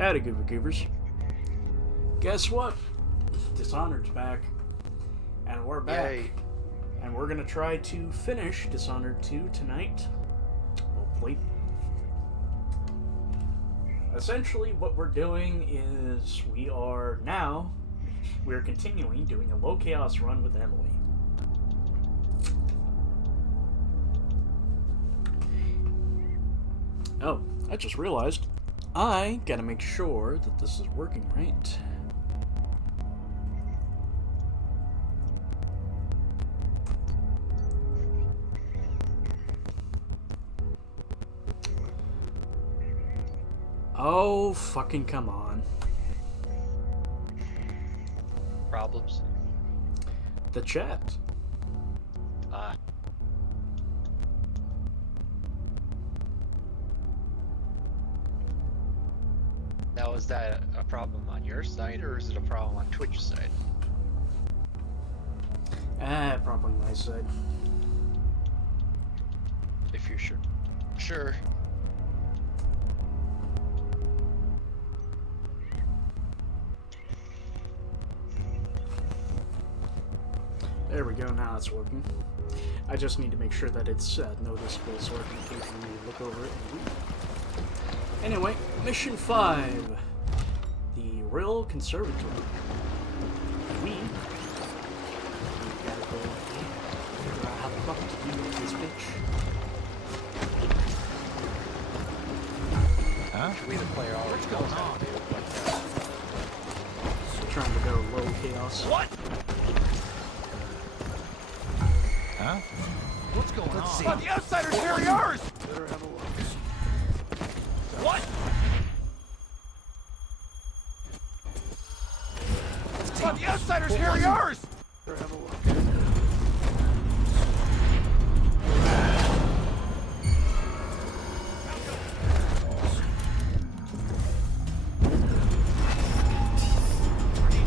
Howdy, Goober Goobers. Guess what? Dishonored's back. And we're back. Yay. And we're gonna try to finish Dishonored 2 tonight. Hopefully. Essentially, what we're doing is we're continuing doing a low chaos run with Emily. Oh, I just realized I gotta make sure that this is working right. Oh, fucking come on. Problems? The chat. Now, is that a problem on your side, or is it a problem on Twitch's side? Probably my side. If you're sure. Sure. There we go, now it's working. I just need to make sure that it's noticeable so I can occasionally look over it and read. Anyway, Mission 5. The Royal Conservatory. We gotta go figure out how the fuck to deal with this bitch. Huh? We the player already knows how to do it, but So trying to go low chaos. What? Huh? What's going on? See. The outsiders here are yours! Better have a look. What? The outsiders here are yours! Better have a look.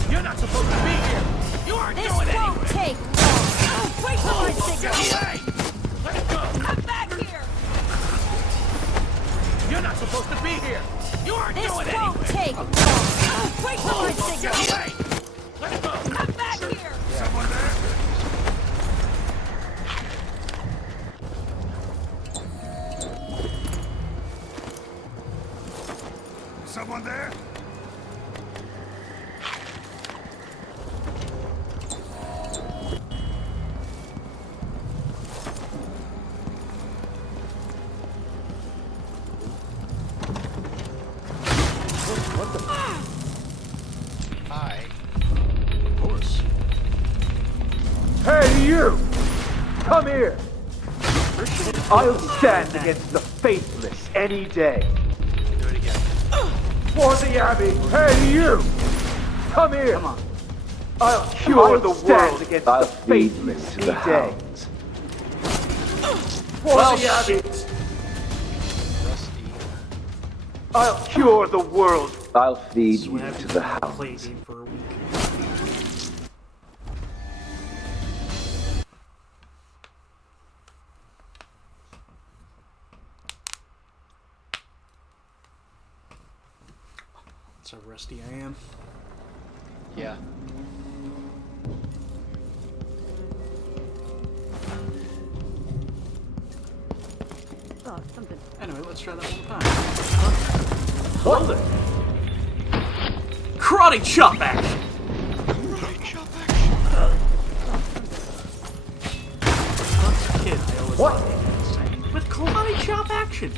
You're not supposed to be here! You aren't This doing won't anything! take long! Oh, wait till I Get signal! away! Let go! Come back here! You're not supposed to be here! You aren't This doing won't anything! take long! Oh, wait till I Get signal! away! Let go! Come back here! Someone there? Someone there? What the Hi. Of course. Hey, you! Come here! Appreciate it. I'll stand against the faithless any day. Do it again. For the Abbey! Hey, you! Come here! Come on. I'll cure the stand world against I'll the feed faithless you any to the day. hounds. For Well, the Abbey! shit. Rusty. I'll cure the world. I'll feed So you we have to to the play a hounds. game for a week. That's how rusty I am. Yeah. Oh, something. Anyway, let's try that one more time. Hello there. Karate chop action! Once a kid, I always What? thought they did the same. With karate chop action!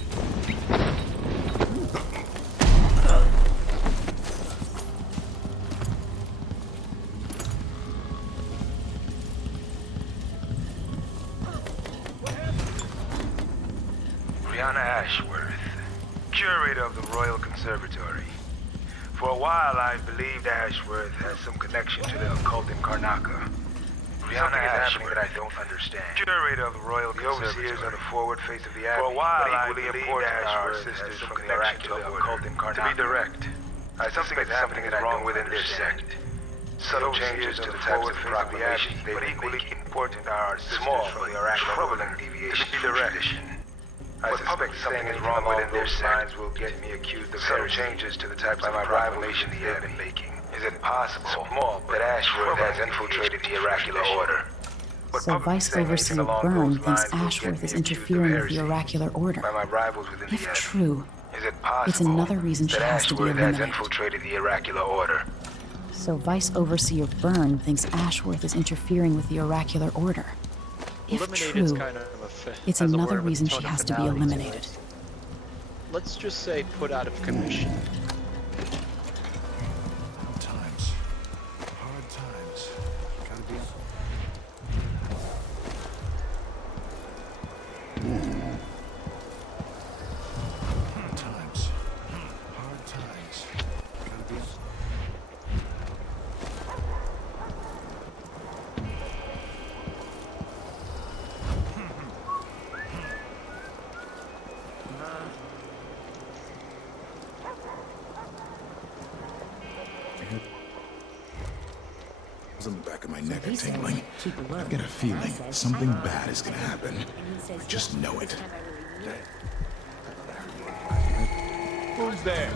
Brianna Ashworth, curator of the Royal Conservatory. For a while, I believed Ashworth had some connection to the occult in Karnaca. Brianna Ashworth, that I don't understand. Curator of the Royal Conservatory. Overseers on the forward face of the Abbey. For a while, I believed Ashworth had some connection to the occult in Karnaca. To be direct, I suspect something is wrong within their sect. Subtle changes to the types of proclamations, but equally important are small but troubling deviations from tradition. I suspect something is wrong within their lines will get me accused of some changes to the types of proclamation he has been making. Is it possible that Ashworth has infiltrated the Oracular Order? So Vice Overseer Byrne thinks Ashworth is interfering with the Oracular Order. By my rivals within If the true, Is it possible it's another reason she that has to be Ashworth has eliminated. infiltrated the Oracular Order? So Vice Overseer Byrne thinks Ashworth is interfering with the Oracular Order. If Eliminated's true, kind of it's has a another word with reason tone she of has to be finality eliminated. it. Let's just say put out of commission. Times. Hard times. Gotta be. Times. Hard times. Gotta be. On the back of my neck are tingling. I've got a feeling something bad is gonna happen. I just know it. Who's there?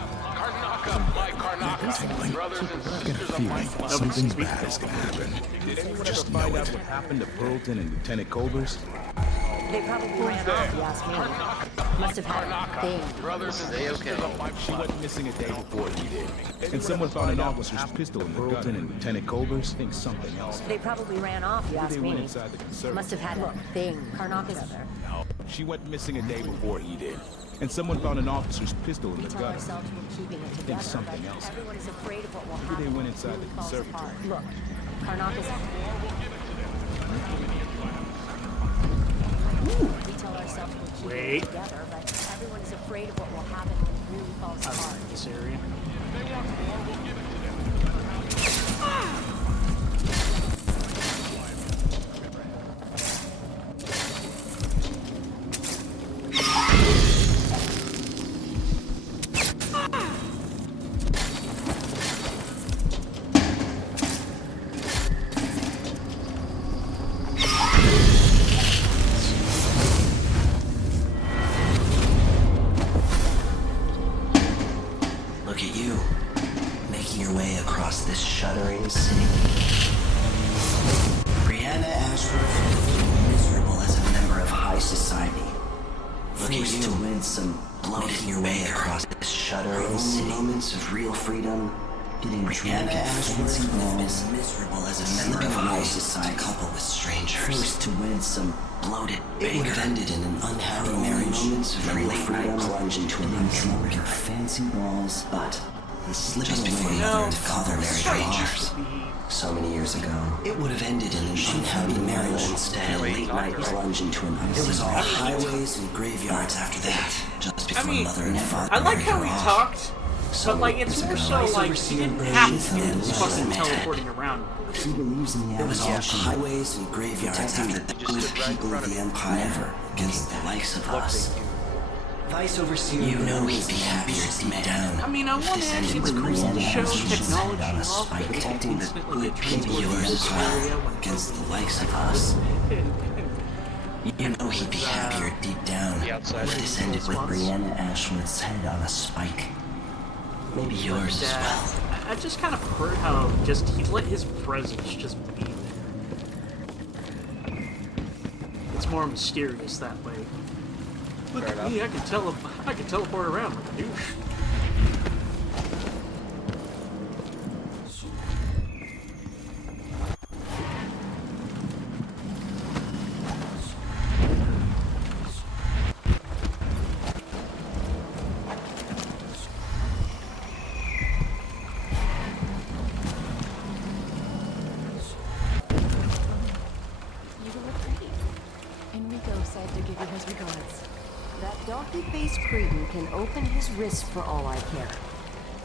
Tingling. I've got a feeling something bad is gonna happen. I just know it. What happened to Burlton and Lieutenant Colbers? They probably ran off, you ask me. Must have had a thing. They okay? She went missing a day before he did. And someone found an officer's pistol in Burlton and Lieutenant Colbers. Think something else. They probably ran off, you ask They went me. inside the conservatory. Must have had a thing. Karnak is there. No, she went missing a day before he did. And someone found an officer's pistol in We the tell gutter. ourselves we're keeping it together, something but else. everyone is afraid of what will Maybe happen. they went inside when the it falls conservatory. apart. Look, Karnak is We tell ourselves we're keeping Wait. it together, but everyone is afraid of what will happen when it really falls Out apart. of this area. Look at you, making your way across this shuddering city. Brianna Ashworth, miserable as a member of high society. Look at you, to win some making your way across this shuddering city. Moments of real freedom. Getting Brianna Ashworth is miserable as a member of high society. Couple with strangers. Forced to win some bloated It would have ended in an unhappy marriage. Moments of real freedom plunge into an encounter. Fancy balls, but he slipped just before he learned to call them strangers. So many years ago, it would have ended in an unhappy marriage instead. A late night plunge into an icy. It was all highways and graveyards after that. Just before mother and father. I like how he married her off. talked, So but like it's more so like he didn't have to do this fucking teleporting around. He believes in the It was all highways and graveyards after the good people of the Empire never against the likes of us. Vice Overseer, you know he'd be happier deep down. I mean, on one end, it's cool to show technology off, but protecting the instantly good get people transported yours to as this well area when against the likes of us. You know he'd be happier deep down. The outside. If this ended with Brianna Ashwood's head on a spike. Maybe yours as well. I just kind of heard how just he let his presence just be there. It's more mysterious that way. Look Fair at me, I can teleport around like a douche. You look pretty. Enrico said to give you his regards. That donkey-faced cretin can open his wrist for all I care.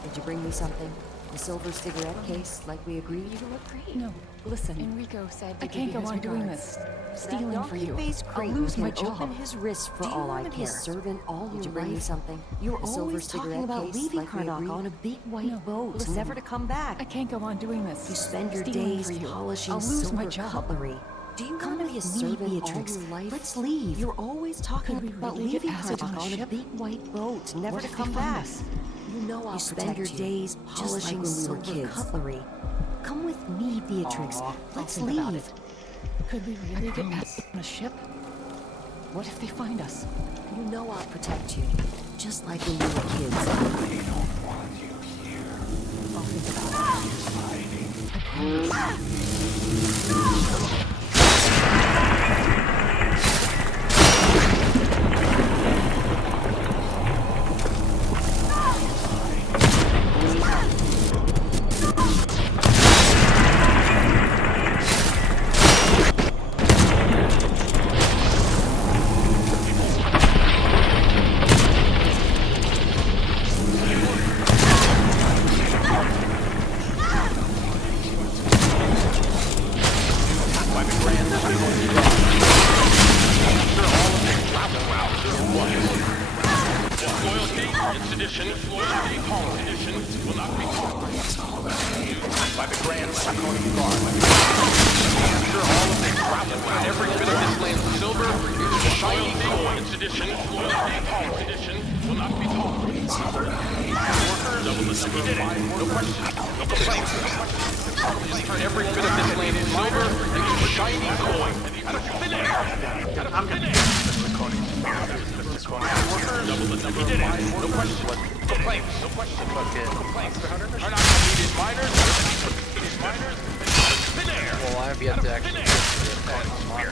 Did you bring me something? A silver cigarette case, like we agreed? You look great. No, listen. Enrico said to give you his on regards. doing this. Stealing for you. Donkey-faced I'll cretin lose can my job. open his wrist for Do you all want I to be care. a servant all Did your you bring me life? something? You're a silver always talking cigarette about case, leaving like we Karnak agreed? on a big white No, boat, listen. never to come back. I can't go on doing this. You spend your Stealing days for you. polishing I'll lose silver my job. cutlery. Do you want to be a servant, Beatrix? Let's leave. You're always talking about leaving Karnak on a big white boat, never to come back. You know I'll spend your days polishing silver cutlery. Come with me, Beatrix. Let's leave. Could we really get past on a ship? What if they find us? You know I'll protect you, just like when we were kids. I don't want you here. I'll think about it. Hiding. Well, I have yet to actually get to the monster.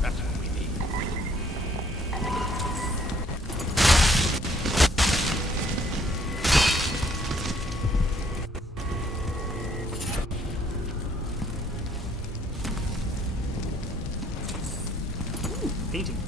That's what we need. Painting.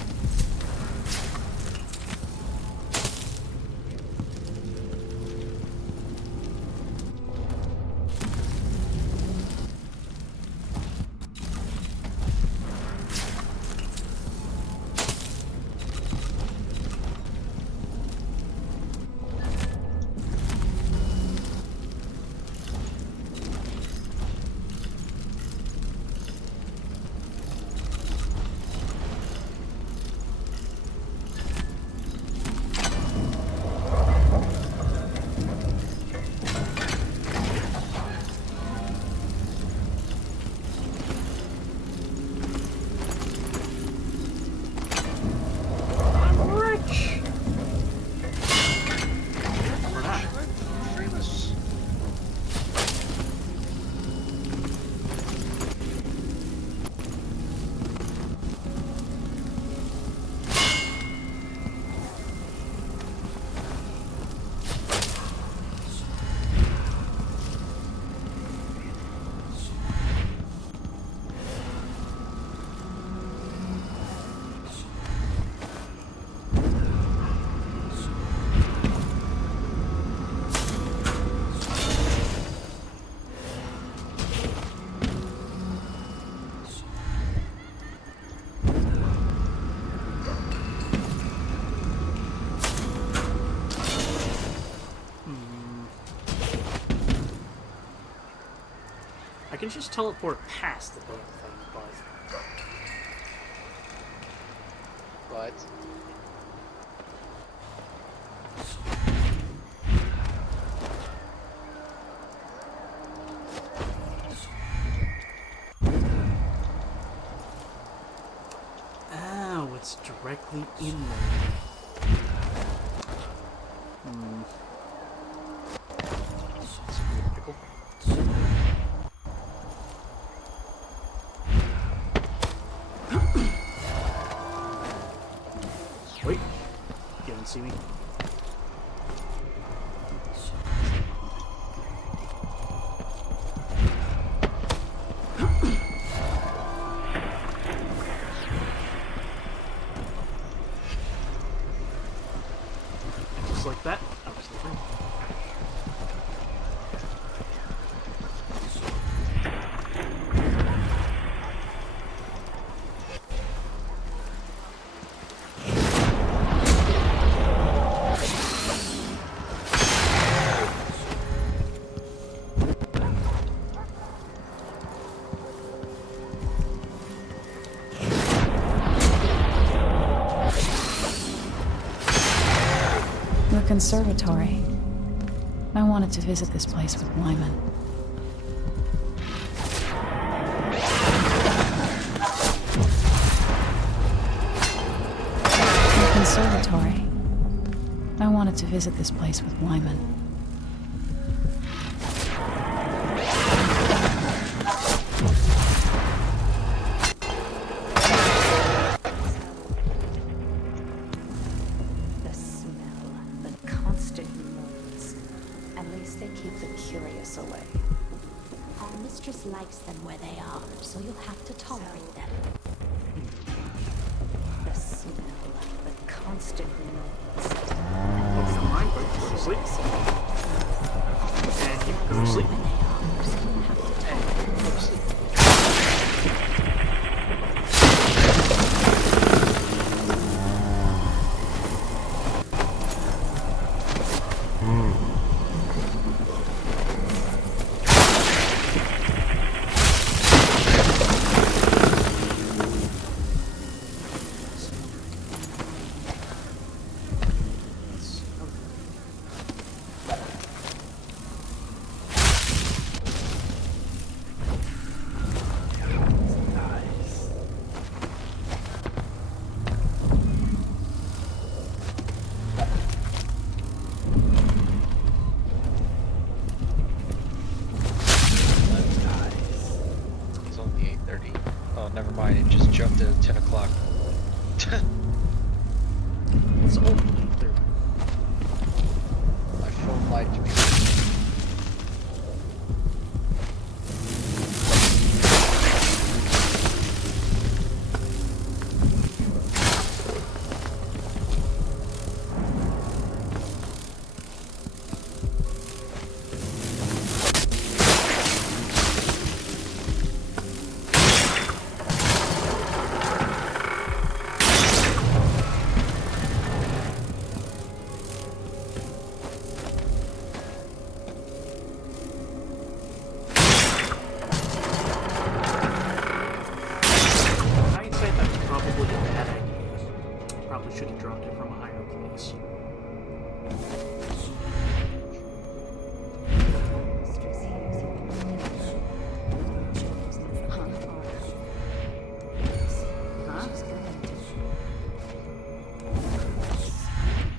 I can just teleport past the damn thing, But oh, it's directly in there. That's a weird pickle. Wait, you didn't see me. Just like that, I was leaving. conservatory. I wanted to visit this place with Wyman. The conservatory. I wanted to visit this place with Wyman. The smell, the constant noise. At least they keep the curious away. Our mistress likes them where they are, so you'll have to tolerate them. The smell, the constant noise. Oh, never mind, but go to sleep. And you can go to sleep. It's only 8:30. Oh, never mind. It just jumped to 10 o'clock. It's only 8:30. My phone lied to me. Hindsight, that's probably a bad idea. Probably should have dropped it from a higher place.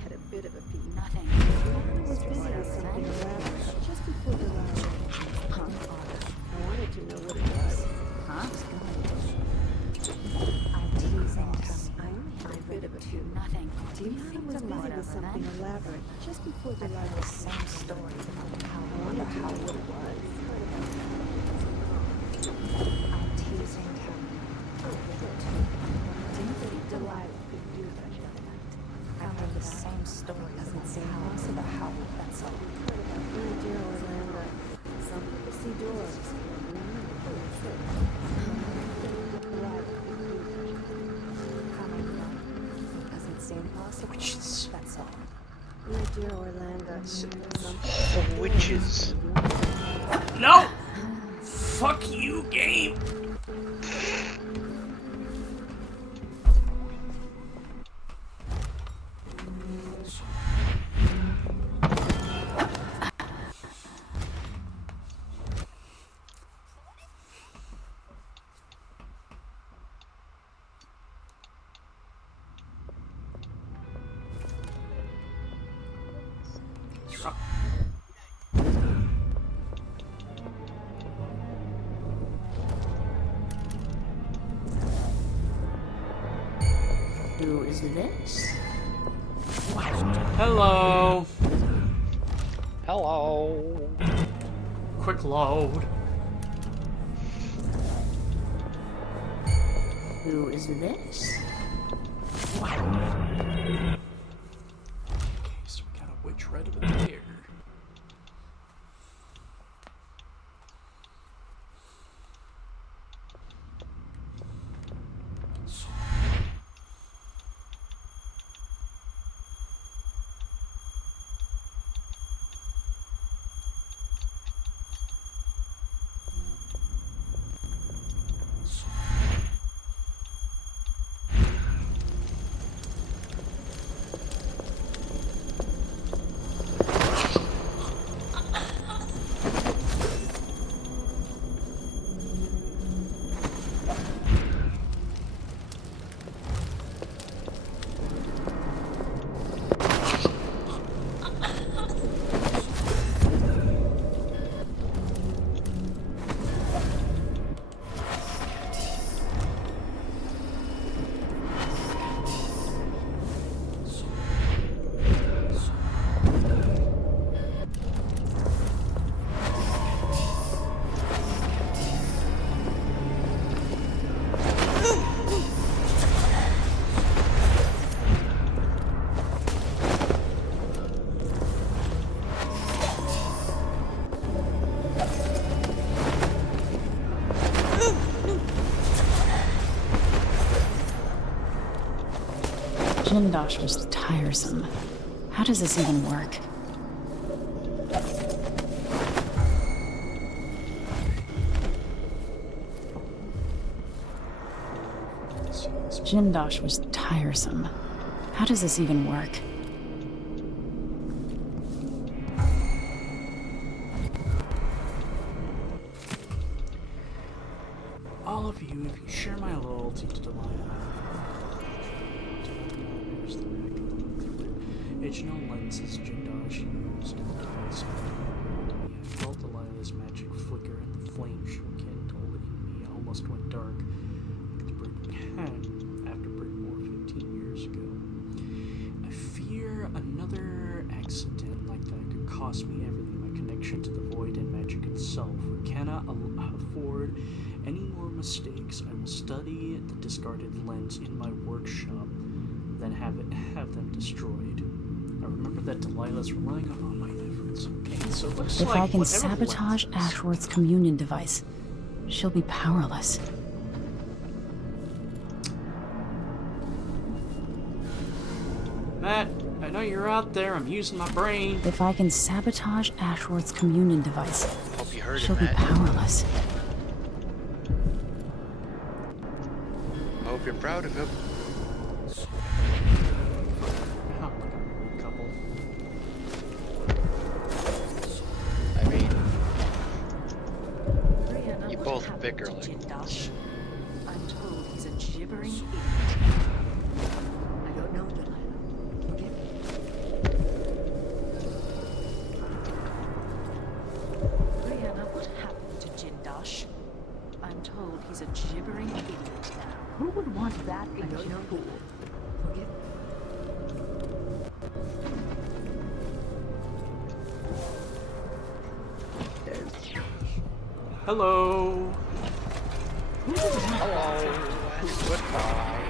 Had a bit of a pee. Nothing. Was busy with something elaborate just before the lunch. I wanted to know what it was. Huh? I'm teasing Tommy. I a bit of a pee. Nothing. Do you think was busy with something elaborate just before the lunch? The same story about how I wanted to know what it was. I'm teasing Tommy. Do you think Delilah could do that the other night? I've heard the same story doesn't seem possible how that's all. My dear Orlando, some people see doors. Doesn't seem possible. Witches. That's all. My dear Orlando, some The witches. No! Fuck you, game! Drop. Who is this? Hello. Hello. Quick load. Who is this? Okay, so we got a witch right over there. Jindosh was tiresome. How does this even work? Jindosh was tiresome. How does this even work? All of you, if you share my loyalty to Delilah, it's no lenses Jindosh used in the device. I felt Delilah's magic flicker and the flame she rekindled in me almost went dark. After Britain 15 years ago. I fear another accident like that could cost me everything, my connection to the void and magic itself. We cannot afford any more mistakes. I will study the discarded lens in my workshop, then have them destroyed. I remember that Delilah's relying on all my efforts. Okay, so it looks if like I can sabotage lenses. Ashworth's communion device, she'll be powerless. Matt, I know you're out there. I'm using my brain. If I can sabotage Ashworth's communion device, Hope you heard she'll it, be Matt. powerless. I hope you're proud of him. I mean, you both bicker like. I'm told he's a gibbering idiot. I don't know, Delilah. Forgive me. Brianna, what happened to Jindosh? I'm told he's a gibbering idiot now. Who would want that in your fool? Forgive me. Hello. Hello. Goodbye.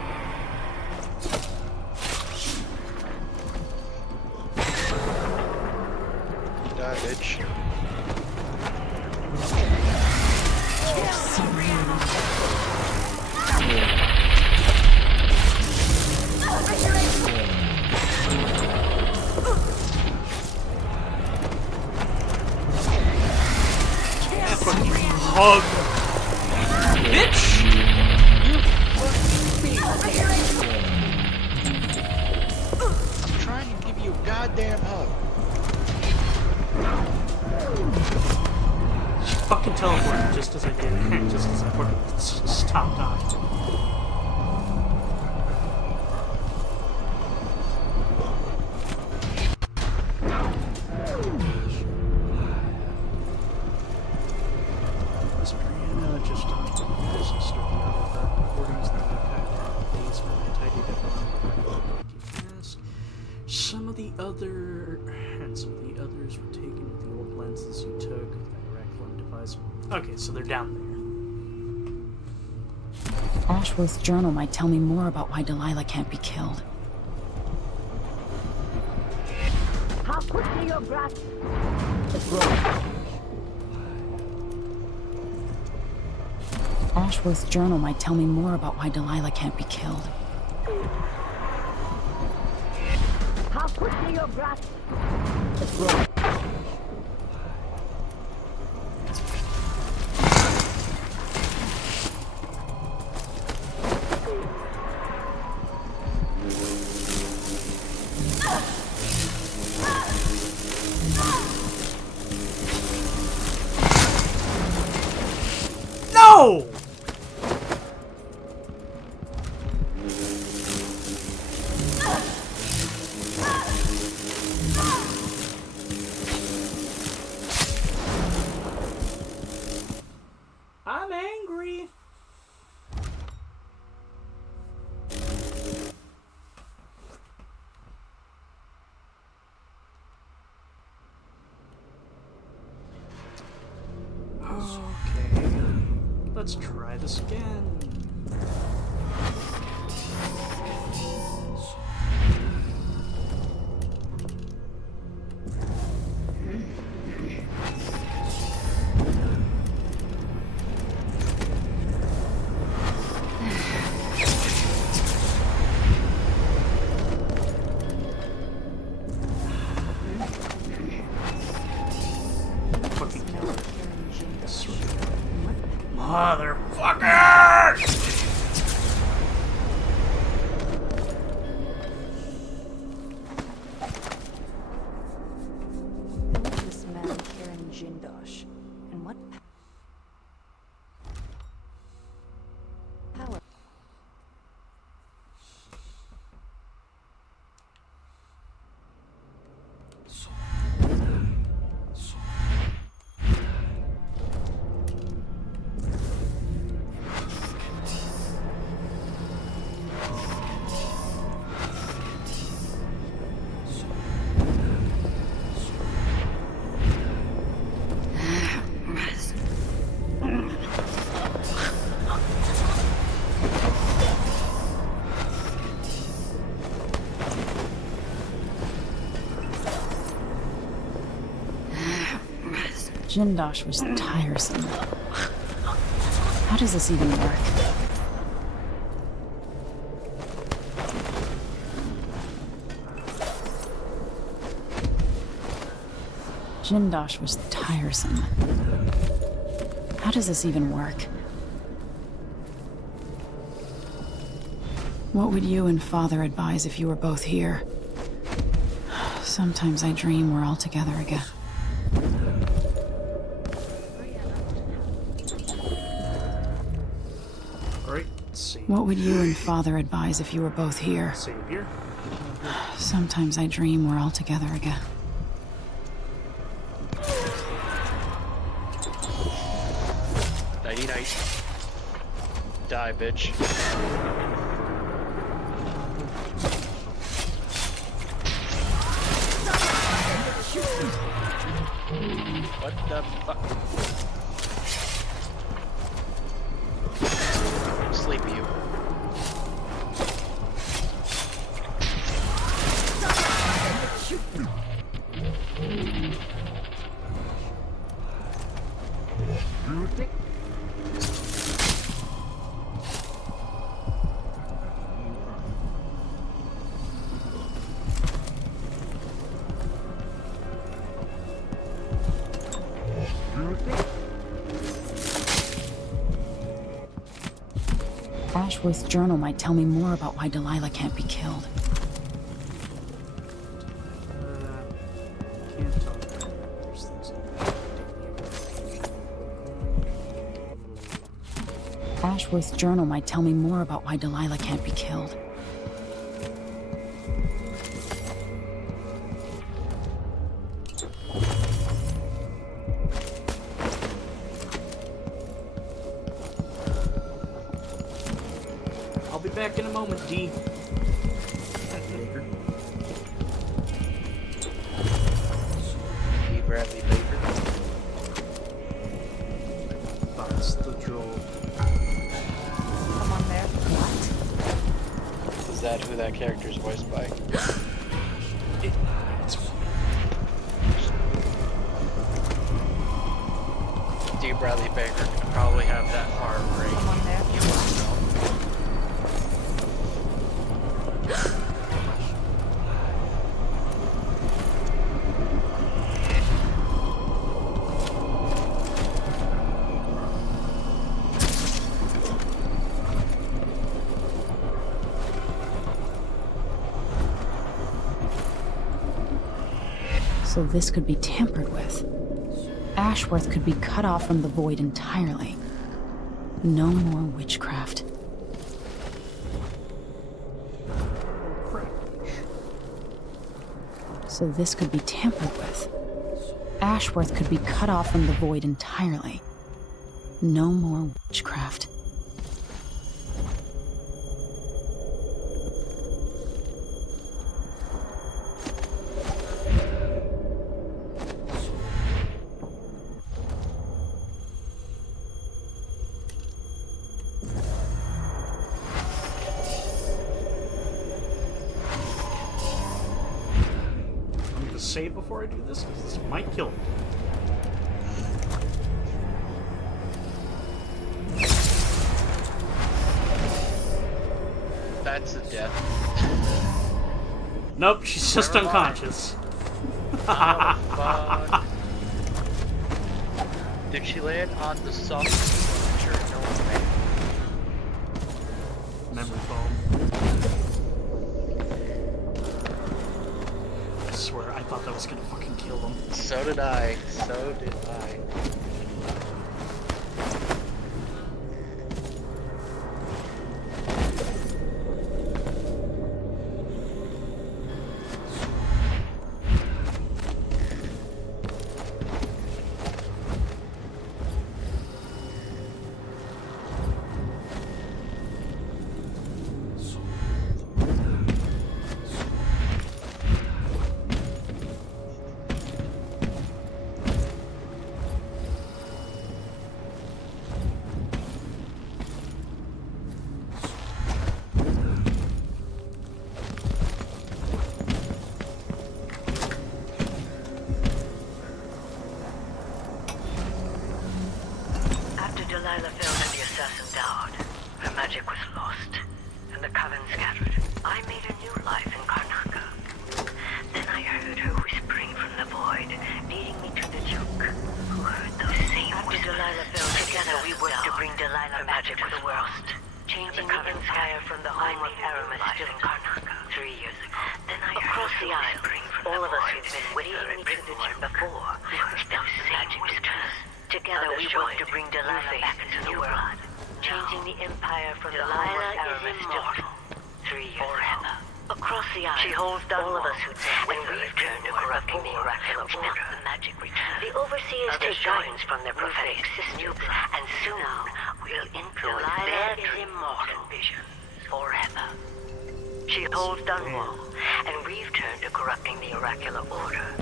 Die, bitch. Hug. Bitch! I'm trying to give you a goddamn hug. She fucking teleported just as I did. Just as I put it. Stop dying. Miss Brianna just talked about the business of the other recordings that I've had days when I tidied up around the past. Some of the others were taken with the old lenses you took with that Racklin device. Okay, so they're down there. Ashworth's journal might tell me more about why Delilah can't be killed. How quickly your grasp. Ashworth's journal might tell me more about why Delilah can't be killed. How quickly your grasp. No! I'm angry. Okay, let's try this again. Motherfucker! This man carrying Jindosh, and what power? Jindosh was tiresome. How does this even work? Jindosh was tiresome. How does this even work? What would you and Father advise if you were both here? Sometimes I dream we're all together again. Alright, let's see. What would you and Father advise if you were both here? Save here. Sometimes I dream we're all together again. Nighty night. Die, bitch. What the fuck? Sleep, you. Ashworth's journal might tell me more about why Delilah can't be killed. Can't talk. There's things in Ashworth's journal might tell me more about why Delilah can't be killed. I'll be back in a moment, D. D. Bradley Baker. That's the draw. Someone there? What? Is that who that character's voiced by? D. Bradley Baker could probably have that far range. Someone there? You must know. So this could be tampered with. Ashworth could be cut off from the void entirely. No more witchcraft. So this could be tampered with. Ashworth could be cut off from the void entirely. No more witchcraft. Save before I do this, because this might kill me. That's a death. Nope, she's just Never mind. unconscious. Oh, fuck. Did she land on the soft church? Memory foam. I swear, I thought that was gonna fucking kill them. So did I. So did I. Delilah fell and the assassin died. Her magic was lost, and the coven scattered. I made a new life in Karnaca. Then I heard her whispering from the void, leading me to the Duke, who heard those same whispers. After Delilah fell, together we worked to bring Delilah back to the world, changing the empire from the home of Aramis still in Karnaca 3 years ago. Then I across the isle, all of us who'd been with her and Britain before, which those same whispers. Together we worked to bring Delilah back into the world, changing the empire from the home of Aramis still 3 years ago. Across the isle, she holds down all of us who'd been with her and turned to corrupting the oracular order. The magic return. The overseers take guidance from their prophetic sisters, and soon we'll influence their immortal visions forever. She holds Dunwall, and we've turned to corrupting the oracular order.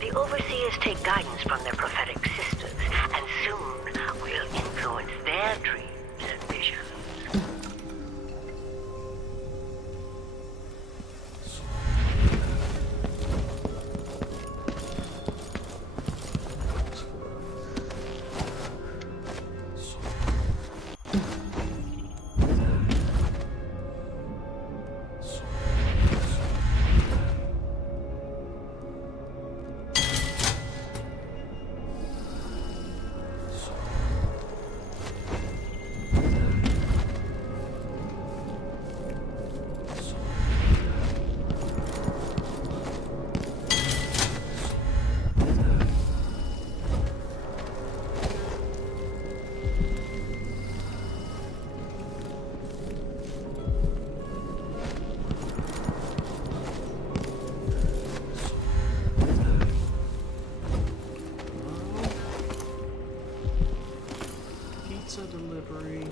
The overseers take guidance from their prophetic sisters, and soon we'll influence their dreams and visions. Delivery.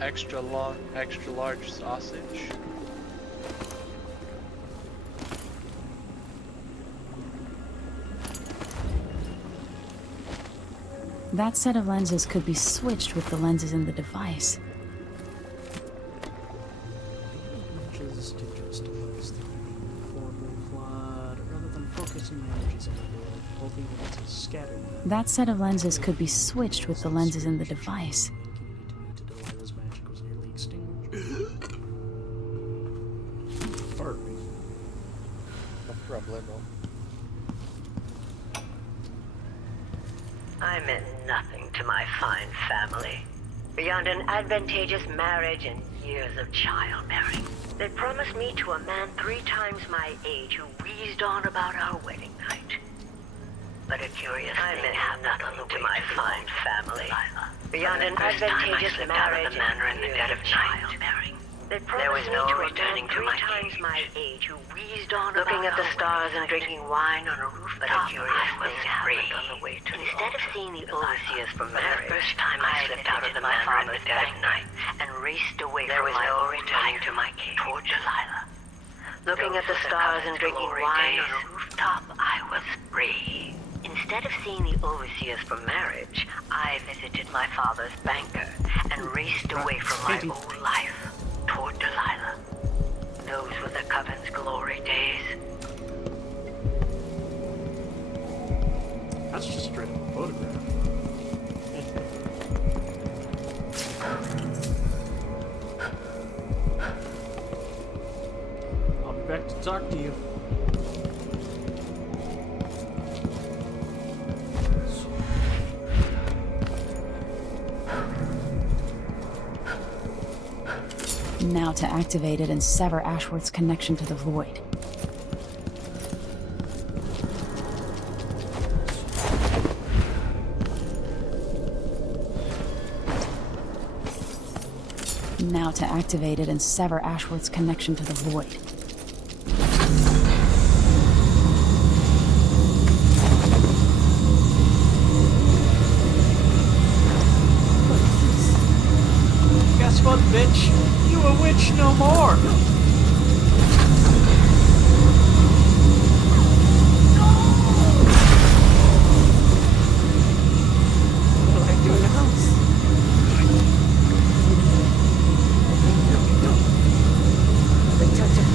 Extra long, extra large sausage. That set of lenses could be switched with the lenses in the device. Images to justice the horrible flood, rather than focusing my energies on the world, hoping that it's scattered. That set of lenses could be switched with the lenses in the device. Delilah's magic was nearly extinguished. Pardon me. No problemo. I meant nothing to my fine family, beyond an advantageous marriage and years of childbearing. They promised me to a man 3 times my age who wheezed on about our wedding night. But a curious thing happened to my fine family, beyond an advantageous marriage and years of childbearing. They promised me to a man 3 times my age who wheezed on looking at the stars and drinking wine on a rooftop. But a curious thing happened on the way to instead of seeing the overseers for marriage, the first time I slipped out of the manor in the dead of night and raced away from my own returning to my cave toward Delilah. Looking at the stars and drinking wine on a rooftop, I was free. Instead of seeing the overseers for marriage, I visited my father's banker and raced away from my old life toward Delilah. Those were the Coven's glory days. That's just straight up a photograph. I'll be back to talk to you. Now to activate it and sever Ashworth's connection to the void. Now to activate it and sever Ashworth's connection to the void. Guess what, bitch? You a witch no more! What do I do now? The touch of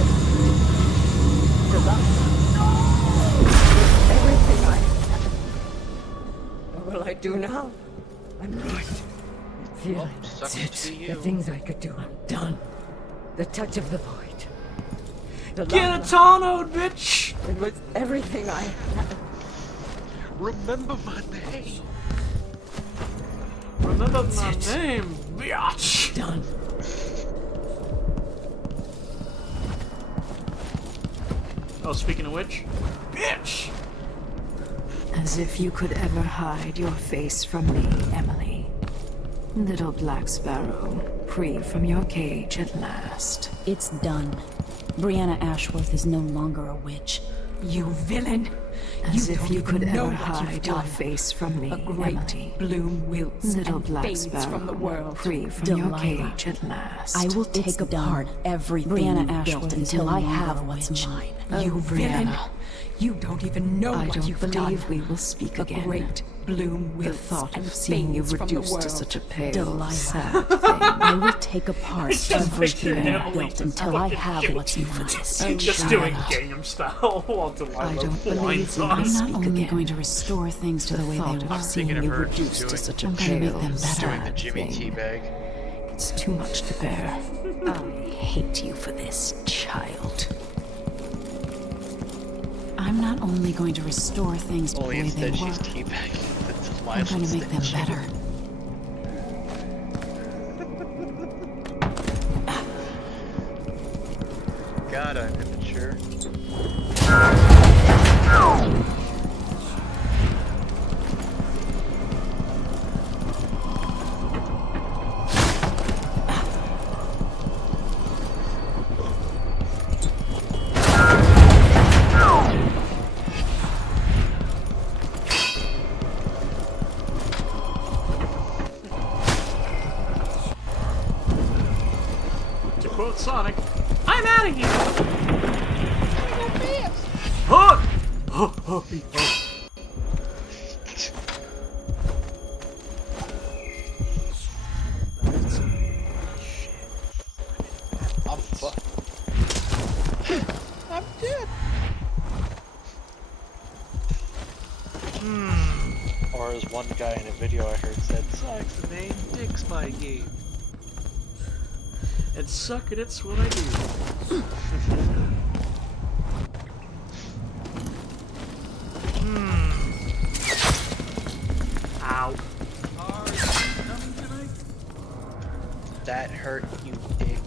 the love. Everything I... What will I do now? I'm right. Feeling the things I could do, I'm done. The touch of the void. The Get a Dishonored, bitch! It was everything I had. Remember my name. Remember my name, bitch! Done. Oh, speaking of which, bitch! As if you could ever hide your face from me, Emily. Little Black Sparrow, free from your cage at last. It's done. Brianna Ashworth is no longer a witch. You villain! As if you could ever hide your face from me, A great Emily. bloom wilts Little and Black fades Sparrow, from the world. free from your Delilah. cage at last. I will take apart everything Brianna you built Ashworth until is no I have longer a what's witch. mine. You villain! You don't even know I what don't you've believe done. we will speak A again. great bloom The wilts thought and of seeing you fades from the reduced to world. such a pale, Delilah. sad thing. I will take apart Just everything picture you Emily built just until I fucking have shooting what's mine. Just doing Gangnam Style while I Delilah don't believe blinds we on I'm us. not speak only again. going to restore things to the way they thought were. of seeing thinking of you her just reduced to doing- such a I'm gonna make pale, them better. Doing the sad Jimmy thing. teabag. It's too much to bear. I hate you for this, child. I'm not only going to restore things to the Only way they instead were. she's teabagging the I'm Delilah going to make them statue. better. God, I'm immature. To quote Sonic, I'm out of here! Huh! Oh, oh, oh. I'm fucked. I'm dead. Or as one guy in a video I heard said, Sonic's the main dick's my game. And suck it, it's what I do. Ow. That hurt, you dick.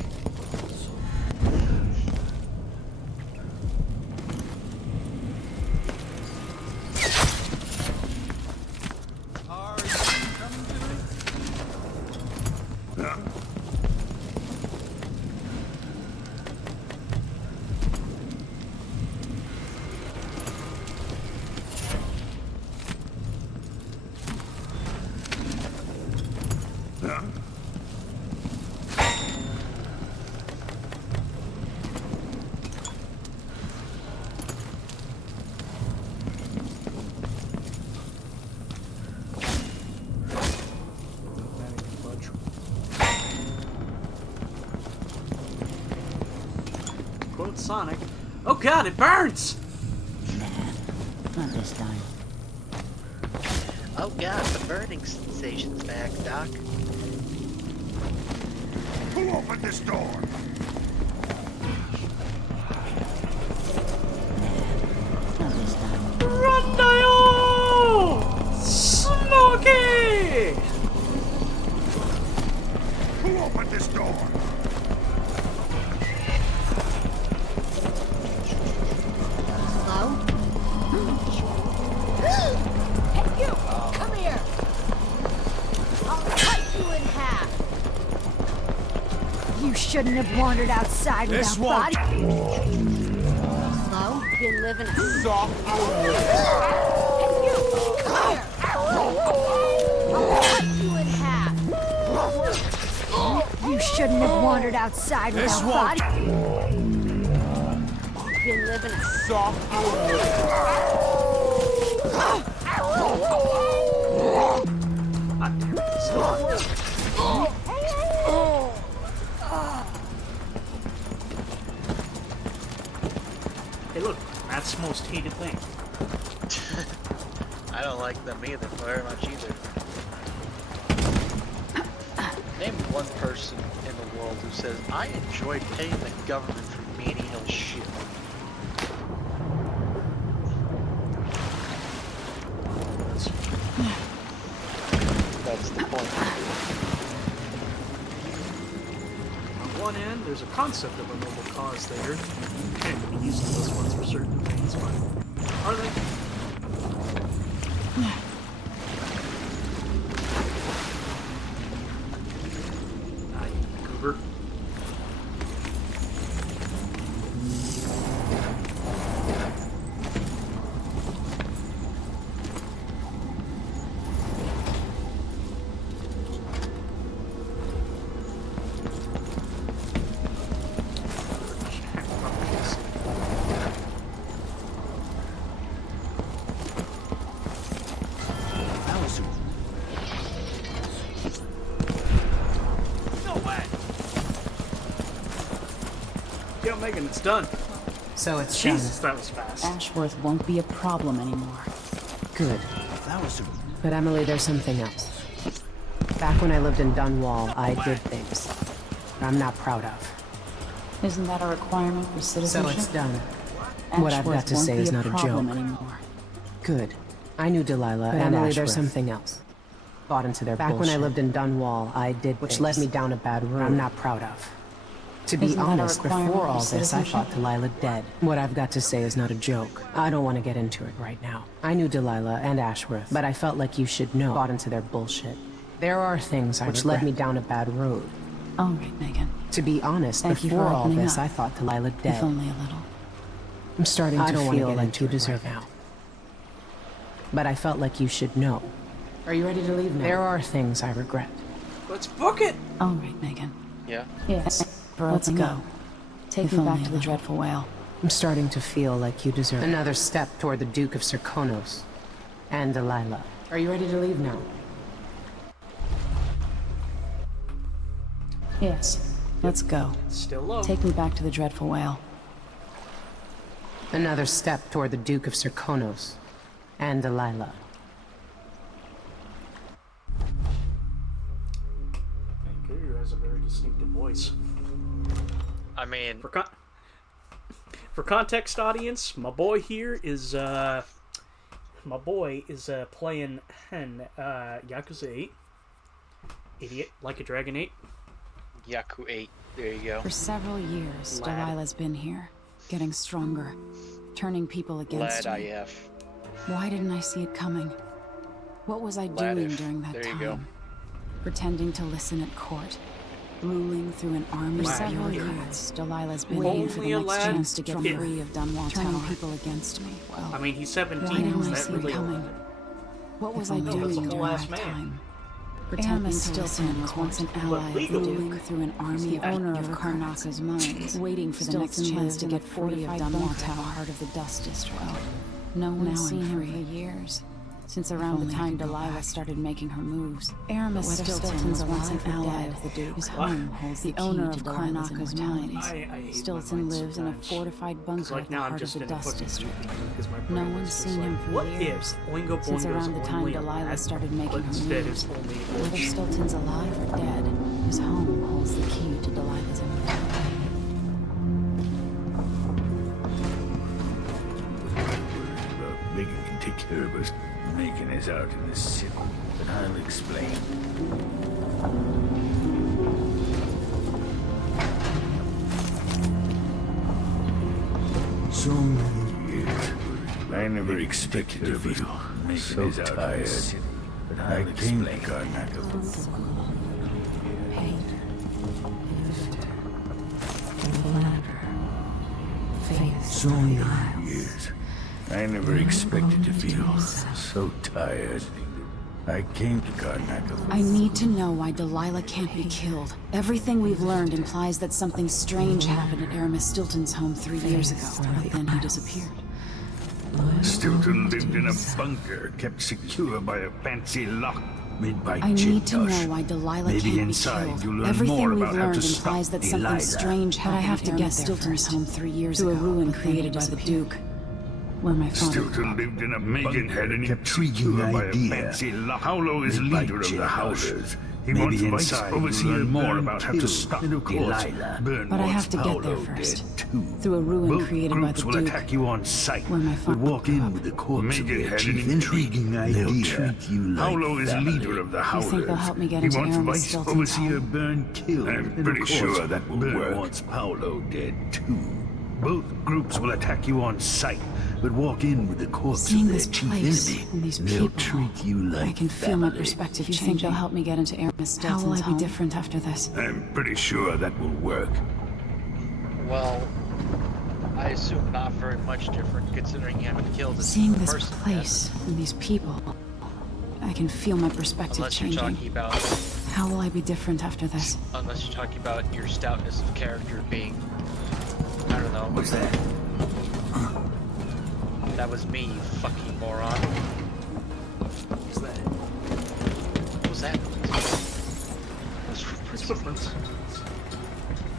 Quote Sonic, oh god, it burns! Not this time. Oh god, the burning sensation's back, Doc. Who opened this door? Not this time. Run, Dial! Smokey! Who opened this door? shouldn't have wandered outside This without one. body. Slow? Been living a Soft. I'll cut you in half. You shouldn't have wandered outside This without one. body. Been living a Soft. God damn it. Stop. Hey, look. Matt's most hated thing. I don't like them either, very much either. Name one person in the world who says, I enjoy paying the government for menial shit. That's the point. On one end, there's a concept of a noble cause there. You can't be using those ones for certain things, but are they? Goober. Yeah, Megan, it's done. So it's Jesus, that was fast. Ashworth won't be a problem anymore. Good. That was But Emily, there's something else. Back when I lived in Dunwall, I did things I'm not proud of. Isn't that a requirement for citizenship? So it's done. What I've got to say is not a joke. Anymore. Good. I knew Delilah But and Emily, there's something else. Bought into their Back when I lived in Dunwall, I did which led me down a bad road I'm not proud of. To be Isn't that a honest, requirement before for all this, I citizenship? thought Delilah dead. What I've got to say is not a joke. I don't want to get into it right now. I knew Delilah and Ashworth, but I felt like you should know. Bought into their bullshit. There are things which led me down a bad road. All right, Megan. To be honest, Thank you for before all opening this, up. I thought Delilah dead. If only a little. I'm starting to don't wanna feel get like into you it deserve right it. But I felt like you should know. Are you ready to leave now? There are things I regret. Let's book it! All right, Megan. Yeah? Yes. Let's go. Take me back to the Dreadful Whale. I'm starting to feel like you deserve another step toward the Duke of Serkonos and Delilah. Are you ready to leave now? Yes. Let's go. Still low. Take me back to the Dreadful Whale. Another step toward the Duke of Serkonos and Delilah. Kiryu has a very distinctive voice. I mean, for context, audience, my boy here is playing Yakuza 8. Idiot, like a Dragon 8. Yaku 8. There you go. For several years, Lad. Delilah's been here, getting stronger, turning people against Lad me. IF. Why didn't I see it coming? What was I Lad doing if. during that There you time? go. Pretending to listen at court, ruling through an army of Lad. bureaucrats. Delilah's been Only waiting for the a next lad? chance to get Yeah. free of Dunwall, turning people against me. Well, I mean, he's why 17. didn't Is I that see really it coming? What was I No, doing that's a during whole ass that man. time? Pretending to listen was once an ally of the Duke, through an army of owner of Karnaka's mines, waiting for the next chance to get free of Dunwall Tower, heart of the Dust District. No one's seen him for years, since around the time Delilah started making her moves. Aramis Stilton was once an ally of the Duke. His home holds the owner of Karnaka's mines. I hate Stilton my mines lives in a sometimes. fortified 'Cause, bunker like, at the now I'm heart of just the in a Dust fucking District. because my No brain one's is just seen him like, for what years, if Oingo since Boingo's around the time only a Delilah lad, started making but her instead moves. is only a Whether witch? Stilton's alive or dead, his home holds the key to Delilah's empire. About Megan can take care of us. Megan is out in the city, but I'll explain. So many years. I never expected to feel so tired, but I came to Karnaka. So many years. I never expected to feel so tired. I came to Karnak. I need to know why Delilah can't be killed. Everything we've learned implies that something strange happened at Aramis Stilton's home 3 years ago, but then he disappeared. Stilton lived in a bunker kept secure by a fancy lock made by I need to Jintosh. know why Delilah Maybe can't be inside killed. you'll learn Everything more we've about how learned to implies stop that something Delilah. strange happened. But I have to at get Aramis there Stilton's first. home 3 years To a ago. ruin but then he created by the disappeared. Duke. Where my father. Stilton lived in a Megan had an intriguing idea. Paolo is leader of the Howlers. He wants Vice Overseer more about how to stop Delilah. But I have to get there first. Through a ruin Both created by groups the will Duke. attack you on sight. Where my But father. walk in with the corpse of their chief intriguing idea. They'll treat you like Paolo is leader of the Howlers. You think they'll help me get He into wants Aramis Vice Stilton's Overseer home? Byrne killed. I'm pretty sure that will work. Wants Paolo dead too. Both groups will attack you on sight, but walk in with the corpse Seeing of their this chief place enemy. and these They'll people, treat you like I can feel my family. perspective changing. You think they'll help me get into Aramis Stilton's home? How will I be different after this? I'm pretty sure that will work. Well, I assume not very much different, considering you haven't killed a Seeing single this person place and these people, I can feel my yet. perspective Unless you're changing. talking about, How will I be different after this? unless you're talking about your stoutness of character being, I don't know. What's that? That was me, you fucking moron. What's that? What was that? It's footprints.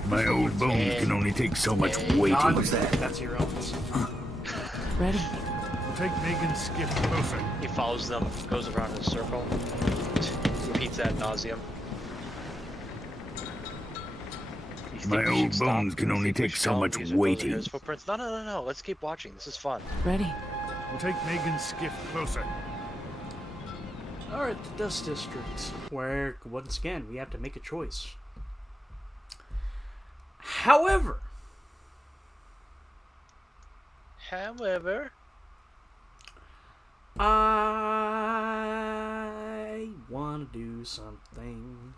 My old bones can only take so much weight. What's that? That's your own. Ready? Take Megan's skiff closer. He follows them, goes around in a circle, repeats ad nauseum. My old bones can only take so much weighting. His footprints. No. Let's keep watching. This is fun. Ready? We'll take Megan's skiff closer. Alright, the Dust District, where, once again, we have to make a choice. However, I want to do something.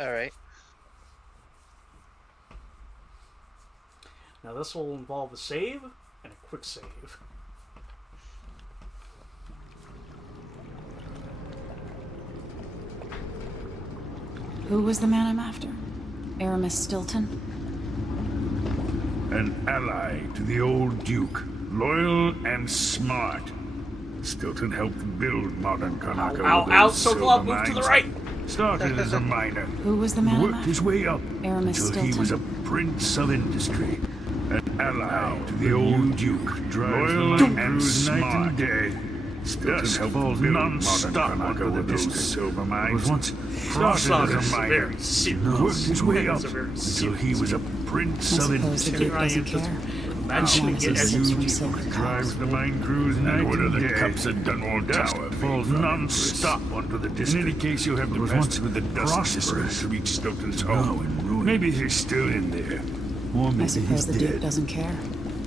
Alright. Now this will involve a save and a quick save. Who was the man I'm after? Aramis Stilton? An ally to the old Duke, loyal and smart. Stilton helped build modern Karnak. Ow, Sokolov, move to the right! Started as a miner. Who was the man I'm Worked after? his way up Aramis until he Stilton? was a prince of industry. An ally to the old Duke, loyal and smart. Dust falls non-stop onto the distant silver mines. Was once started as a miner. Worked his way up until he was a prince of industry. Doesn't care. Actually, get Drives the mine crews night and day. Cups at Dunwall Tower falls non-stop onto the district. In any case, you'll have to pass through the dust district to reach Stilton's home. Maybe he's still in there. Or I maybe suppose he's the Duke dead. doesn't care,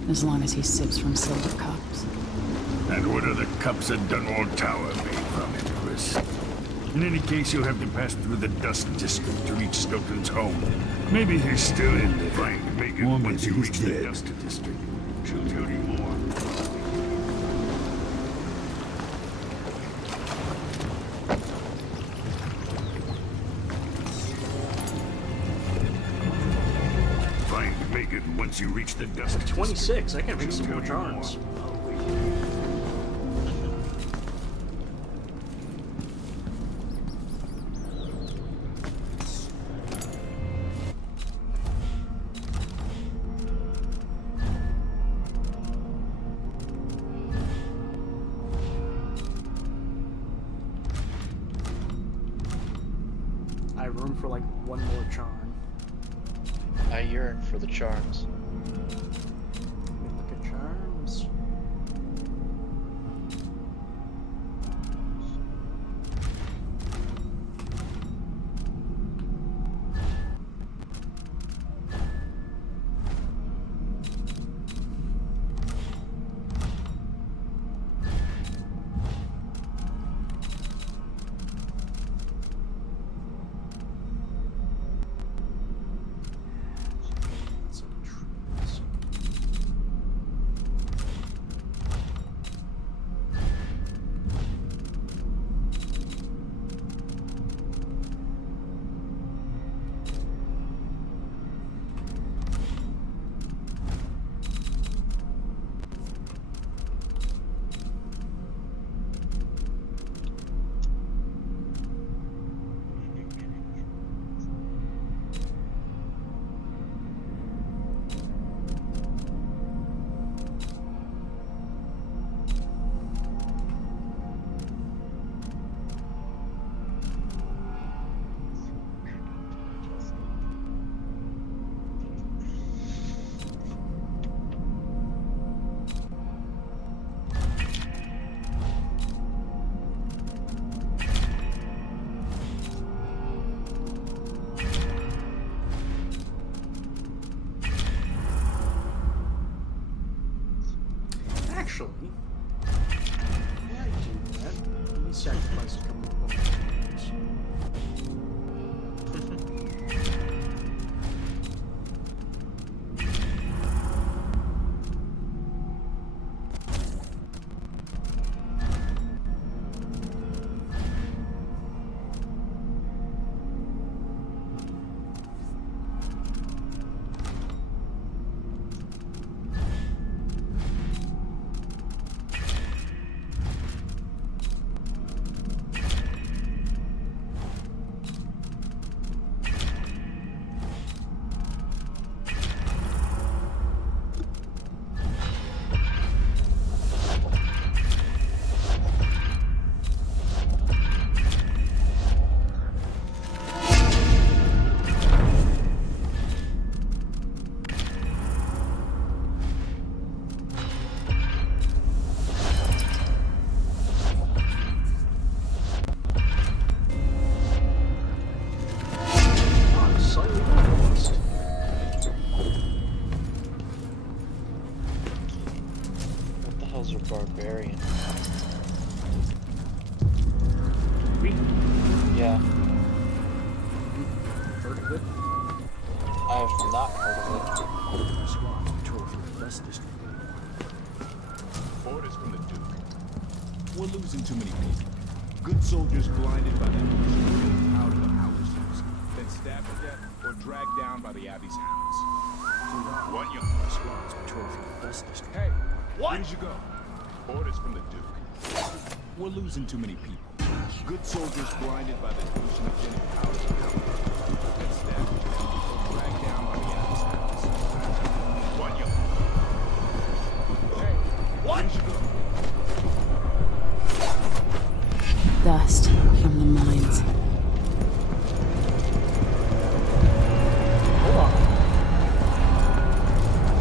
as long as he sips from silver cups. And what are the cups at Dunwall Tower made from, Empress? In any case, you'll have to pass through the dust district to reach Stilton's home. Maybe he's still in there. Find Megan once you reach the dust district. She'll tell you more. Find Megan once you reach the dust district. 26, I can make some more charms. I have room for like one more charm. I yearn for the charms. Let me look at charms. actually, yeah, I do that. Let me sacrifice a couple of bones. Barbarian. We? Yeah. Heard of it? I have not heard of it. Swans patrol through the dust district anymore. Orders from the Duke. We're losing too many people. Good soldiers blinded by the illusion of getting out of the power source, then stabbed to death or dragged down by the Abbey's hounds. One young swans patrol through the dust district. Hey, where did you go? Orders from the Duke. We're losing too many people. Good soldiers blinded by the illusion of getting out of the power source, then stabbed to death or dragged down by the Abbey's hounds. One young. Hey, where did you go? Dust from the mines.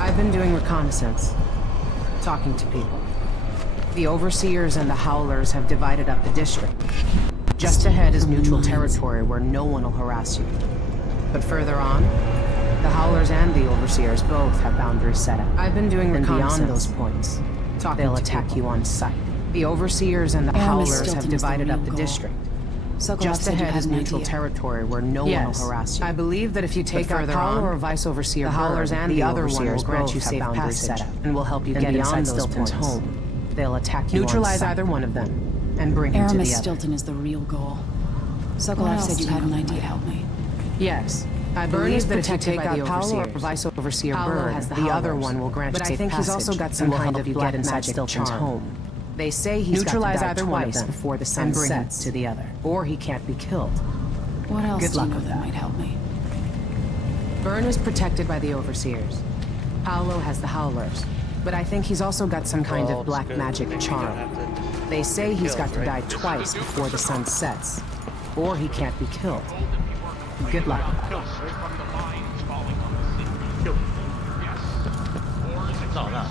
I've been doing reconnaissance, talking to people. The Overseers and the Howlers have divided up the district. Just ahead is neutral territory where no one will harass you. But further on, the Howlers and the Overseers both have boundaries set up. I've been doing reconnaissance. Beyond those points, they'll attack you on sight. The Overseers and the Howlers have divided up the district. Just ahead is neutral territory where no one will harass you. I believe that if you take out Howler or Vice Overseer, the Howlers and the other one will grant you safe passage and will help you get inside Stilton's home. They'll attack you. Neutralize either one of them and bring him to the other. Stilton is the real goal. Sokolov said you had an idea to help me. Yes. I believe that if you take out Paolo or Vice Overseer Bird, the other one will grant you safe passage. But I think he's also got some kind of black inside Stilton's home. They say he's neutralize either one of them before the sun sets to the other, or he can't be killed. What else Good do you luck know with that that. might help me? Byrne is protected by the Overseers. Paolo has the Howlers. But I think he's also got some kind of black magic charm. They say he's got to die twice before the sun sets, or he can't be killed. Good luck. No, no.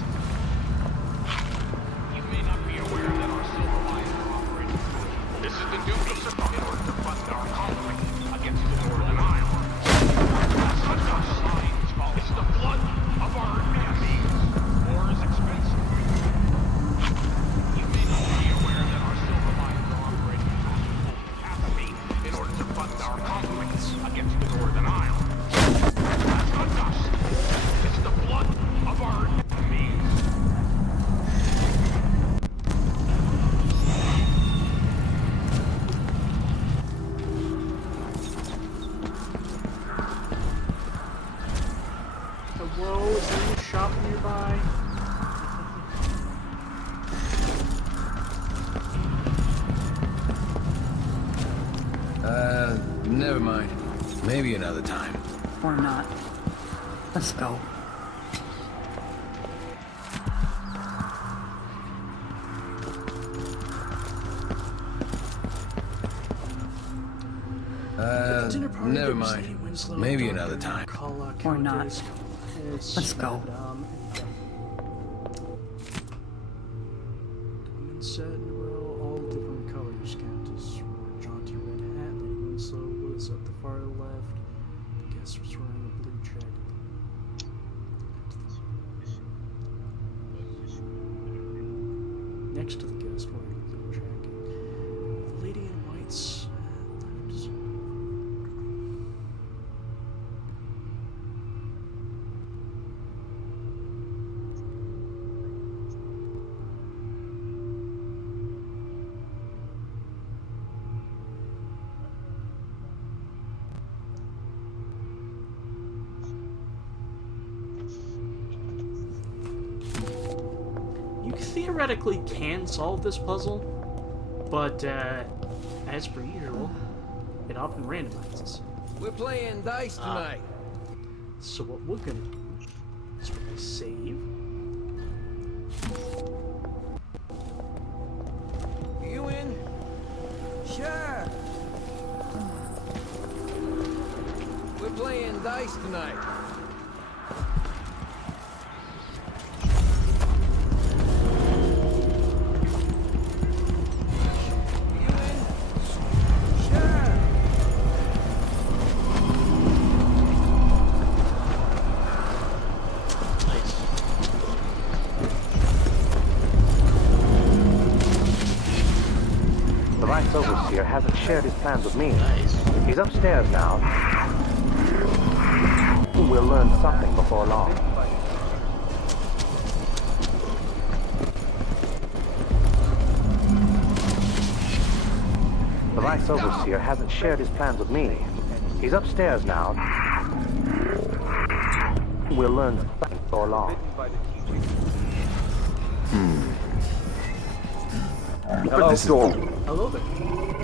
You may not be aware that our silver mines are operating. This is the Duke of Suffolk in order to fund our conflict against the Northern Isle. It's the blood of our enemies. War is expensive. You may not be aware that our silver mines are operating at full capacity in order to fund our conflict against the Northern Isle. That's not dust. It's the blood of our enemies. Hello, is there any shop nearby? Never mind. Maybe another time. Or not. Let's go. Never mind. Maybe another time. Or not. Let's go. Set in a row, all different colors. Countess wore a jaunty red hat. Lady Winslow was at the far left. The guest was wearing a blue jacket. next to the guest wearing a blue jacket. The lady in white's left. You theoretically can solve this puzzle, but as per usual, it often randomizes. We're playing dice tonight. So what we're gonna do is we're gonna save. You in? Sure. We're playing dice tonight. Overseer hasn't shared his plans with me. He's upstairs now. We'll learn something before long. The Vice Overseer hasn't shared his plans with me. He's upstairs now. We'll learn something before long. Hello, door. Hello there.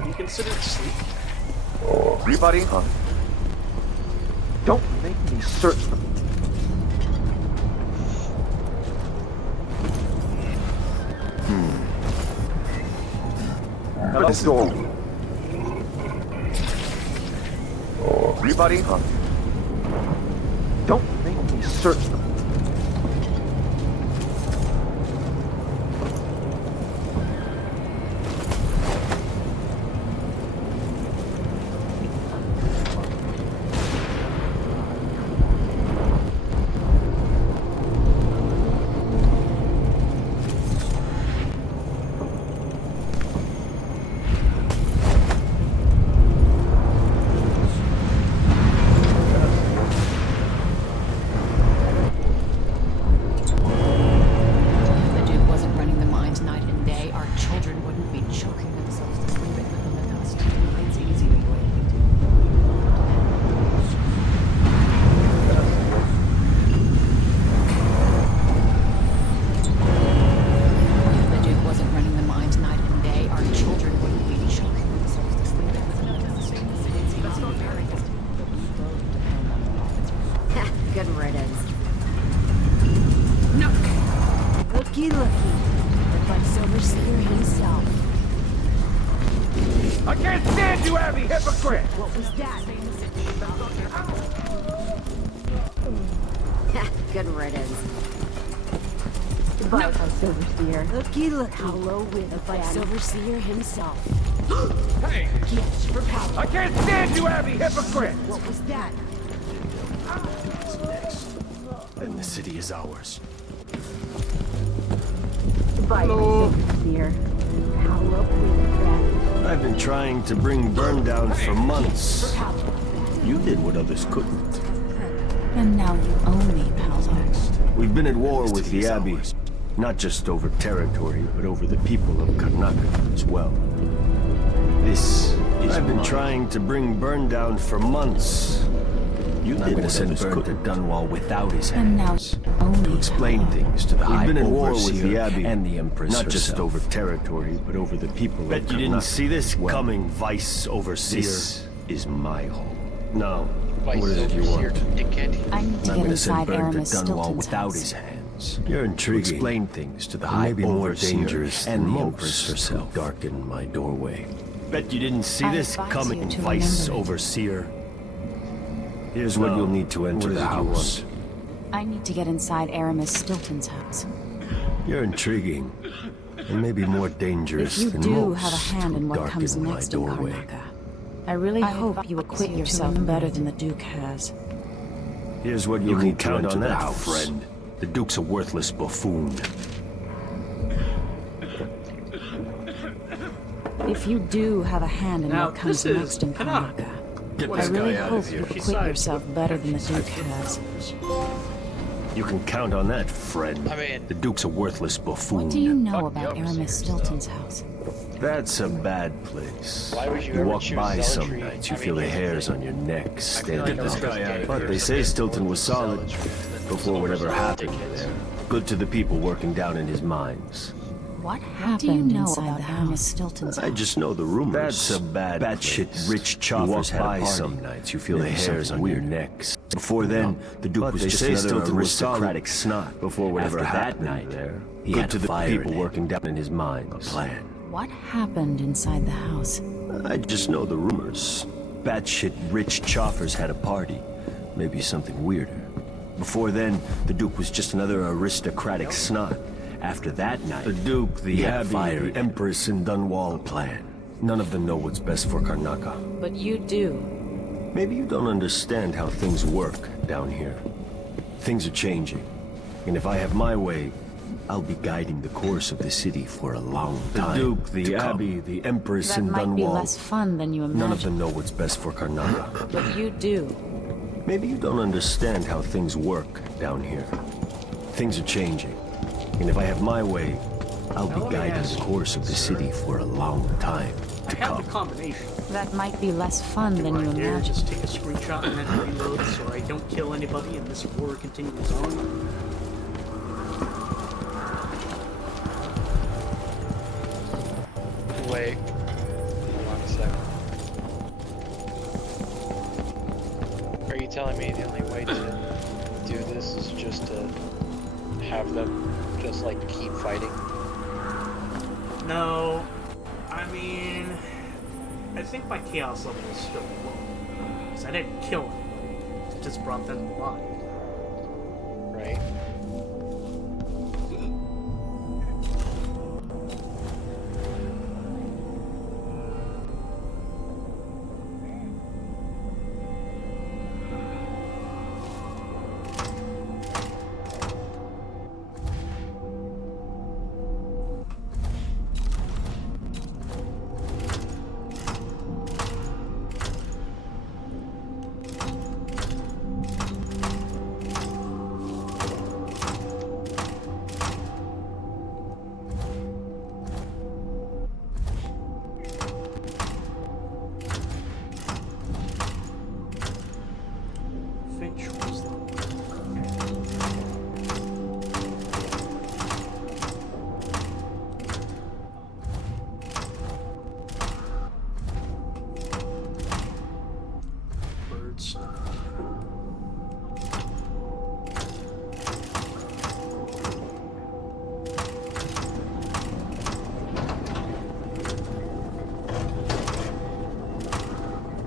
You consider it sleep? Everybody? Don't make me search them. Hello, door. Everybody? Don't make me search them. Good riddance. No! Looky, looky. The Vice Overseer himself. I can't stand you, Abby, hypocrite! What was that? Good riddance. Goodbye, Vice Overseer. Looky, looky. How low with the Vice Overseer himself. Hey! Gifts for power. I can't stand you, Abby, hypocrite! What was that? Then the city is ours. Goodbye, Vice Overseer. How low with that? I've been trying to bring Burn down for months. You did what others couldn't. And now you own me, Paolo. We've been at war with the Abbey. Not just over territory, but over the people of Karnaca as well. This is I've been trying to bring Burn down for months. You did what others couldn't. To Dunwall without his hands. And now only to explain things to the High Overseer. We've been at war with the Abbey and the Empress not herself. just over territory, but over the people of Karnaca. Bet you didn't see this coming, Vice Overseer. This is my home. Now, what is it you want? I need to get inside Aramis Dunwall Stilton's without house. his hands. You're intriguing. To explain things to the High maybe more Overseer dangerous and than the the Empress Empress herself. darken my doorway. Bet you didn't see I this advise coming, you to Vice remember it. Overseer. Here's what you'll need to enter the house. I need to get inside Aramis Stilton's house. You're intriguing, and maybe more dangerous If you than do most have a hand in what comes darken my next in doorway. Karnaca, I really hope you acquit yourself better than the Duke has. Here's what you'll need to enter on that, friend. The Duke's a worthless buffoon. If you do have a hand in what comes next in Karnaka, I really hope you acquit yourself better than the Duke has. You can count on that, friend. I mean, the Duke's a worthless buffoon. What do you know about Aramis Stilton's house? That's a bad place. Why would you You ever walk choose by some zealotry? nights, you I mean, feel the here's the hairs thing. on your neck I feel standing like up. But they say Stilton was solid before whatever happened there. Good to the people working down in his mines. What happened inside the Aramis Stilton's house? I just know the rumors. That's a bad batshit rich choppers had by some nights. You feel the hairs on your necks. Before then, the Duke was just another aristocratic snot. Before whatever happened that night, there, good to the people working down in his mines. A plan. What happened inside the house? I just know the rumors. Batshit rich choffers had a party. Maybe something weirder. Before then, the Duke was just another aristocratic snot. After that night, the Duke, the Abbey, the Empress, and Dunwall plan. None of them know what's best for Karnaka. But you do. Maybe you don't understand how things work down here. Things are changing. And if I have my way, I'll be guiding the course of the city for a long time. The Duke, the Abbey, the Empress, and Dunwall. That might be less fun than you imagine. None of them know what's best for Karnaka. But you do. Maybe you don't understand how things work down here. Things are changing. And if I have my way, I'll be guiding the course of the city for a long time to come. I have the combination. That might be less fun than you imagine. Just take a screenshot and then reload so I don't kill anybody and this war continues on. Wait. Hold on a second. Are you telling me the only way to do this is just to have them just like keep fighting? No. I mean, I think my chaos level is still low. Because I didn't kill anybody. It just brought them to life. Right.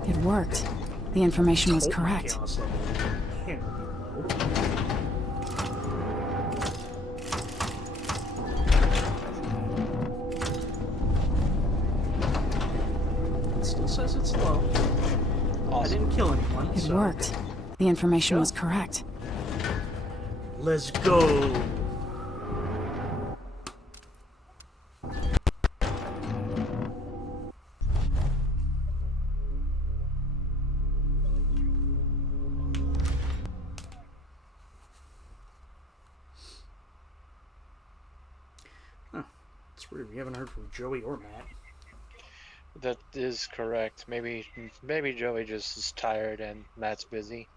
It worked. The information was correct. It still says it's low. I didn't kill anyone. It worked. The information was correct. Let's go. Weird. We haven't heard from Joey or Matt. That is correct. Maybe Joey just is tired and Matt's busy.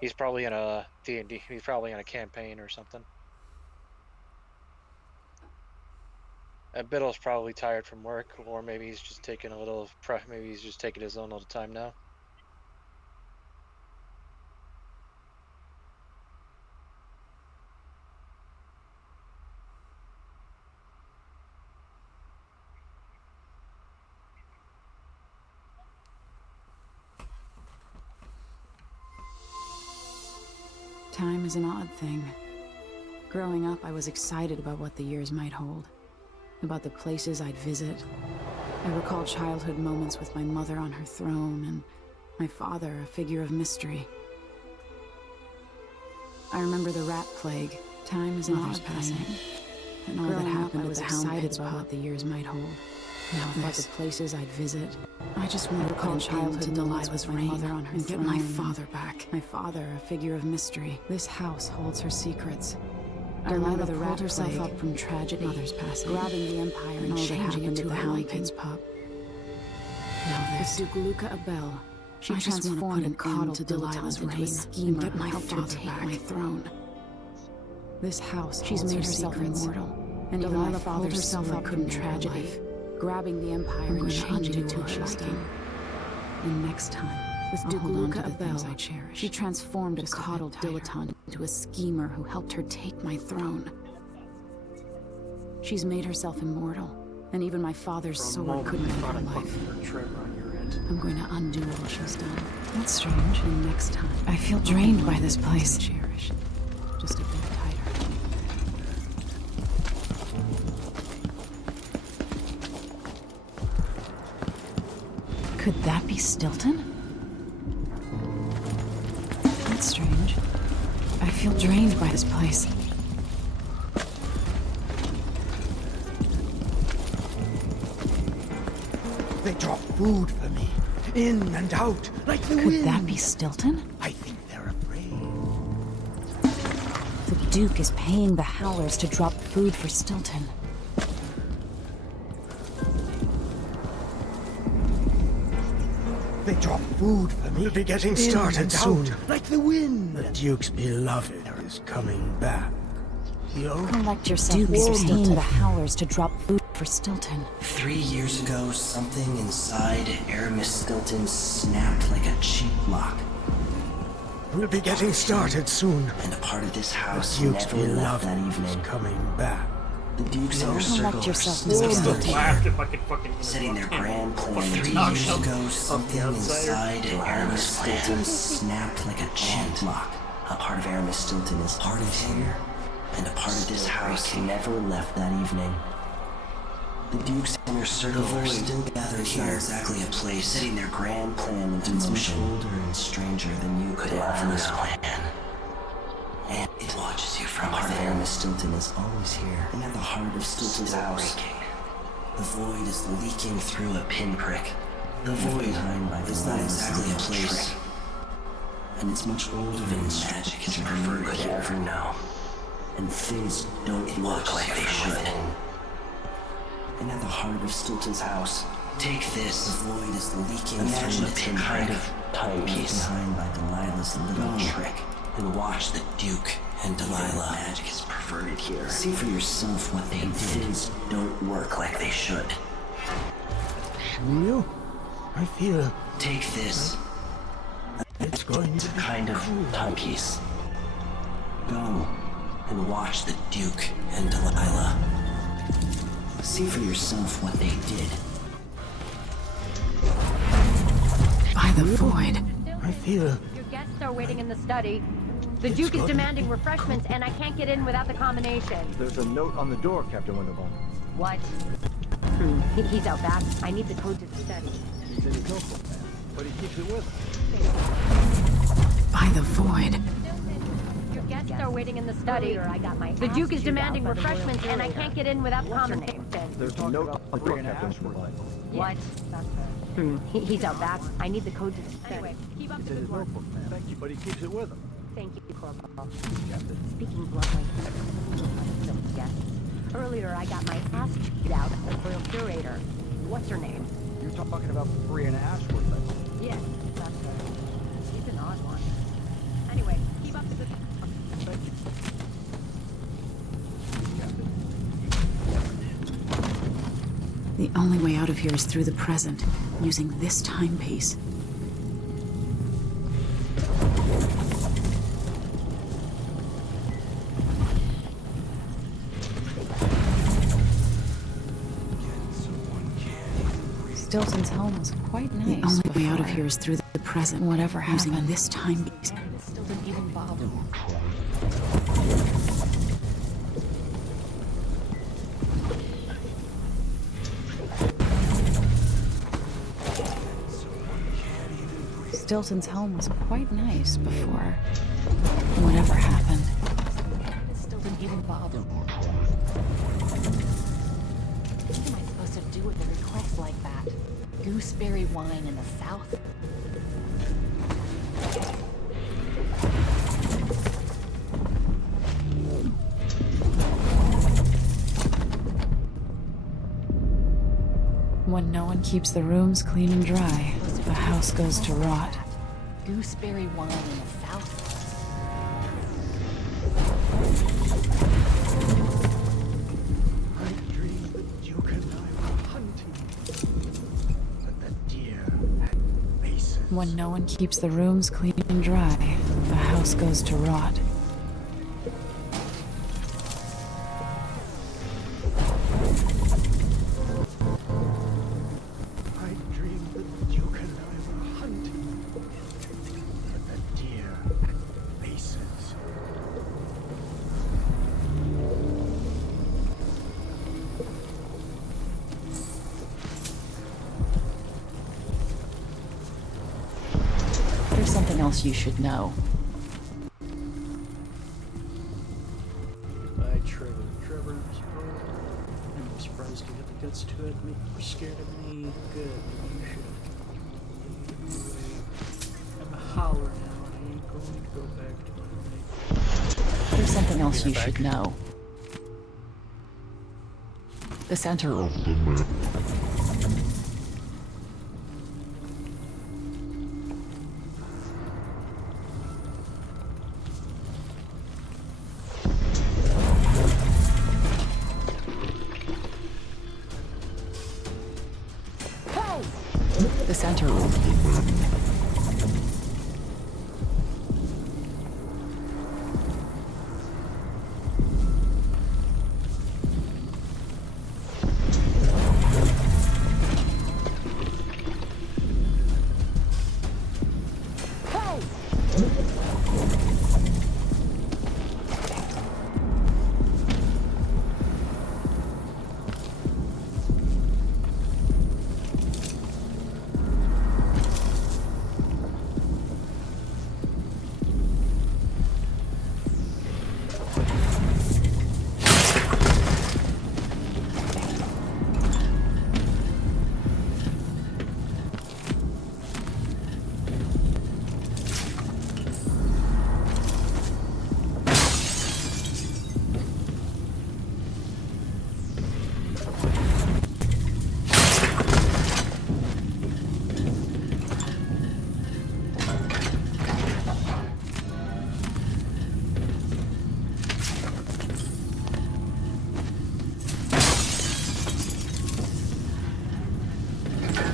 He's probably in a D&D. He's probably in a campaign or something. And Biddle's probably tired from work, or maybe he's just taking a little. Maybe he's just taking his own little time now. Time is an odd thing. Growing up, I was excited about what the years might hold, about the places I'd visit. I recall childhood moments with my mother on her throne, and my father, a figure of mystery. I remember the rat plague. Time is an odd thing, and all that happened at the Hound Pits about what the years might hold, Now about the places I'd visit. I just want to recall childhood Delilah's reign mother on her and get my father back. My father, a figure of mystery. This house holds her secrets. Delilah pulled herself up from tragedy, mother's passing, grabbing the empire and changing it to a Howling Pig's pup. Now this Duke Luca Abel. She transformed and coddled Delilah's reign into a schemer get my father back. My throne. This house, she's made herself immortal, and even my father herself up from tragedy, grabbing the empire and changing it to what she's done. And next time, with Duke Luca Abel, she transformed a coddled dilettante into a schemer who helped her take my throne. She's made herself immortal, and even my father's sword couldn't end her life. I'm going to undo all she's done. That's strange. And next time, I feel drained by this place. Cherish, just a bit tighter. Could that be Stilton? That's strange. I feel drained by this place. They drop food for me, in and out, like the wind. Could that be Stilton? I think they're afraid. The Duke is paying the Howlers to drop food for Stilton. They drop food for me. We'll be getting started soon, like the wind. The Duke's beloved is coming back. Collect yourself. Dukes are paying the Howlers to drop food for Stilton. 3 years ago, something inside Aramis Stilton snapped like a cheap lock. We'll be getting started soon. And a part of this house the Duke's never left beloved that evening. is coming back. The Duke's inner circle are setting their grand plan. 3 years ago, something inside Aramis Stilton snapped like a cheap lock. A part of Aramis Stilton is part of him. And a part of this house never left that evening. The Duke's inner circle are still gathered here. Not exactly a place, setting their grand plan into motion. It's much older and stranger than you could ever plan. And it watches you from part of Aramis Stilton is always here. And at the heart of Stilton's house, the void is leaking through a pinprick. The void is not exactly a place. And it's much older than magic is preferred could ever know. And things don't look like they should. And at the heart of Stilton's house, take this. The void is leaking through a pinprick. Kind of timepiece behind by Delilah's little trick. And watch the Duke and Delilah. Magic is perverted here. See for yourself what they did. Things don't work like they should. You? I feel. Take this. It's going to be kind of timepiece. Go and watch the Duke and Delilah. See for yourself what they did. By the void. I feel. Your guests are waiting in the study. The Duke is demanding refreshments, and I can't get in without the combination. There's a note on the door, Captain Winterbourne. What? He's out back. I need the code to the study. He's in his notebook, but he keeps it with him. By the void. Your guests are waiting in the study. The Duke is demanding refreshments, and I can't get in without the combination. There's a note on the door, Captain Winterbourne. What? He's out back. I need the code to the study. Anyway, keep up It's the in his good work. notebook, man. Thank you, but he keeps it with him. Thank you, Corporal. Speaking bluntly, yes. Earlier, I got my ass checked out at the Royal Curator. What's her name? You're talking about Brianna Ashworth, I think. Yes, that's her. She's an odd one. Anyway, keep up the good. Thank you. The only way out of here is through the present, using this timepiece. Stilton's home was quite nice. The only way out of here is through the present, whatever happened. Using this timepiece. Still didn't even bother. Stilton's home was quite nice before whatever happened. Still didn't even bother. What am I supposed to do with the request? gooseberry wine in the south. When no one keeps the rooms clean and dry, the house goes to rot. Gooseberry wine in the south. I dreamed that Duke and I were hunting. But the deer had faces. When no one keeps the rooms clean and dry, the house goes to rot. I dreamed that Duke and I were hunting. But the deer had faces. There's something else you should know. Goodbye, Trevor. Trevor, I'm surprised you had the guts to admit you were scared of me. Good, you should. I'm a howler now. I ain't going to go back to my There's something else you should know. The center of the map. The center of the map.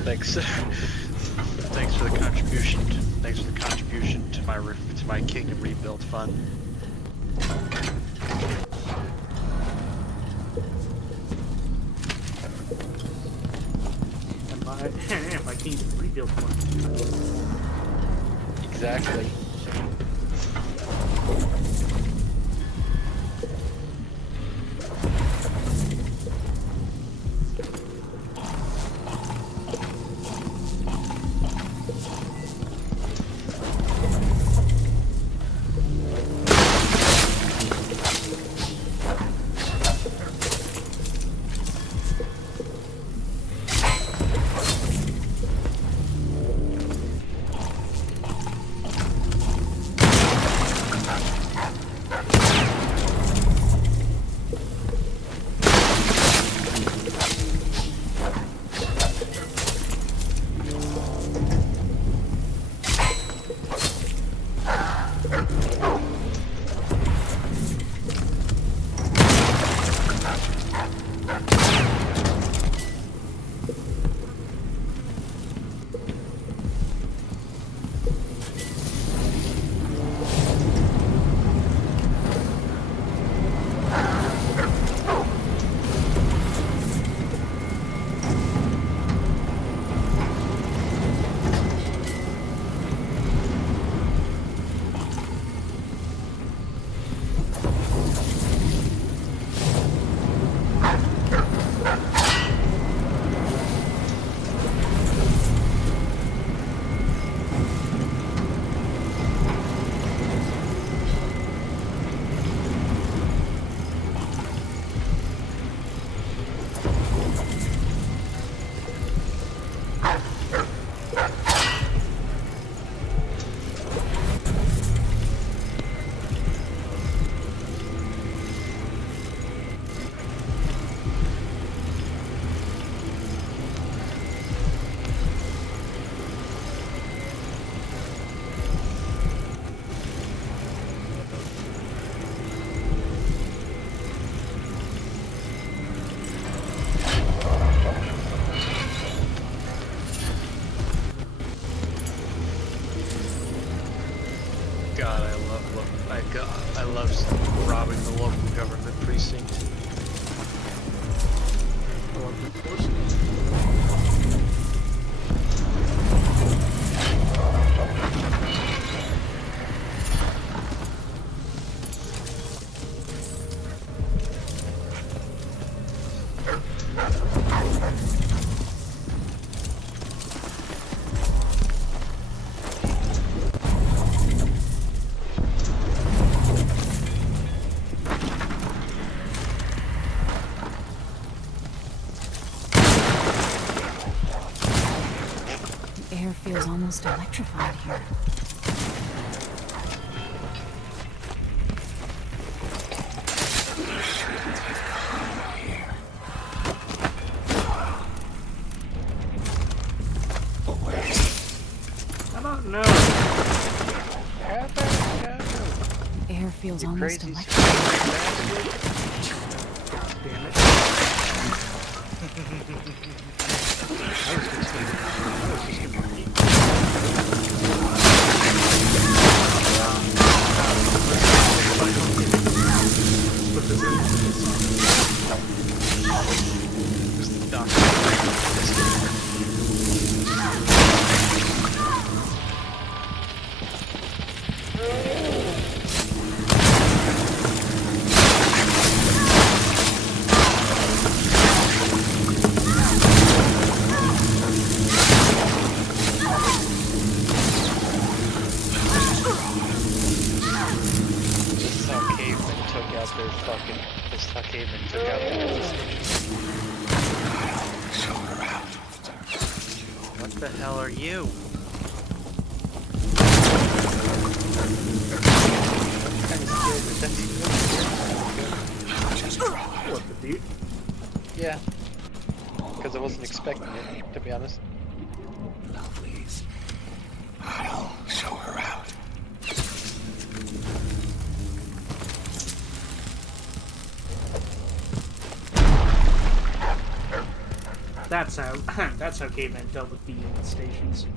Thanks. Thanks for the contribution. Thanks for the contribution to my Kingdom Rebuild fund. And my Kingdom Rebuild fund. Exactly. just robbing the local government precinct. The air feels almost electrified here. I don't know. The air feels almost crazy electrified. God damn it. I was just What the hell are you? What the dude? Yeah. Because I wasn't expecting it, to be honest. No, please. I'll show her out. That's how that's how cavemen dealt with the stations.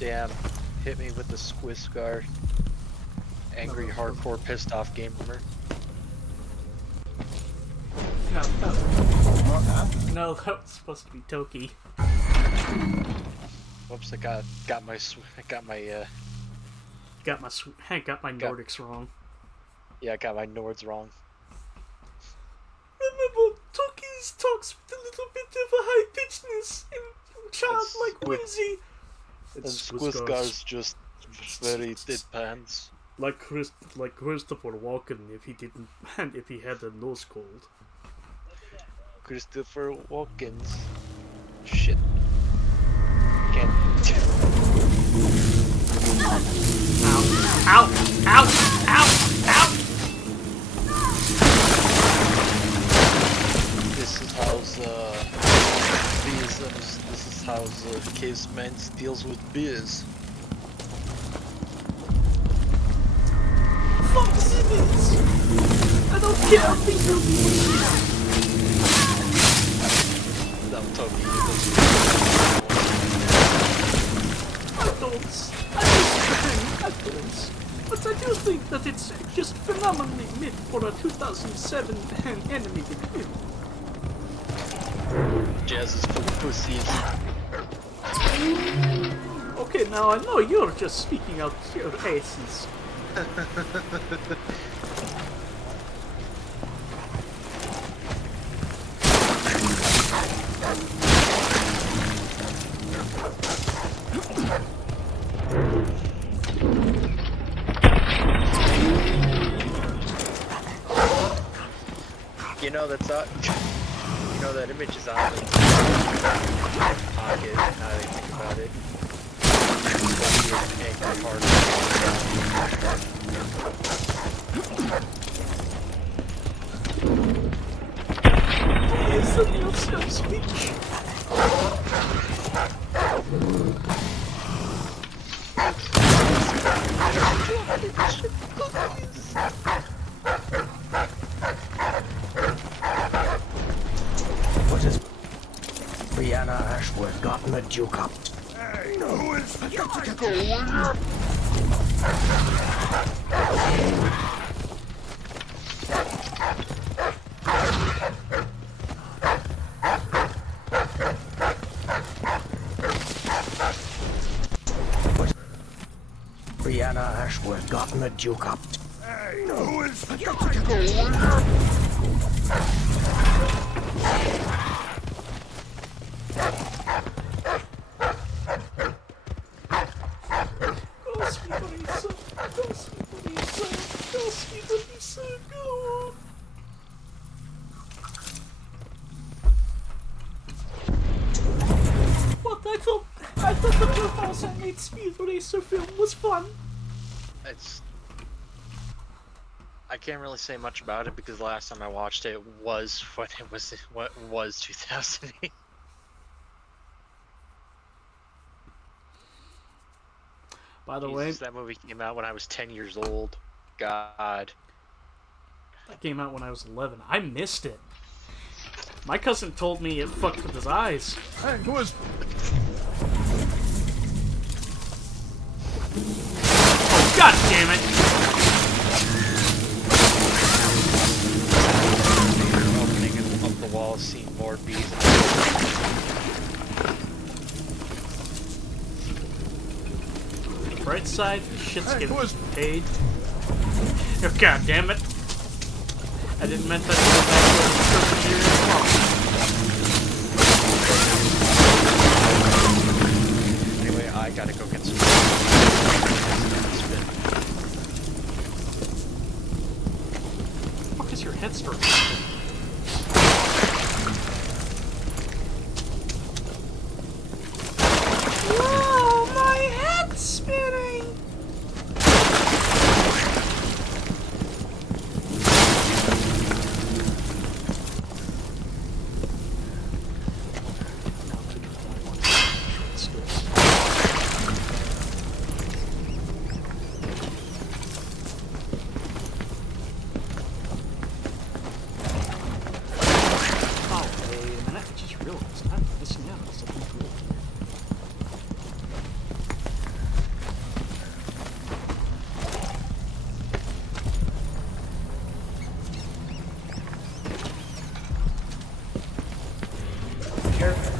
Damn. Hit me with the squish scar. Angry, hardcore, pissed off gamer. No, that was supposed to be Toki. Whoops! I got my Nordics wrong. Yeah, I got my Nords wrong. Remember, Toki talks with a little bit of a high pitchedness and childlike whimsy. And Squiscar's just very thin pants. Like Christopher Walken if he had a nose cold. Christopher Walken's shit. Can't. Ow! Ow! Ow! Ow! This is how this is how the caveman deals with beers. Fuck Simmons! I don't care, I think you'll be I'm talking I don't. But I do think that it's just phenomenally mid for a 2007 animated film. Jazz is full of pussies. Okay, now I know you're just speaking out your asses. You know that's not. You know that image is on the pocket. Now that I think about it, It's the Neil Snow speech. What has Brianna Ashworth gotten the Duke up? Hey, who is Brianna Ashworth gotten the Duke up? Hey, who is I thought the Purpose Animated Speed Racer film was fun. I can't really say much about it because the last time I watched it was what 2008. By the way, that movie came out when I was 10 years old. God. That came out when I was 11. I missed it. My cousin told me it fucked with his eyes. Hey, who is... Oh, God damn it! Opening up the wall, seeing more bees. Bright side, shit's getting paid. Oh, God damn it! I didn't meant that to go back to the Anyway, I gotta go get some. What is your head stroke? Whoa, my head's spinning!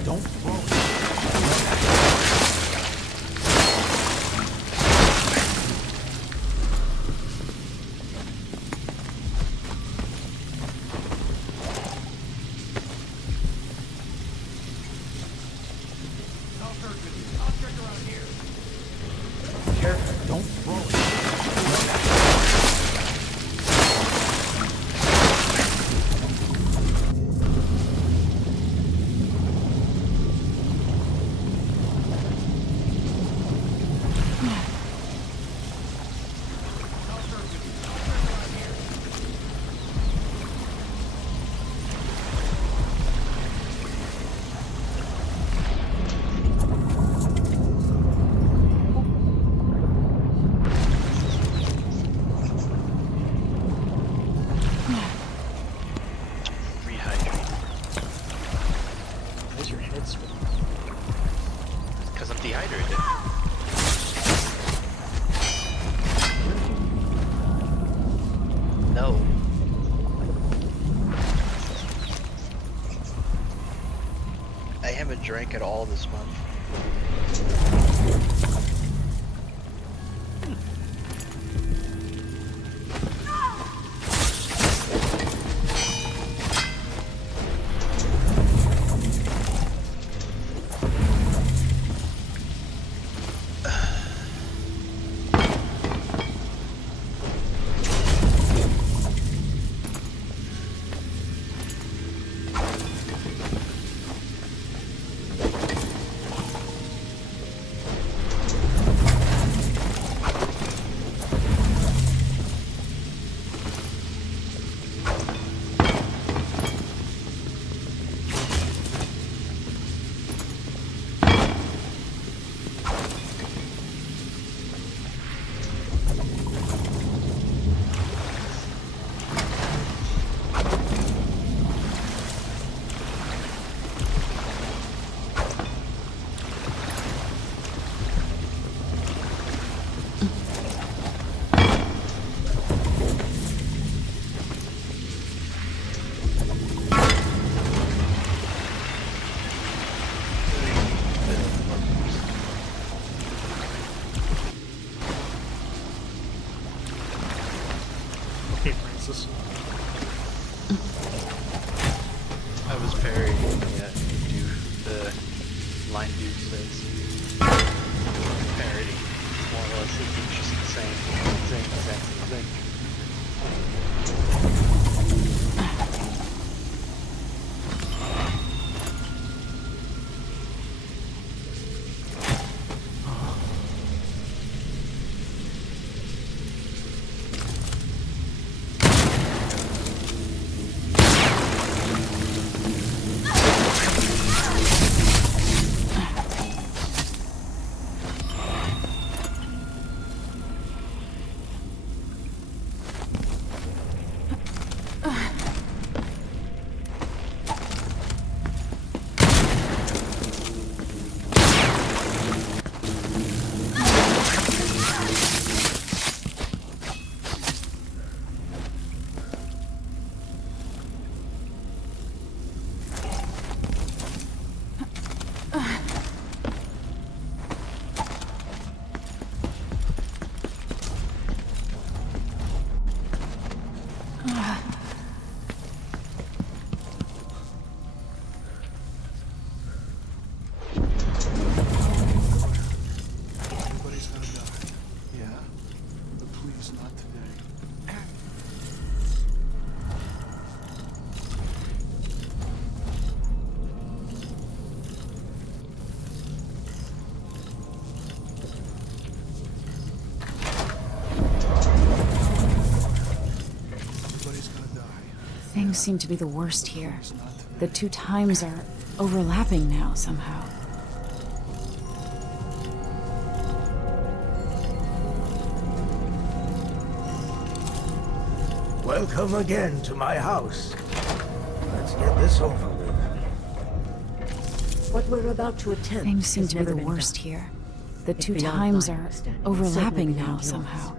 Don't throw it. Careful, don't throw it. Because I'm dehydrated. No. I haven't drank at all this month. Jesus. I was parodying the line dude says. Parody. More or less, it's just the same exact thing. Things seem to be the worst here. The two times are overlapping now somehow. Welcome again to my house. Let's get this over with. What we're about to attempt Things seem has to be never the been worst done. here. The It's two beyond times my are understanding, and overlapping certainly now beyond yours. somehow.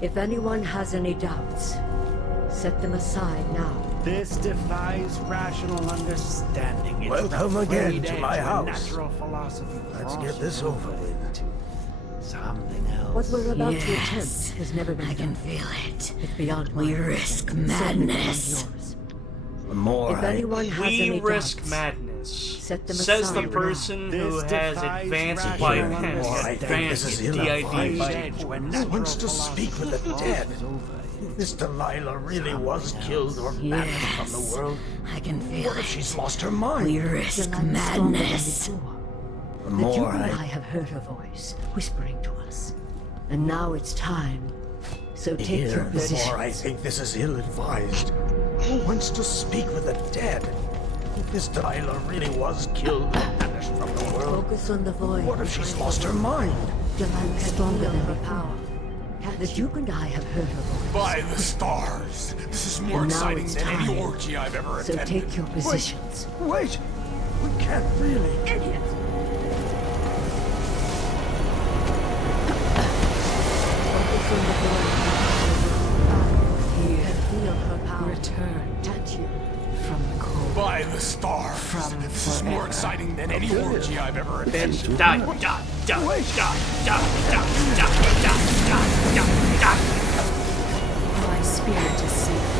If anyone has any doubts, set them aside now. This defies rational understanding. Welcome again to my house. Natural philosophy. Let's get this over with. Something else. What we're about to Yes, attempt has never been I can done. feel it. It's beyond my We risk understanding, and certainly beyond madness. yours. The more If anyone has We any risk doubts, madness. set them Says the aside person now. who This has defies advanced rational biochemistry, understanding. This is advanced ill-advised. DID. Who wants to speak with the dead? If this Delilah really was killed or banished from the world, I can feel what it. if she's lost her mind? We risk Delilah's stronger than madness. before. The The more Duke and I I have heard her voice, whispering to us. And now it's time. So take your hear, the more I positions. think this is ill-advised. Who wants to speak with the dead? If this Delilah really was killed or banished from the world, Focus on the void. what if she's lost her mind? Delilah's stronger than her power. The Duke and I have heard her voice. By the stars! This is more And now exciting it's than any time. orgy I've ever So attended. take your positions. Wait! We can't really. Idiot! Focus on the void. Here, And feel her power. return At you. from the cold. By the stars! From This is more forever. exciting than any orgy I've ever Then attended. die, die, die, die, die, die, die, die, die. My spirit is safe.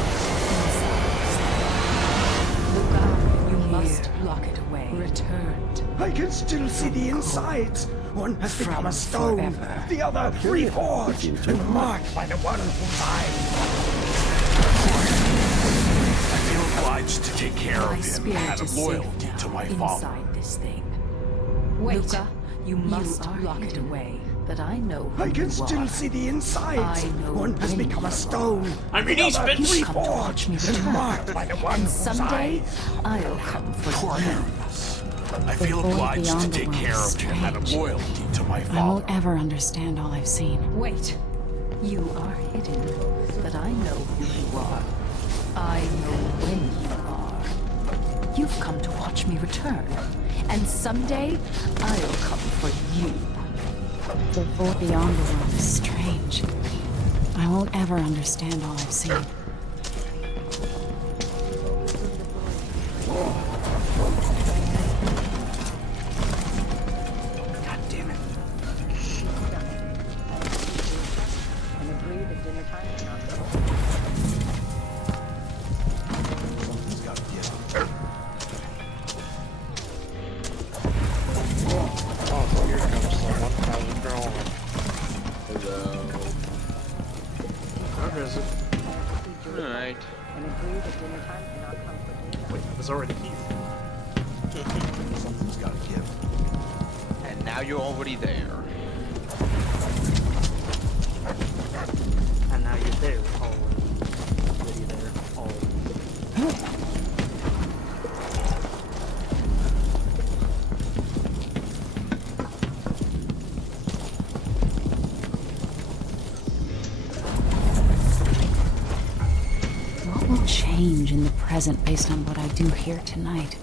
Luca, you must lock it away. Returned. I can still see the insides. One has become From a stone, forever. the other reforged and marked by the one whose eye. I feel obliged to take care My of him spirit out is of safe loyalty now to my father. inside this thing. Wait, Luca, you must lock it away. That I know who I can you still are. see the insides. I know One has when become you a stone. I'm the released, other bitch. Come to watch me reforged and return. marked by the one And whose someday, eyes. I'll come for Poor you. Aramis. I The feel void obliged to beyond the take world care is of him out of strange. loyalty to my I father. won't ever understand all I've seen. Wait. You are hidden, but I know who you are. I know when you are. You've come to watch me return, and someday I'll come for you. The void beyond the world is strange. I won't ever understand all I've seen. God damn it. And agree that dinner time is not Something's gotta give. And now you're already there. And now you're there, already there, already. What will change in the present based on what I do here tonight?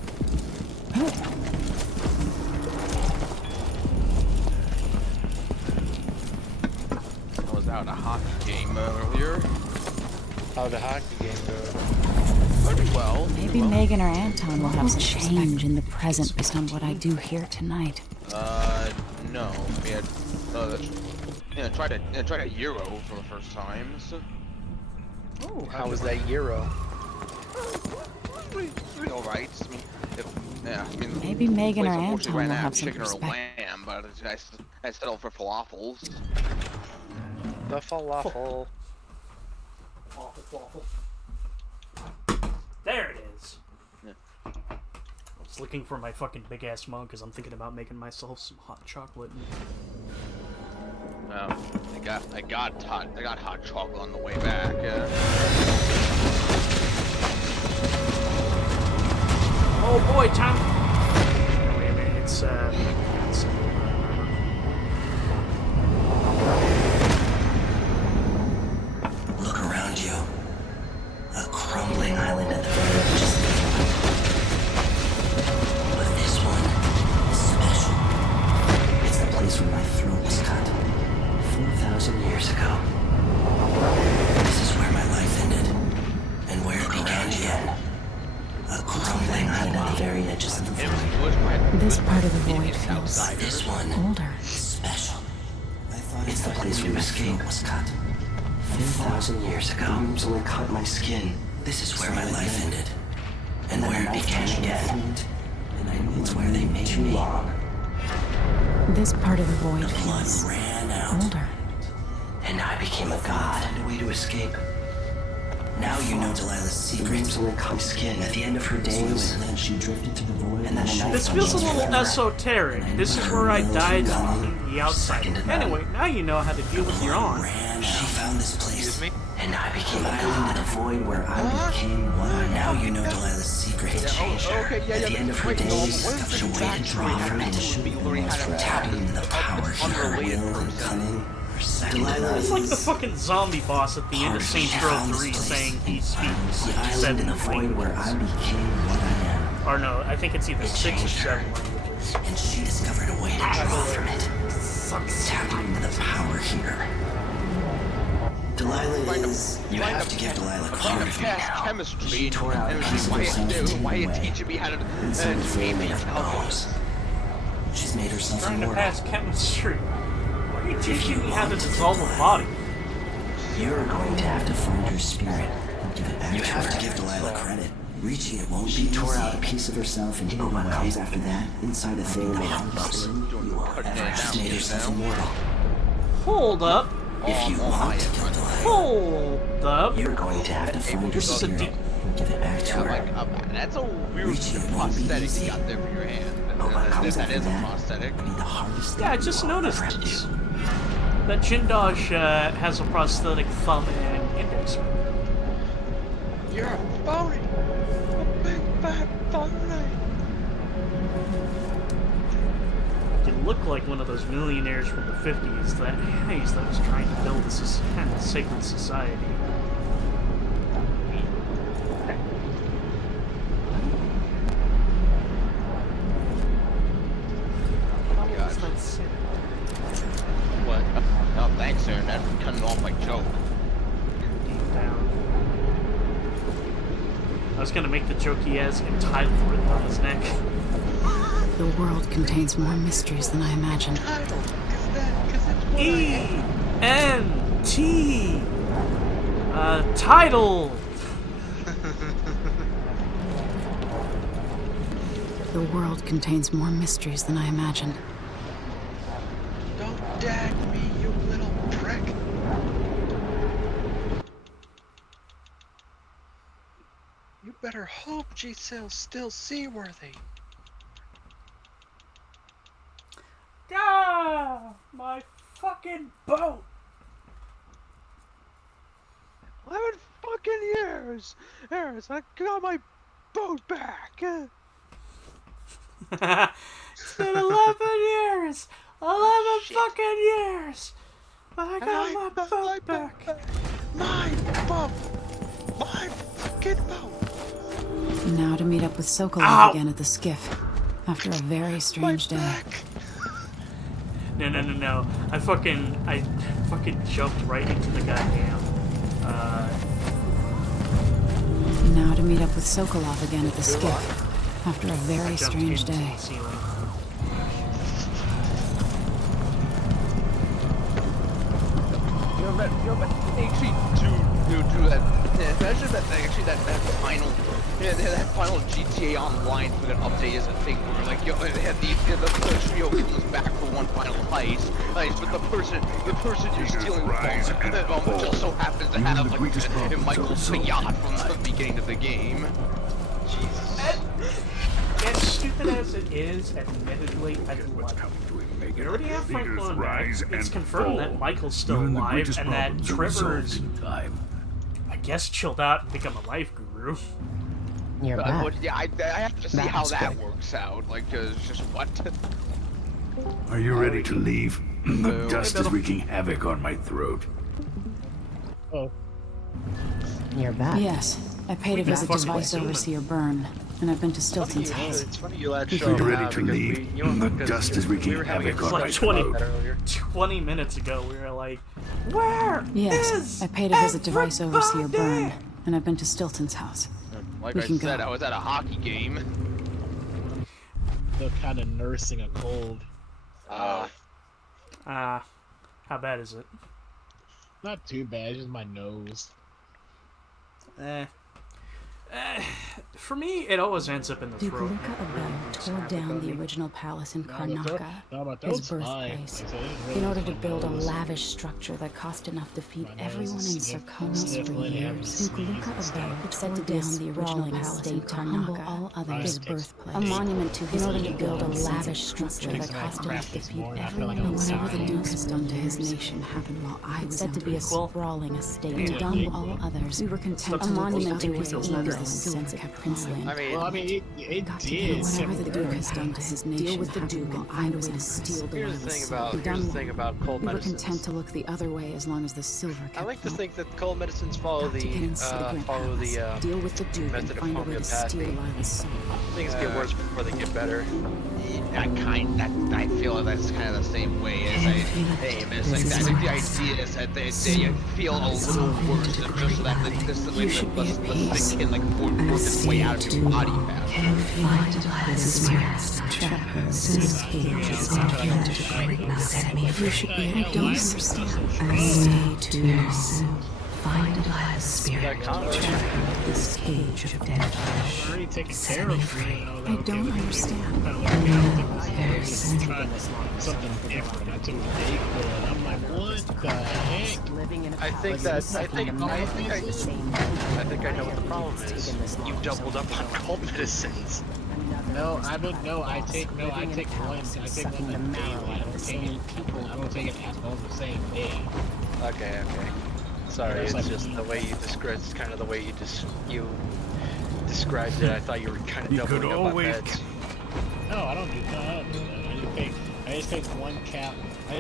I was out a hockey game earlier. How'd the hockey game go? Pretty well. Maybe Megan or Anton will have some change in the present based on what I do here tonight. No. We had, tried a Euro for the first time. So. Oh, how was that Euro? Alright. Maybe Megan or place Anton ran will out have of some chicken or perspective. lamb, but I settled for falafels. The falafel. Waffle. There it is. Yeah. I was looking for my fucking big ass mug because I'm thinking about making myself some hot chocolate. I got hot chocolate on the way back. Oh boy, Tom. No, wait a minute. It's Look around you. A crumbling island at the very edge of the void. But this one is special. It's the place where my throat was cut 4,000 years ago. This is where my life ended, and where it began again. A crumbling island at the very edges of the void. This part of the void feels This one older. is special. It's the place where my throat was cut 4,000 years ago. Only cut my skin. This is where my life ended, and where it began again. It's where they made me. This part of the void The blood feels ran out, older. and I became a god. Find a way to escape. Now you know Delilah's secret. Only cut my skin. At the end of her days, and then she drifted to the void. And then this feels a little esoteric. This is where I died on the outside. Anyway, now you know how to deal with your own. She found this place, and I became a god in a void where I became what I am. Now you know Delilah's secret. It changed her. At the end of her days, she a way to draw from it. Tapping into the power here, will and cunning. It's like the fucking zombie boss at the end of Saints Row 3 saying he speaks 7 languages. Or no, I think it's either 6 or 7 languages. And she discovered a way to draw from it. Tapping into the power here. Delilah is... You have to give Delilah credit for now. Chemistry. She tore out pieces of herself into Why the you way. teaching me how to Inside the frame made of bones. She's made herself Trying to immortal. pass chemistry. Why are you teaching me how to dissolve a body? You're going to have to find her spirit and give it back to her. You have to give Delilah credit. Reaching it won't be easy. She tore out a piece of herself and hid it away. What comes after that? Inside a thing made of bones. You will ever made herself immortal. Hold up. If you want to kill Delilah, Hold up. you're going to have to find her This is a spirit deep... and give it back to her. That's a weird prosthetic you got there for your hand. That is a prosthetic. Yeah, I just noticed this. That Jindosh has a prosthetic thumb and index finger. You're a phony. A big fat phony. You look like one of those millionaires from the 50s that was trying to build this kind of sacred society. What? Oh, thanks, sir. That's cutting off my joke. Deep down. I was gonna make the joke he has entitled written on his neck. The world contains more mysteries than I imagined. E-N-T title. The world contains more mysteries than I imagined. Don't dag me, you little prick. You better hope G-Cell's still seaworthy. Ah, my fucking boat! 11 fucking years! Harris, I got my boat back! It's been 11 years! 11 fucking years! But I got my boat back! My boat! My fucking boat! Now to meet up with Sokolov again at the skiff. After a very strange day. No. I fucking jumped right into the goddamn, Now to meet up with Sokolov again at the skiff. After a very strange day. That final GTA Online for an update is a thing where like they had the trio comes back for one final heist, but the person you're stealing from just so happens to have like Michael Fiat from the beginning of the game. Jesus. As stupid as it is, admittedly, I love it. We already have Franklin back. It's confirmed that Michael's still alive and that Trevor's, I guess, chilled out and become a life guru. You're back. Yeah, I have to see how that works out. Like, just what? Are you ready to leave? The dust is wreaking havoc on my throat. Oh. You're back. Yes, I paid a visit to Vice Overseer Byrne, and I've been to Stilton's house. It's funny you lads Are show you up ready now to because leave? we, The dust is wreaking havoc on my Like throat. 20 minutes ago, we were like, where Yes, I paid a visit to Vice Overseer Byrne, and I've been to Stilton's house. Like We I can said, go. I was at a hockey game. They're kind of nursing a cold. how bad is it? Not too bad, just my nose. For me, it always ends up in the Duke throat. Luca Abel tore down the original palace in Karnaca, his birthplace, in order to build a lavish structure that cost enough to feed everyone in Sarkonos for years. Duke Luca Abel set down the original palace in Karnaca, all others, his birthplace, a monument to his in order to build a lavish structure that cost enough to feed everyone. And whatever the Duke has done to his nation happened while I was said to be a sprawling estate, and done with all others. We were content to monument to his ego and sense of princeland. I mean, it did. Whatever the Duke has done to his nation, deal with the Duke and find a way to steal Here's the thing about cold we were medicines. content to look the other way as long as the silver kept I like to flowing. think that cold medicines follow the deal with the Duke and method of find a way to steal homeopathy. Lila's soul. Things get worse before they get better. I feel like that's kind of the same way as I aim. It's like that. The idea is that they feel a little worse just so that the thing can like work its way out of your body faster. You should be I don't understand. Find Delilah's spirit. This cage of dead flesh. Already taken care of. I don't understand. Something different. I took a big one. I'm like, what the heck? I think I know what the problem is. You doubled up on cold medicines. No, I don't know. I take one. I take one a day. I don't take it at home the same day. Okay. Sorry, it's just the way you described. It's kind of the way you described it. I thought you were kind of doubling up on meds. No, I don't do that. I just take one cap.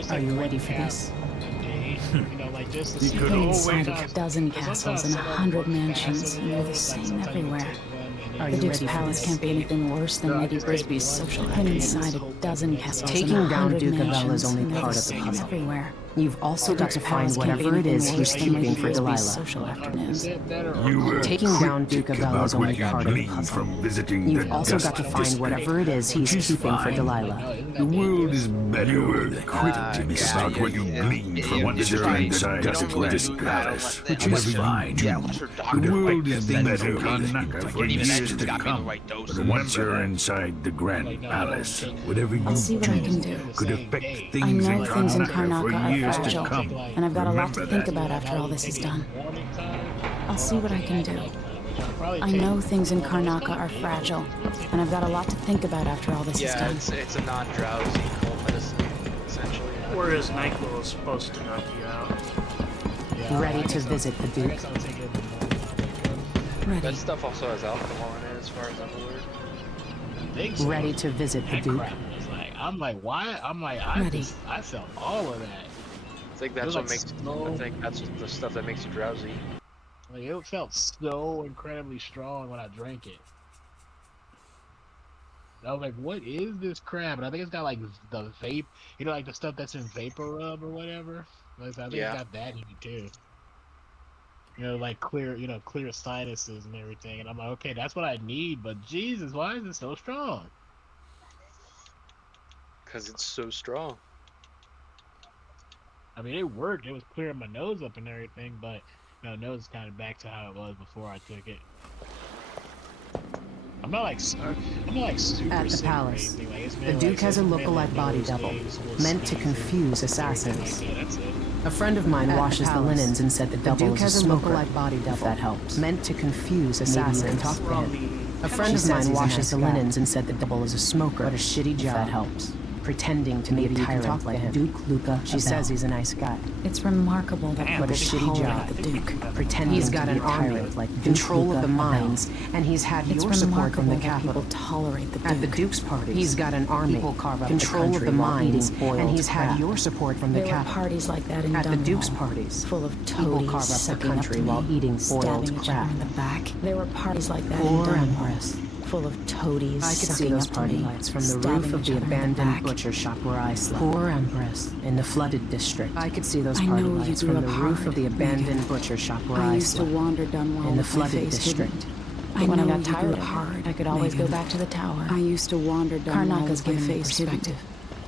Are you ready for this? A day. You know, like just to see. I've been inside a dozen castles and 100 mansions, and they're the same everywhere. The Duke's palace can't be anything worse than Lady Brisby's social life. I've been inside a dozen castles and Taking down 100 Duke Abel mansions, is only and they're part the of the same puzzle. everywhere. You've also got to find whatever it is he's keeping for Delilah. Social afternoons. You were Taking down Duke cryptic Abel is about only what you part of the gleaned puzzle. from visiting You've the also dust got to find district. whatever it is he's Which is keeping for fine. Delilah. The world is better. You were cryptic about what you gleaned from visiting the dust district palace, which is fine. The world is better Karnaca for years to come. But once you're inside the Grand Palace, whatever you I'll see what I can do. could affect I things know things in Karnaca for Karnaca are years to fragile, come. and I've got a lot to Remember think that. about after all this is done. I'll see what I can do. I know things in Karnaca are fragile, and I've got a lot to think about after all this is Yeah, done. it's a non-drowsy cold medicine. essentially. Or is NyQuil supposed to knock you out? Yeah, ready to visit the Duke. That stuff also has alcohol in it, as far as I'm aware. I think so. Ready to visit the Duke. I'm like, why? I'm like, I felt all of that. I think that's what makes. I think that's the stuff that makes you drowsy. Like it felt so incredibly strong when I drank it. I was like, what is this crap? And I think it's got like the vape, like the stuff that's in vapor rub or whatever. Like, I think it's got that in it too. Like clear sinuses and everything. And I'm like, okay, that's what I need. But Jesus, why is it so strong? Because it's so strong. I mean, it worked. It was clearing my nose up and everything, but nose is kind of back to how it was before I took it. I'm not like super at the palace. The Duke has a lookalike body double, meant to confuse assassins. A friend of mine washes the linens and said the double is a smoker. A body double, if that helps. Meant to confuse assassins. Talk to him. A friend of mine washes the linens and said the double is a smoker. What a shitty job. If that helps. Pretending to be a tyrant like him. Duke Luca. She says he's a nice guy. It's remarkable that what a shitty job. The Duke. Pretending he's got an army, like control of the mines, and he's had your support from the capital. Tolerate the Duke. At the Duke's parties, he's got an army, control of the mines, and he's had your support from the capital. There were parties like that in At the Duke's parties, full of people carve up the country while eating boiled crab. In the back. There were parties like that Poor in Empress. Full of toadies. I could see those party lights from the roof of the abandoned butcher shop where I slept. Poor Empress in the flooded district. I could see those party lights from the roof of the abandoned butcher shop where I used to wander Dunwell in the flooded district. But when I got tired of hard, I could always go back to the tower. I used to wander Dunwell with my face perspective.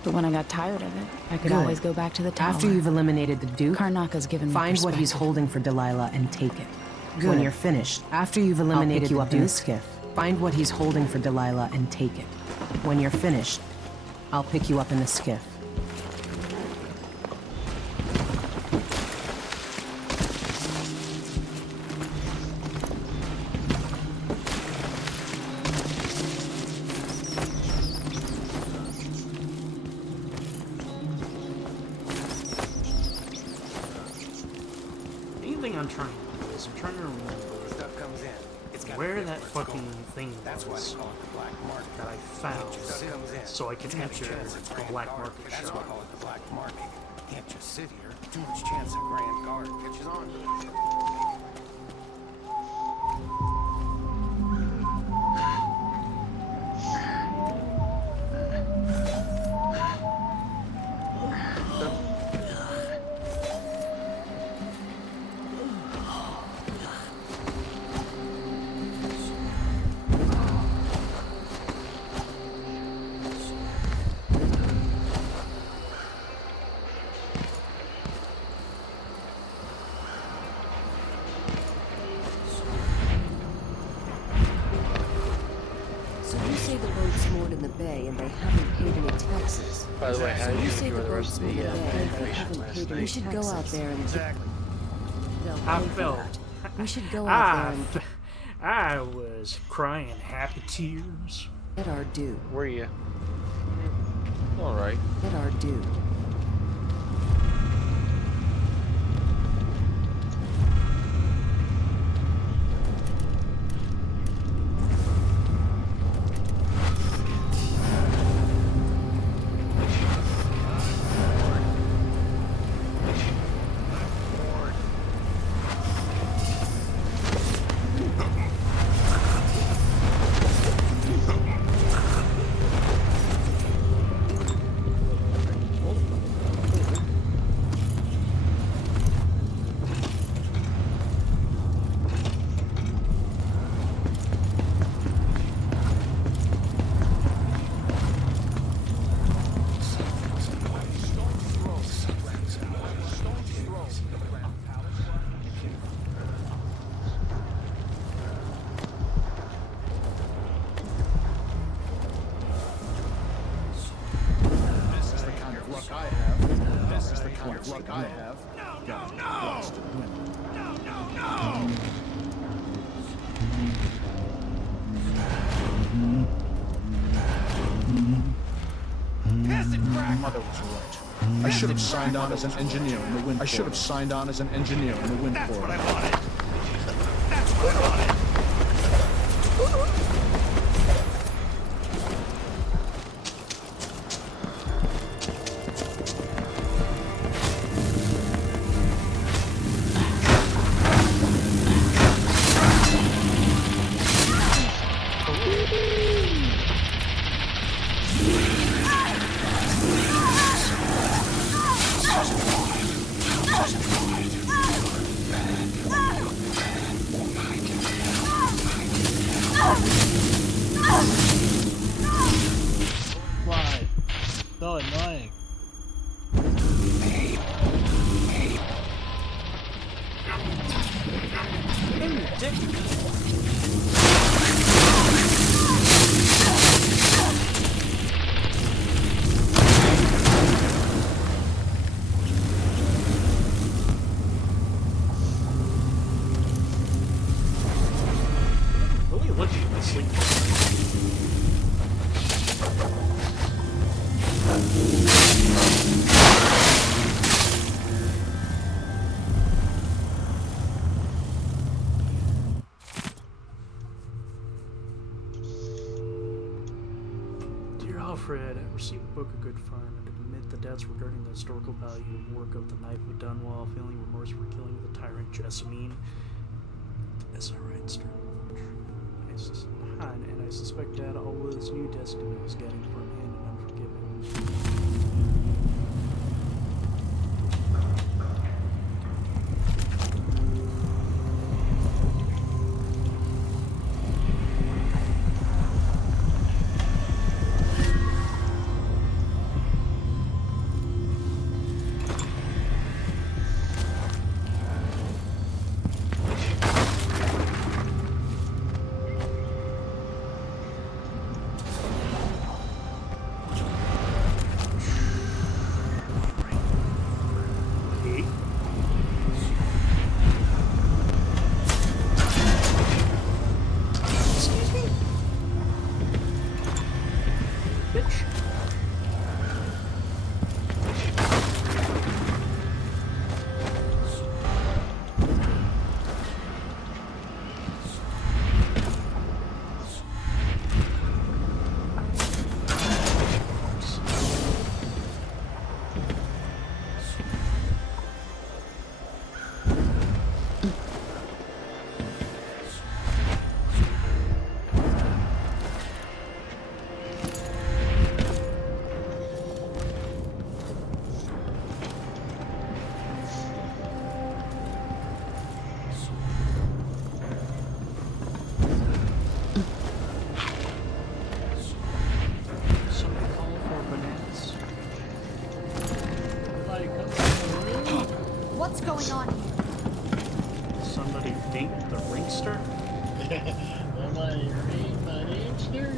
But when I got tired of it, I could always go back to the tower. After you've eliminated the Duke, Karnaka's given me find what he's holding for Delilah and take it. When you're finished, after you've eliminated the Duke, skiff. Find what he's holding for Delilah and take it. When you're finished, I'll pick you up in the skiff. Anything I'm trying to do is I'm trying to remember where that fucking thing was that I found so I can enter the black market shop. That's why I call it the black market. Can't just sit here. Too much chance a grand guard catches on to it. By the way, how did you enjoy the rest of the animation last night? We should go out there and... I felt... We should go out there and... I was crying happy tears. Get our due. Were you? Alright. Get our due. I have. Got lost to win. Piss and crack! Mother was right. I should have signed on as an engineer in the wind. I should have signed on as an engineer in the wind. That's what I wanted. That's what I wanted. Why? So annoying. Really legitimately. Dear Alfred, I received a book of good fun and admit the debts regarding the historical value and work of the Knife of Dunwall, feeling remorse for killing the tyrant Jessamine. As I write stern, and I suspect Dad always knew Destiny was getting from him and unforgiving. What's going on here? Somebody date the ringster? Somebody read my ringster?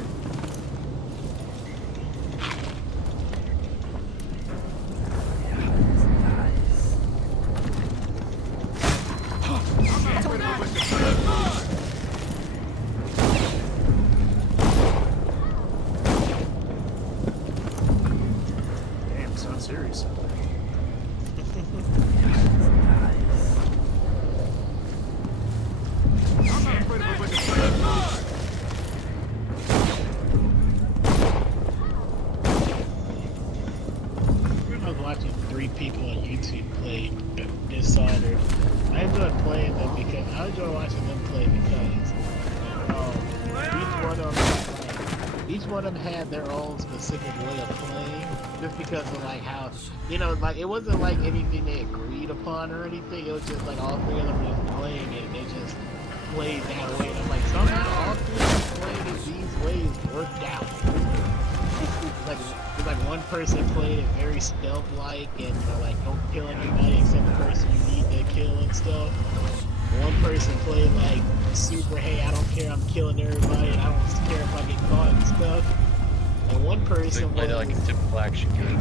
Damn, sounds serious out there. I was watching 3 people on YouTube play Dishonored. I enjoyed playing them because I enjoy watching them play because each one of them had their own specific way of playing. Just because of like how, you know, like it wasn't like anything they agreed upon or anything. It was just like all 3 of them were just playing it and they just played that way. And I'm like, somehow all 3 of them playing it these ways worked out. Like one person played it very stealth-like and like don't kill anybody except the person you need to kill and stuff. One person played like super, hey, I don't care, I'm killing everybody and I don't care if I get caught and stuff. And one person played it like a typical action game.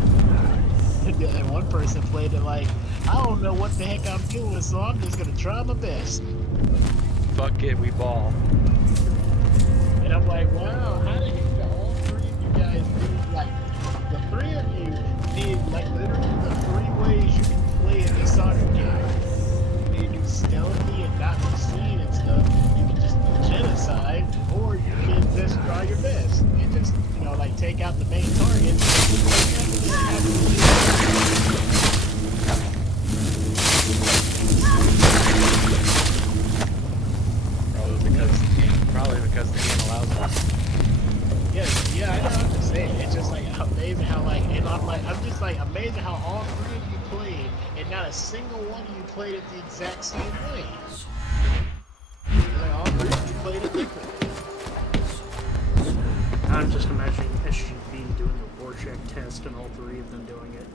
And one person played it like, I don't know what the heck I'm doing, so I'm just gonna try my best. Fuck it, we ball. And I'm like, wow, how did all 3 of you guys do, like, the 3 of you did, like, literally the take out the main target. Probably because the game allows us. Yeah, I know. I'm just saying. It's just like amazing how I'm just like amazing how all three of you played, and not a single one of you played it the exact same way. Like all three of you played it differently. I'm just imagining SGB doing a Rorschach test and all three of them doing it.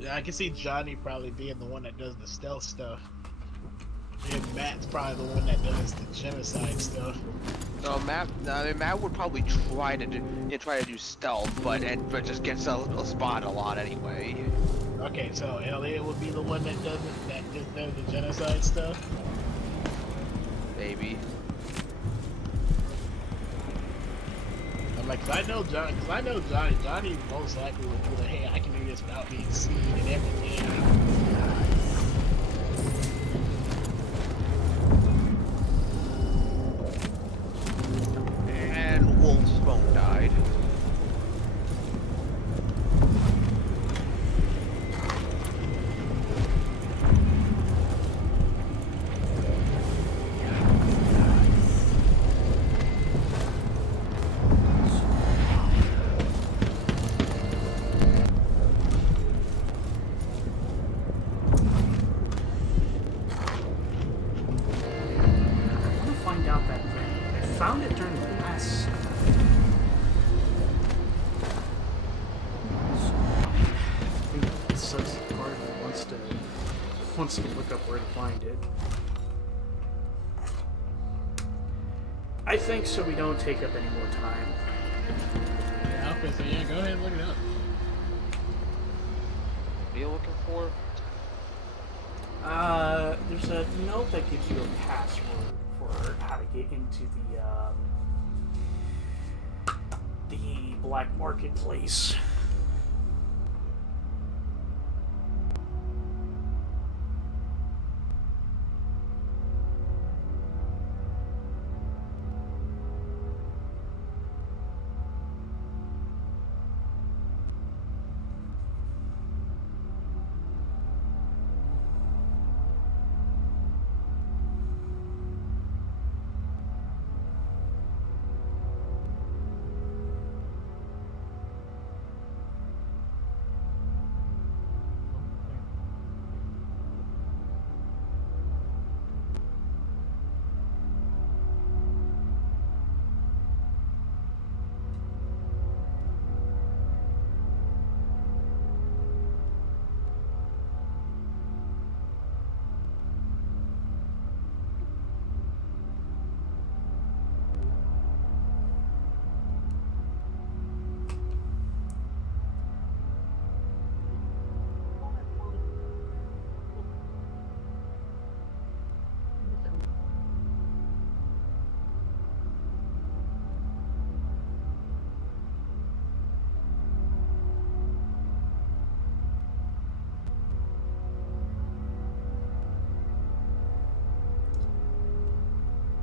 Yeah, I can see Johnny probably being the one that does the stealth stuff. And Matt's probably the one that does the genocide stuff. No, Matt would probably try to do stealth, but just gets a spot a lot anyway. Okay, so Elliot would be the one that does the genocide stuff. Maybe. I'm like, cause I know Johnny. Johnny most likely would be like, hey, I can do this without being seen and everything. And Wolf's phone died. Wants to look up where to find it. I think so we don't take up any more time. Yeah, okay, so yeah, go ahead and look it up. What are you looking for? There's a note that gives you a password for how to get into the black marketplace.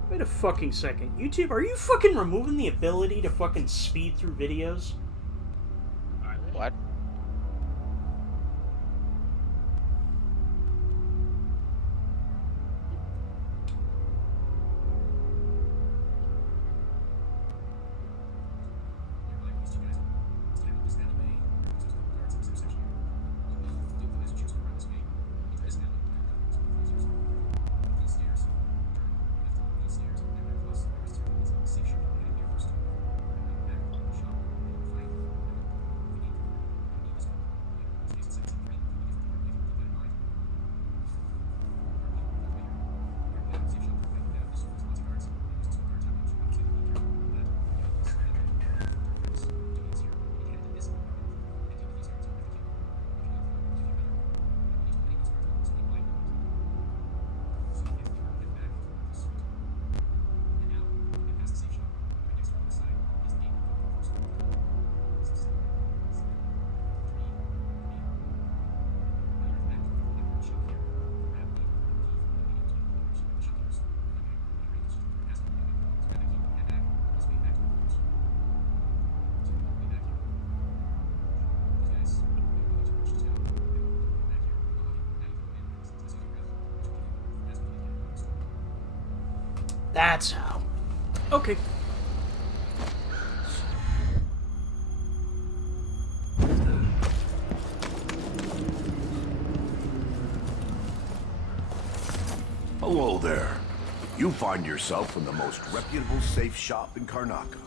Wait a fucking second. YouTube, are you fucking removing the ability to fucking speed through videos? What? That's how. Okay. Hello there. You find yourself in the most reputable safe shop in Karnaca.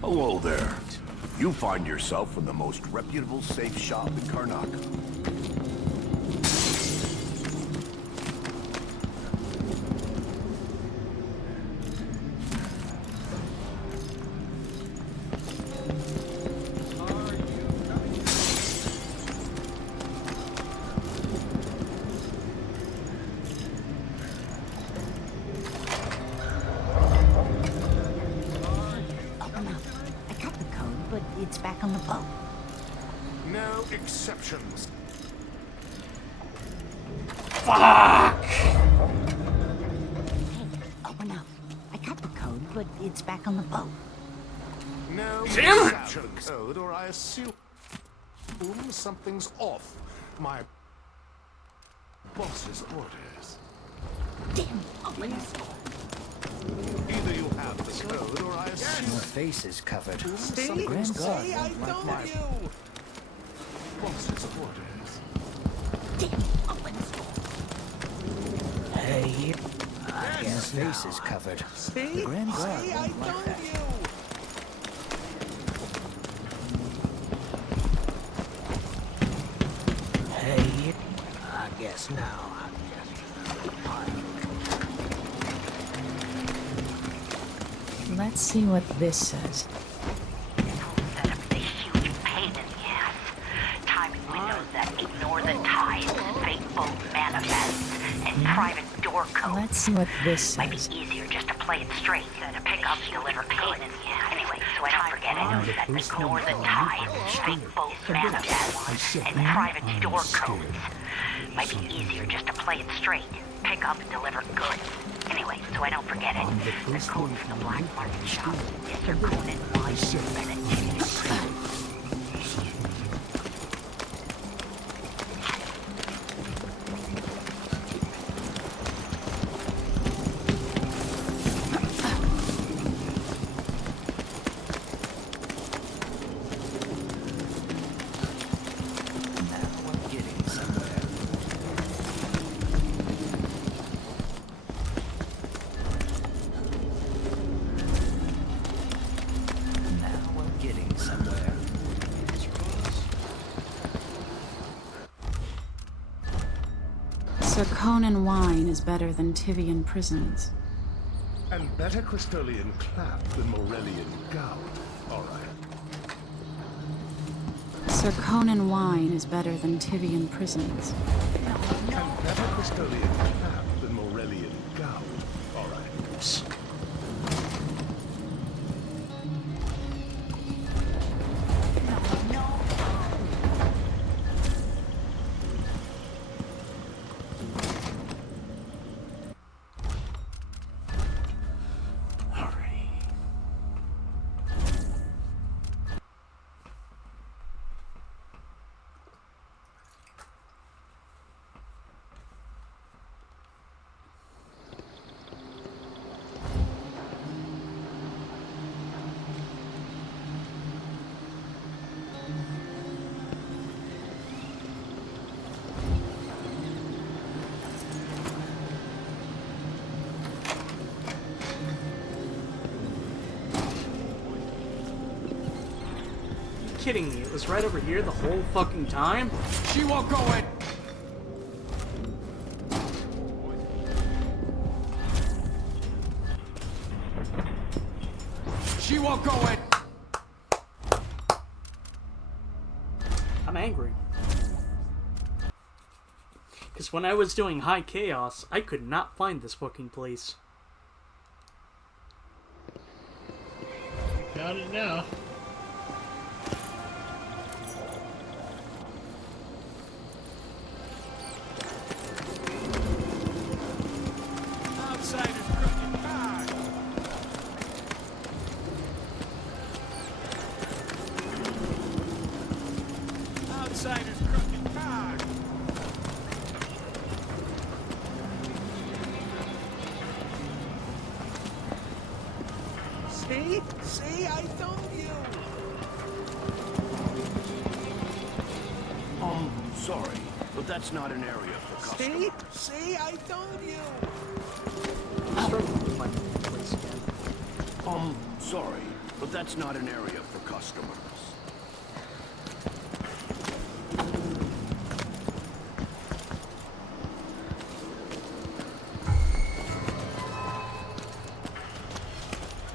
Hello there. You find yourself in the most reputable safe shop in Karnaca. It's back on the boat. No exceptions. Fuck! Hey, open up. I got the code, but it's back on the boat. No Damn it! exception code, or I assume something's off. My boss's orders. Damn, open up. Either you have the code, or I assume Your face is covered. See? The Grand Guard See, I won't like told that. you. Boss's orders. Damn, open. Hey, I guess your face is covered. See? The Grand Guard See, I won't like told that. you. Hey, I guess now. Let's see what this says. Pain in the ass. Timing windows that ignore the tides, fake boat manifests, and private door codes. Let's see what this Might be says. easier just to play it straight than to pick up and deliver pain in the ass. Anyway, so I don't forget it. That ignore the tides, fake boat manifests, and private door codes. Might be easier just to play it straight, pick up and deliver goods. Anyway, so I don't forget it. The code for the black market shop is Sir Conan Wise. Sir Conan wine is better than Tivian prisons. And better Crystolian clap than Morellian gout. All right. Sir Conan wine is better than Tivian prisons. And better Crystolian clap than Morellian gout. All right. Kidding me? It was right over here the whole fucking time? She won't go in! She won't go in! I'm angry. Because when I was doing High Chaos, I could not find this fucking place. Found it now. Outsiders crooked card! Outsiders crooked card! See, I told you. Sorry, but that's not an area for customers. See, I told you. Sorry, but that's not an area for customers.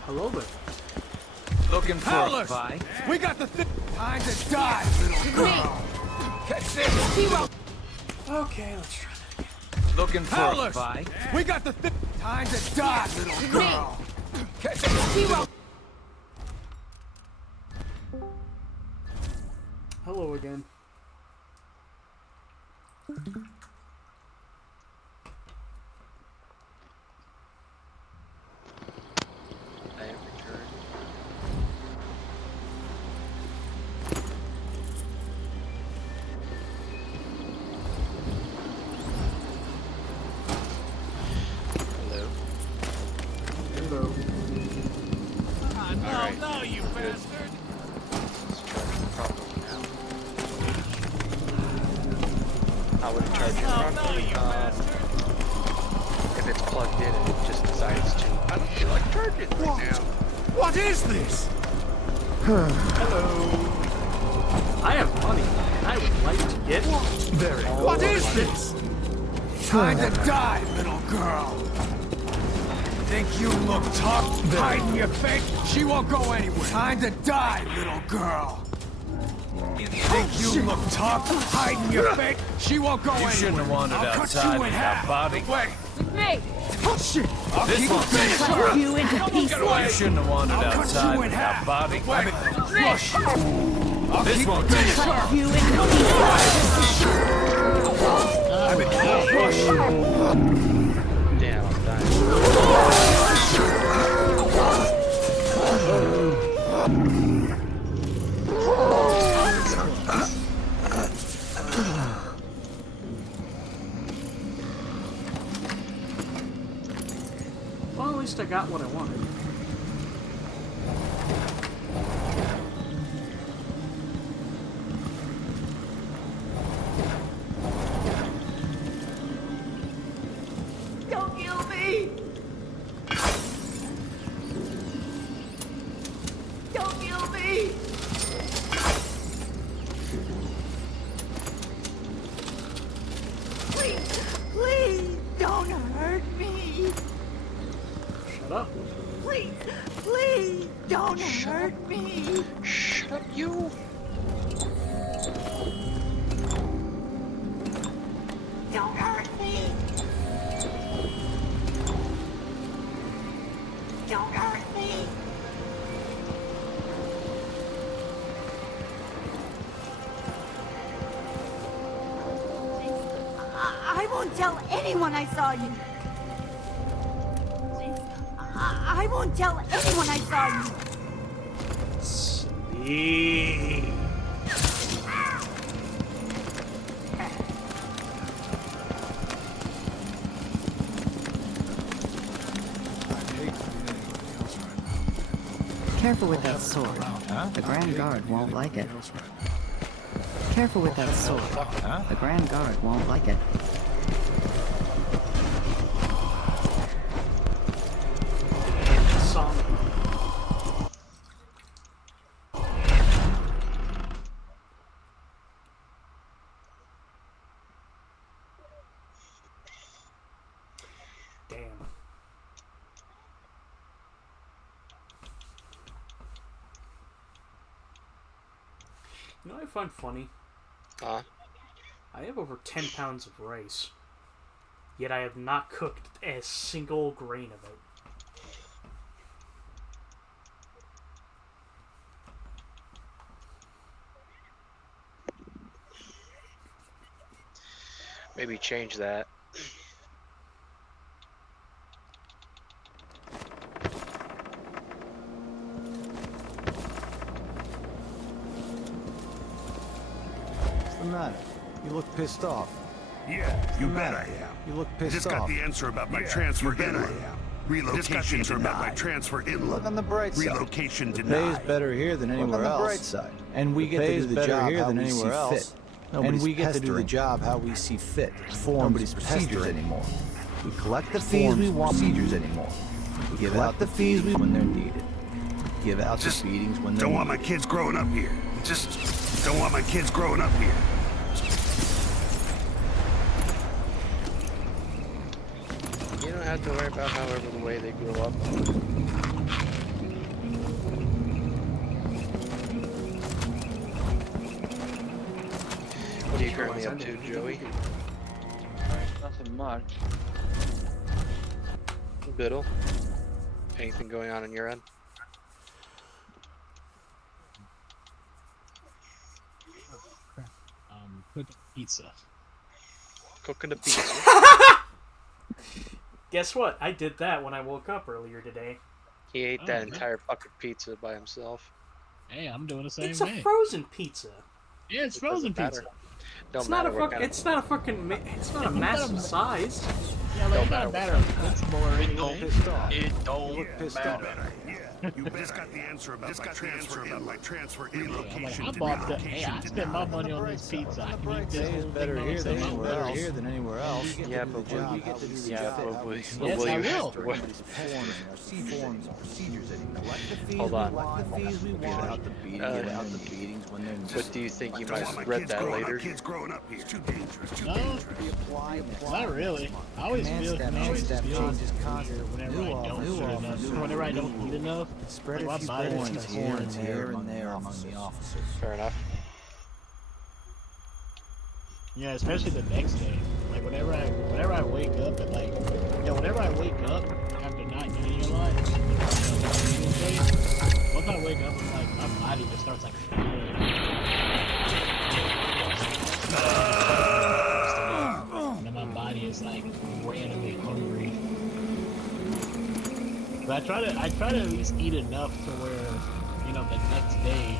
Hello there. Looking for Howlers! a fight? We got the time to die, little girl. Catch this. Okay, let's try that again. Looking for a Howlers! fight? We got the time to die, little girl. Catch this. Hello again. I have returned. Hello. Hello. No, you bastard. Let's charge it properly now. How would it charge it properly? If it's plugged in and it just decides to, I don't feel like charging right now. What is this? Hello. I have money. I would like to get Very. What is this? Time to die, little girl. Think you look tough, hiding your face? She won't go anywhere. Time to die, little girl. Think you look tough, hiding your face? She won't go anywhere. You shouldn't have wandered I'll cut outside you in with half. that body. Wait. Hey! Oh shit! I'll This keep one- finished. Cut you into pieces. You shouldn't have wandered I'll cut outside you in with half. that body. Wait. Rush. I'll This keep won't finished. take Cut you into pieces. I'm in rush. Damn, I'm dying. Well, at least I got what I wanted. Don't kill me! Don't kill me! Please don't hurt me! Shut up. Please don't hurt me! Shut up, you! Don't hurt me! Don't hurt me! I won't tell anyone I saw you! I won't tell anyone I saw you! Sleep. Careful with that sword. The Grand Guard won't like it. Careful with that sword. The Grand Guard won't like it. Song. Damn. You know what I find funny? I have over 10 pounds of rice, yet I have not cooked a single grain of it. Maybe change that. What's the matter? You look pissed off. Yeah, you bet I am. You look I pissed just off. got the answer about my Yeah, transfer you bet I anyway. am. Relocation denied. Transfer inland. Look on the bright side. Relocation The denied. pay is better here than anywhere else. On the bright side. And we get to do the job here than anywhere else. And we get to do the job how we see fit. Nobody's procedures anymore. We collect the fees we want. Procedures anymore. We give out the fees when they're needed. Give out the beatings when they're Don't want my kids growing up here. Just don't want my kids growing up here. You don't have to worry about however the way they grow up. What are you currently up to, Joey? Nothing much. Biddle? Anything going on your end? Cooking pizza. Cooking a pizza. Guess what? I did that when I woke up earlier today. He ate that entire fucking pizza by himself. Hey, I'm doing the same It's thing. a frozen pizza. Yeah, it's frozen pizza. Don't It's matter not a what fuck. kind of- It's not a fucking. It's not a massive size. Yeah, like, Don't it matter doesn't matter. It's more anyway. It don't matter. You just got the answer about my transfer relocation. I bought the. Hey, I spent my money on this pizza. I can eat this whole thing better by here than myself. anywhere else. Here than anywhere else. Yeah, but we get to do the yeah, job. but we Yes, I will. Procedures anymore. Hold on. Give out the beatings when they're What do you think? You might have read that later. Kids growing up here. It's too dangerous. Too No, dangerous. not really. I always feel changes constantly. whenever I don't eat enough. Whenever I don't eat enough, Spread like a my few body thorns is here and foreign. here and there among the officers. Fair enough. Yeah, especially the next day. Like whenever I wake up at like, whenever I wake up after not eating a lot, once I wake up, it's like my body just starts like feeling. And then my body is like randomly hungry. But I try to at least eat enough to where, you know, the next day,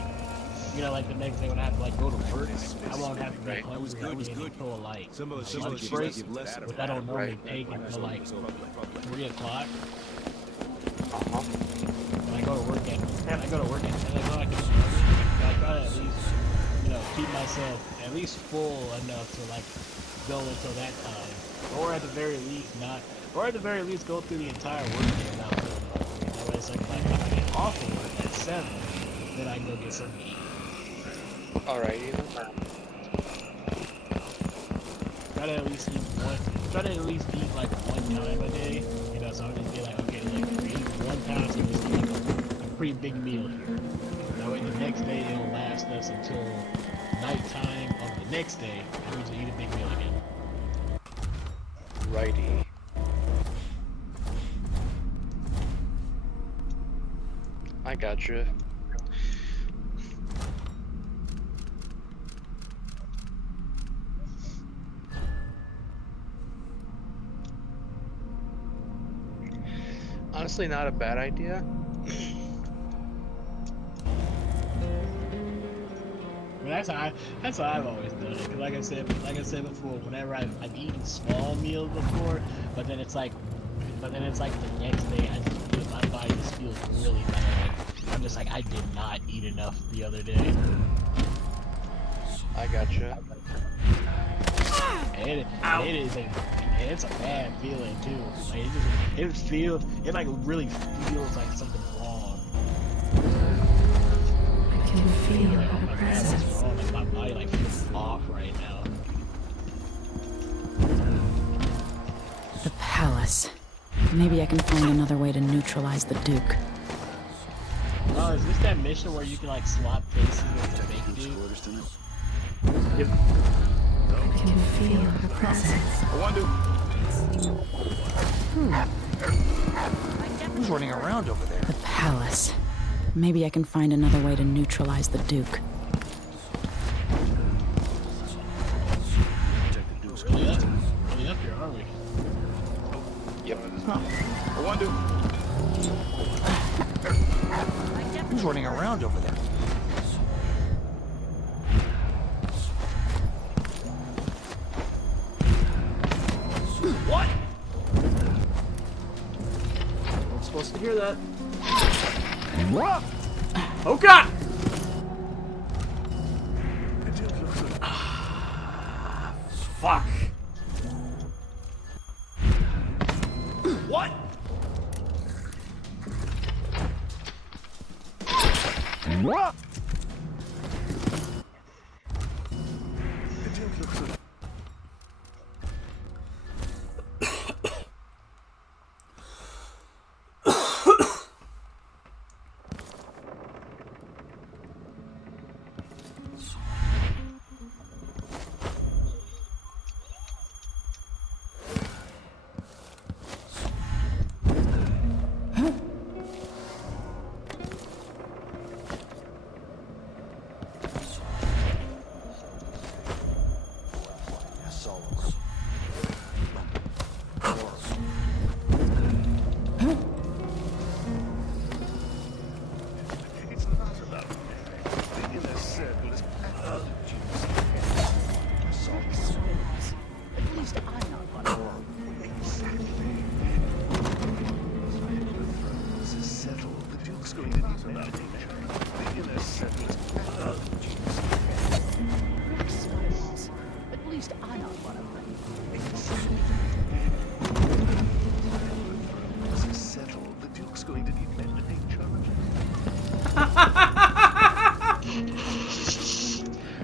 you know, like the next day when I have to like go to work, I won't have to be hungry until like lunch break, which I don't normally take until like 3 o'clock. When I go to work at 10 o'clock, I try to at least, you know, keep myself at least full enough to like go until that time, or at the very least go through the entire workday without doing it. That way it's like if I get off of work at 7, then I can go get something to eat. Alrighty then. Try to at least eat like one time a day. You know, so I'm just be like, okay, like if we eat one time, so just eat like a pretty big meal here. That way the next day it'll last us until nighttime of the next day, and we just eat a big meal again. Righty. I gotcha. Honestly, not a bad idea. I mean, that's how I've always done it. 'Cause like I said before, whenever I've eaten small meals before, but then it's like the next day, my body just feels really bad. I'm just like, I did not eat enough the other day. I gotcha. And it's a bad feeling too. Like it like really feels like something's wrong. I can feel her presence. Like my body like feels off right now. The palace. Maybe I can find another way to neutralize the Duke. Oh, is this that mission where you can like swap faces with the big dude? Yep. I can feel her presence. Who's running around over there? The palace. Maybe I can find another way to neutralize the Duke. Really up here, are we? Yep. Who's running around over there? What? supposed to hear that. Oh god! Fuck. What? What?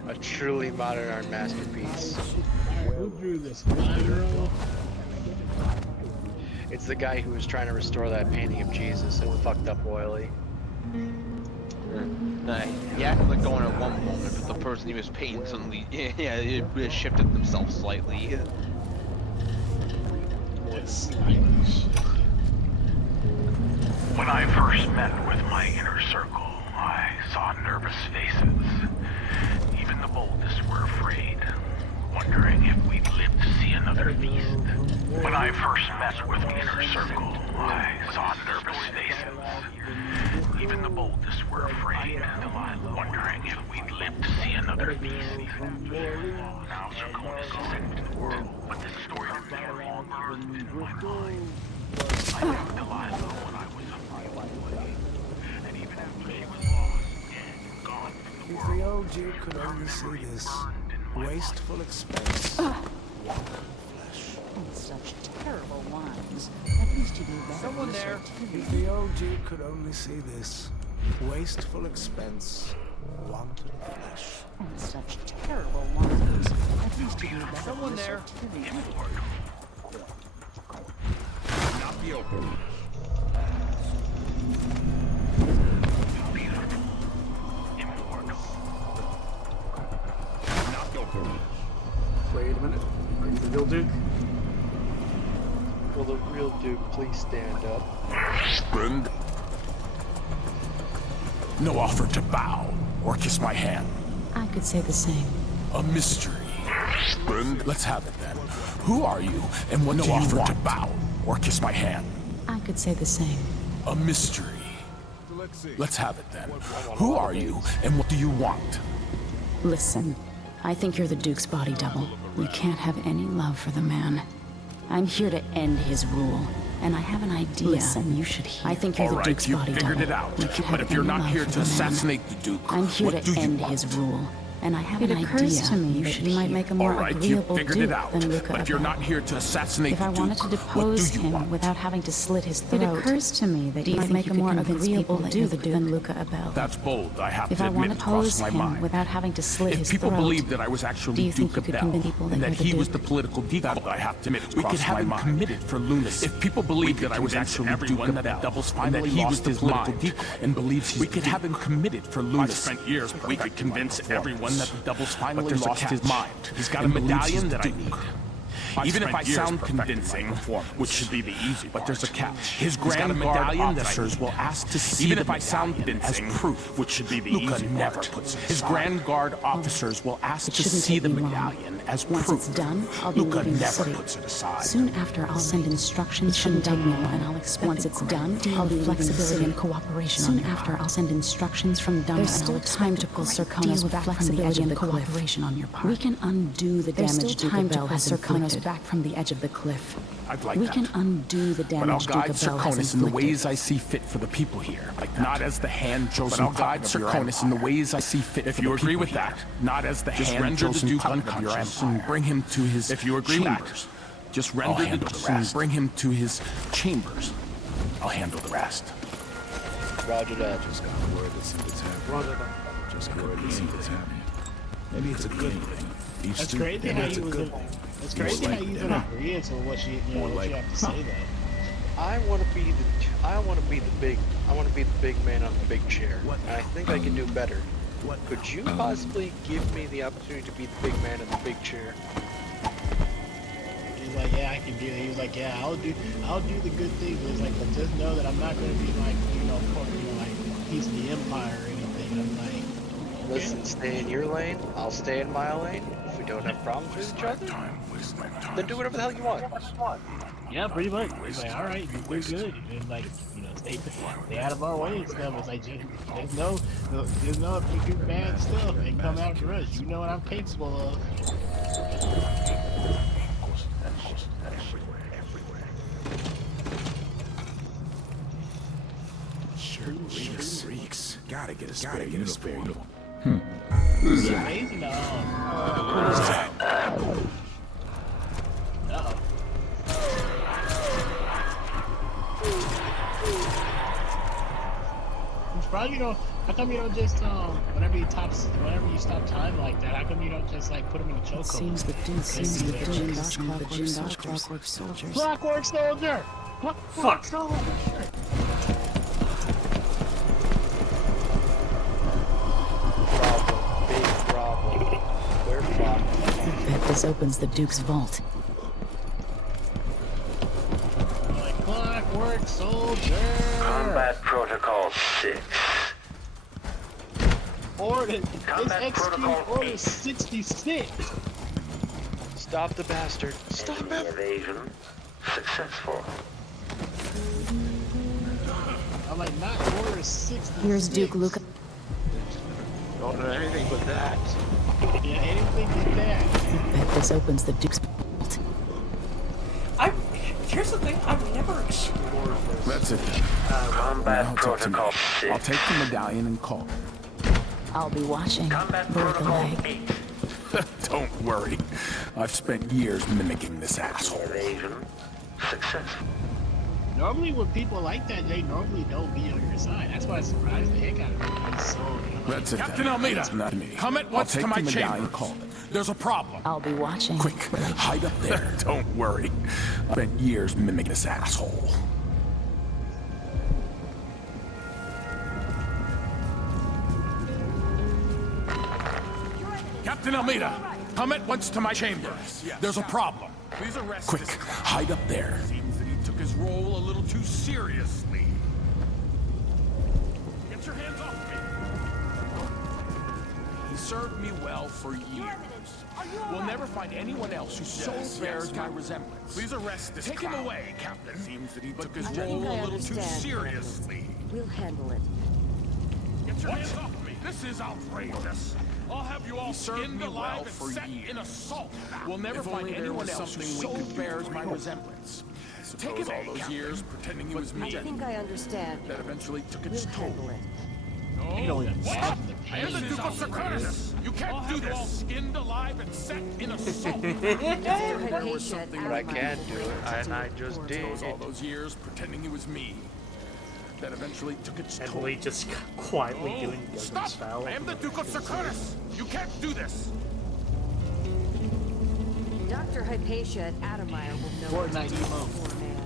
A truly modern art masterpiece. Who drew this? 5-year-old? It's the guy who was trying to restore that painting of Jesus. It was fucked up royally. He acted like going at one moment, but the person he was painting suddenly, it shifted themselves slightly. When I first met with my inner circle, I saw nervous faces. Even the boldest were afraid, wondering if we'd live to see another feast. When I first met with my inner circle, I saw nervous faces. Even the boldest were afraid, wondering if we'd live to see another feast. Now Circle is sent to the world, but this story of very birthed in my mind. I met Delilah when I was a boy, and even after she was lost and gone from the If world, the old Duke could only see this wasteful expense. Such terrible wines. At least you knew better. Someone there. If the old Duke could only see this wasteful expense, wanton flesh. And such terrible wines. At least you knew better. Someone there. not be open. Beautiful. Immortal. Not be open. Wait a minute. Are you the real Duke? Will the real Duke please stand up? Friend. No offer to bow or kiss my hand. I could say the same. A mystery. Friend. Let's have it then. Who are you and what do you want? No offer to bow or kiss my hand. I could say the same. A mystery. Let's have it then. Who are you and what do you want? Listen, I think you're the Duke's body double. You can't have any love for the man. I'm here to end his rule, and I have an idea. Listen, you should hear. I think you're All the right, Duke's you body double. figured it out. You can't But have if you're any not love here for to the man. assassinate the Duke, I'm here what to do you end want? his rule, and I have It an occurs idea. to me that you might make a more All right, you agreeable figured Duke it out. than Luca But if you're Abel. not here to assassinate If I the wanted Duke, to depose what do you him want? without having to slit his throat, It occurs to me that do you you think make you a could more convince agreeable people Duke that you're than Luca Abel? That's bold, I have If to I admit, want to it crossed pose my him mind. without having to slit If his people throat, believed that I was do actually you think Duke you could Abel, convince people that and that you're the he was Duke? the political default, I have to admit, we could have him committed for lunacy. If people believed that I was actually Duke Abel, doubles and that he was the political decoy, and believes we could have him committed for lunacy. I spent years, we could convince everyone that the Double's finally lost his mind. He's got a medallion that I need. Even if I sound convincing, which should be the easy part. But there's a catch. His Grand Guard officers will ask to see even if I sound convincing as proof, which should be the easy part. His Grand Guard officers will ask to see the medallion as proof. Once it's done, I'll be Luca leaving the never city. puts it aside. Soon after, I'll send instructions from Dublin, and I'll expect once it's done, I'll be flexibility and cooperation. Soon after, I'll send instructions from Dublin, There's and I'll still time to pull Serkonos back from the edge flexibility of and the cliff. cooperation on your part. We can undo the There's damage still Duke time to Abel pull has Serkonos inflicted. back from the edge of the cliff. I'd like We that. can undo the But damage I'll guide Duke Abel has Serkonis in the inflicted. ways I see fit for the people here. Not as the hand-chosen puppet of your empire. But I'll guide Serkonis in the ways I see fit for the people here. If you agree with that, not as the hand-chosen puppet of your empire. And bring him to his chambers. Just render the Duke and bring him to his chambers. I'll handle the rest. Roger that. Just got word to see what's happening. Roger that. Just got word to see what's happening. Maybe it's a good thing. Each That's student- crazy maybe how it's a you was good in, thing. it's crazy how like you dinner. can agree to what you have to say though. I want to be the big man on the big chair. And I think I can do better. Could you possibly give me the opportunity to be the big man in the big chair? He's like, yeah, I can do that. He was like, yeah, I'll do the good things. He's like, but just know that I'm not going to be like, like piece of the empire or anything. And I'm like, listen, stay in your lane. I'll stay in my lane. If we don't have problems with each other, then do whatever the hell you want. yeah, pretty much. He's like, all right, we're good. And like, stay out of our way and stuff. It's like, there's no if you do bad stuff and come after us, you know what I'm capable of. Freaks. Gotta get a spare uniform. It's amazing though. Uh-oh. I'm surprised you don't. How come you don't just whenever you stop time like that? How come you don't just like put them in a chokehold? Seems the Duke seems the Clockwork Soldiers. Clockwork Soldier. Fuck. Big problem. We're fucked. Bet this opens the Duke's vault. Like Clockwork Soldier. Combat Protocol 6. It's execute Order 66. Stop the bastard. Stop him. Evasion successful. I'm like, not Order 66. Here's Duke Luca. Don't do anything but that. Yeah, anything but that. Bet this opens the Duke's vault. Here's the thing, I've never explored this. That's it then. Combat Protocol 6. I'll take the medallion and call. I'll be watching. Combat Break a Protocol leg. 8. Don't worry. I've spent years mimicking this asshole. Evasion successful. Normally with people like that, they normally don't be on your side. That's why I surprised the heck out of me. It's so, That's it Captain then. Almeida, It's not me. come at once I'll take to my the medallion chamber. and call it. There's a problem. I'll be watching. Quick, hide up there. Don't worry. I've spent years mimicking this asshole. Captain Almeida, come at once to my chamber. There's a problem. Please arrest Quick, hide up there. Seems that he took his role a little too seriously. Get your hands off me. He served me well for years. We'll never find anyone else who so bears my resemblance. Please arrest this Take him clown. away, Captain. Seems that he took I his think role I a little too understand. seriously. We'll handle it. Get your hands off me. This is outrageous. I'll have you all skinned alive and set in a salt bath. We'll never If find only there anyone was else who something so we could do bears for my you. resemblance. Take him all those years pretending he was me. I think I understand. That eventually took its We'll toll. handle it. You don't even What? imagine the I am the pain. Duke of Serkonis. You can't do this. All skinned alive and set in a salt bath. There was something that I can do, and I just did. All those years pretending he was me. That eventually took its And toll. we just quietly doing Desmond Stop! style. I am the Duke of Serkonis. You can't do this. Dr. Hypatia and Adamire will know what to Fortnite do, emo. poor man.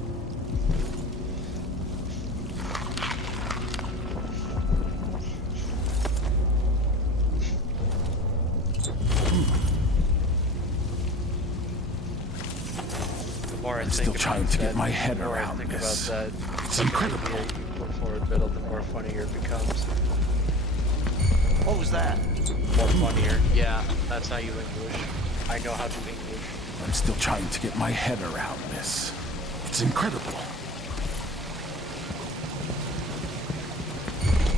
The more I I'm think still trying to get that, my head the more I around think this. about that, It's incredible. idea you put forward, Biddle, the more funnier it becomes. What was that? More funnier. Yeah, that's how you English. I know how to English. I'm still trying to get my head around this. It's incredible.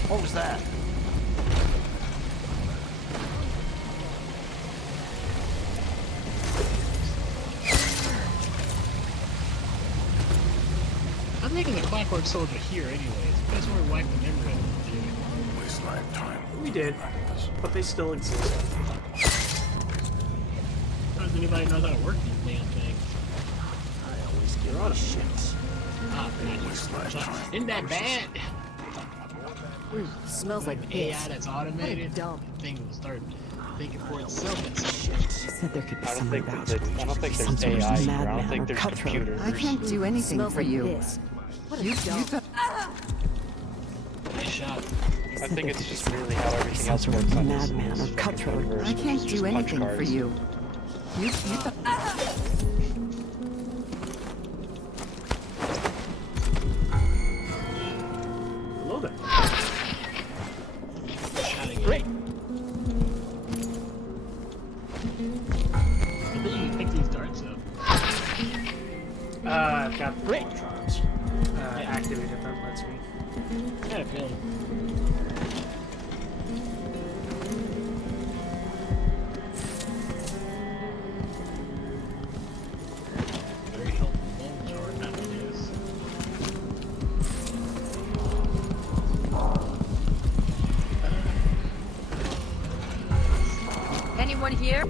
What was that? I'm making a Clockwork Soldier here anyways. You guys already wiped the memory of it, dude. Wasteland time. We did, but they still exist. Does anybody know how to work these damn things? I always give a shit. Ah, God, isn't that bad? Smells like AI that's automated. Dumb. Thing will start thinking for itself and I Said there could be don't some think about that I don't think there's AI here. I don't think there's cutthroat. computers. I can't do anything Smells for like you. piss. What a dumb. Nice shot. I think it's just merely how everything else works on this Madman or cutthroat. universe, I which can't is do just punch anything for cards. you. You Hello there. Great. I think you can pick these darts up. I've got the charms activated. That lets me. I had a feeling. Very helpful bone charm nowadays. Anyone here?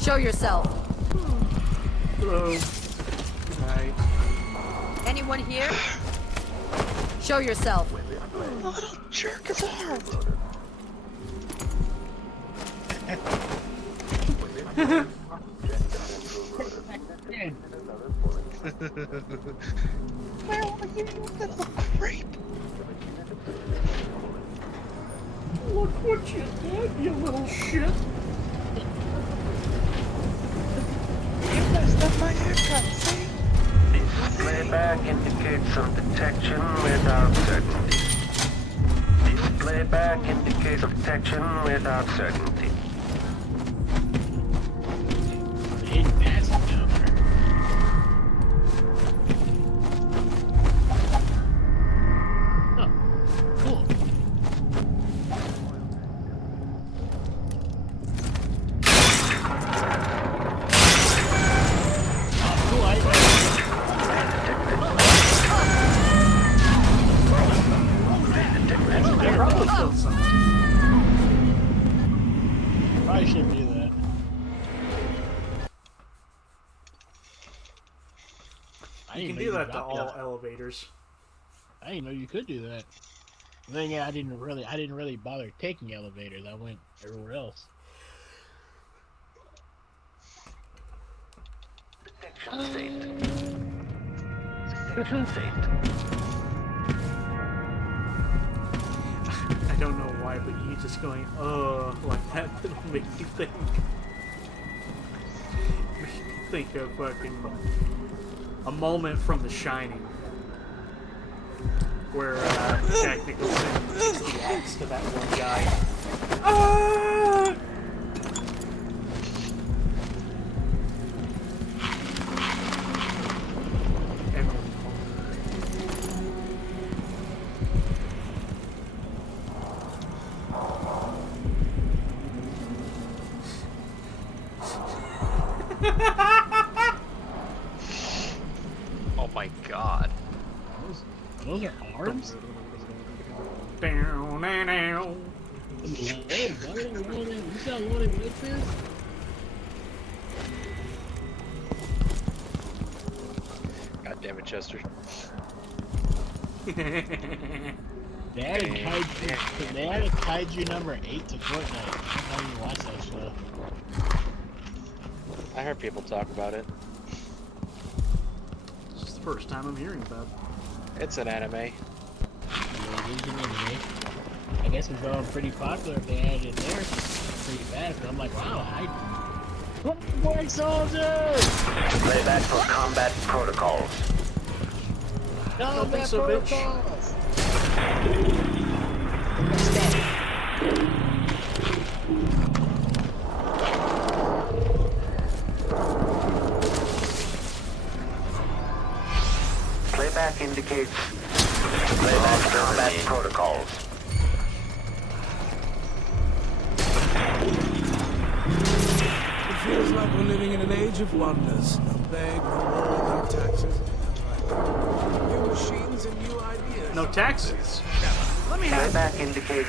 Show yourself. Hello. Good night. Anyone here? Show yourself. Little jerk is armed. Where are you, little creep? Look what you did, you little shit. You messed up my haircut, see? Playback indicates some detection without certainty. Playback indicates detection without certainty. Hidden passage down there. Oh, cool. Oh, cool. They probably killed someone. Probably shouldn't do that. You can do that to all elevators. I didn't know you could do that. Then yeah, I didn't really bother taking elevators. I went everywhere else. Detection saved. Detection saved. I don't know why, but you just going, like that it'll make you think. Think of fucking a moment from The Shining where Jack Nicholson takes the axe to that one guy. Ah! Oh my god. Those are arms? Down, down, down. You see how loaded this is? God damn it, Chester. They added Kaiju number 8 to Fortnite. I don't even watch that show. I heard people talk about it. This is the first time I'm hearing about it. It's an anime. I guess it's going pretty popular if they added it there. It's pretty bad, but I'm like, wow, Black Soldiers! Playback for combat protocols. Combat so, bitch. protocols! Playback indicates playback combat protocols. It feels like we're living in an age of wonders. No plague, no war, no taxes. New machines and new ideas. No taxes. Let me have Playback indicates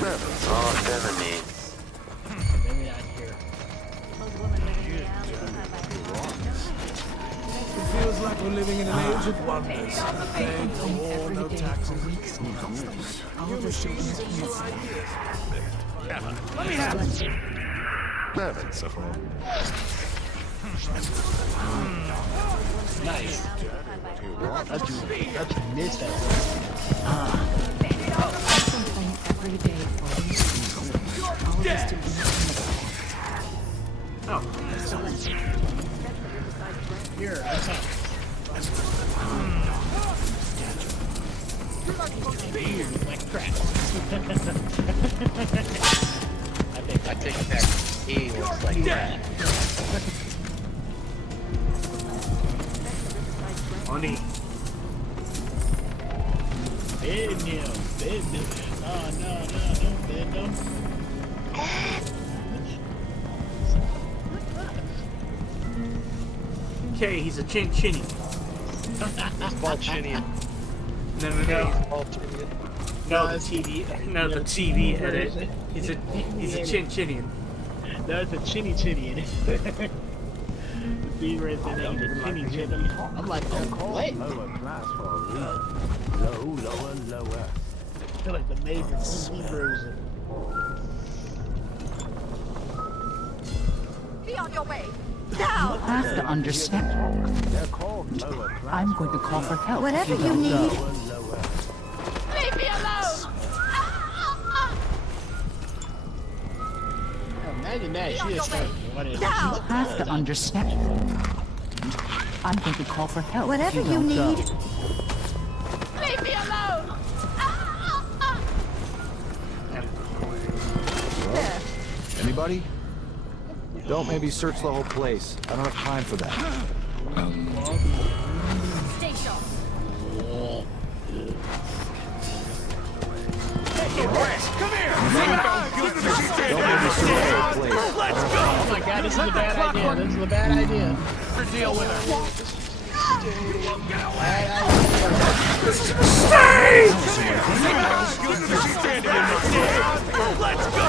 lost enemy. Maybe not here. It feels like we're living in an age of wonders. Thank the war, no taxes. New machines and new ideas. Let me have it. Nice. That's missed that. Something every day for you. Always to be Oh. Here, I come. Weird, like crap. I think that he looks like crap. Money. Bend him. Oh, no, don't bend him. Okay, he's a chin-chinny. He's Balchinian. No. No, the TV edit. He's a chin-chinian. No, it's a chinny-chinny. The thing right there, he's a chinny-chinny. I'm like, oh, what? Lower class for a reason. Lower. I feel like the major TV version. Be on your way. You have to understand. I'm going to call for help. Whatever you need. Leave me alone! Imagine that. She is You have to understand. I'm going to call for help. Whatever if you don't go. need. Leave me alone! Anybody? Don't maybe search the whole place. I don't have time for that. Stay sharp. Come here! Don't maybe search the whole place. Let's go! Oh my god, this is a bad idea. This is a bad idea. Deal with her. This is a mistake! Let's go!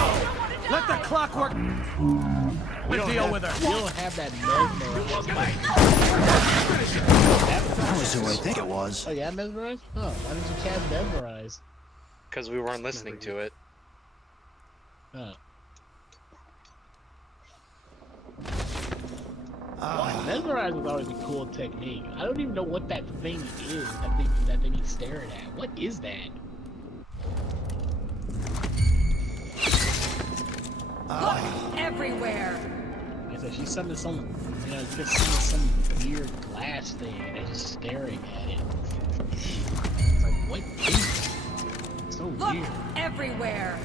Let the clockwork. Deal with her. You don't have that mesmerized. That was who I think it was. Oh, yeah, mesmerized? Oh, why did you cast mesmerized? Because we weren't listening to it. Oh. Mesmerize is always a cool technique. I don't even know what that thing is that they be staring at. What is that? Look everywhere. Like I said, she's summoning some, just some weird glass thing and they're just staring at it. It's like, what is it? It's so Look weird. everywhere.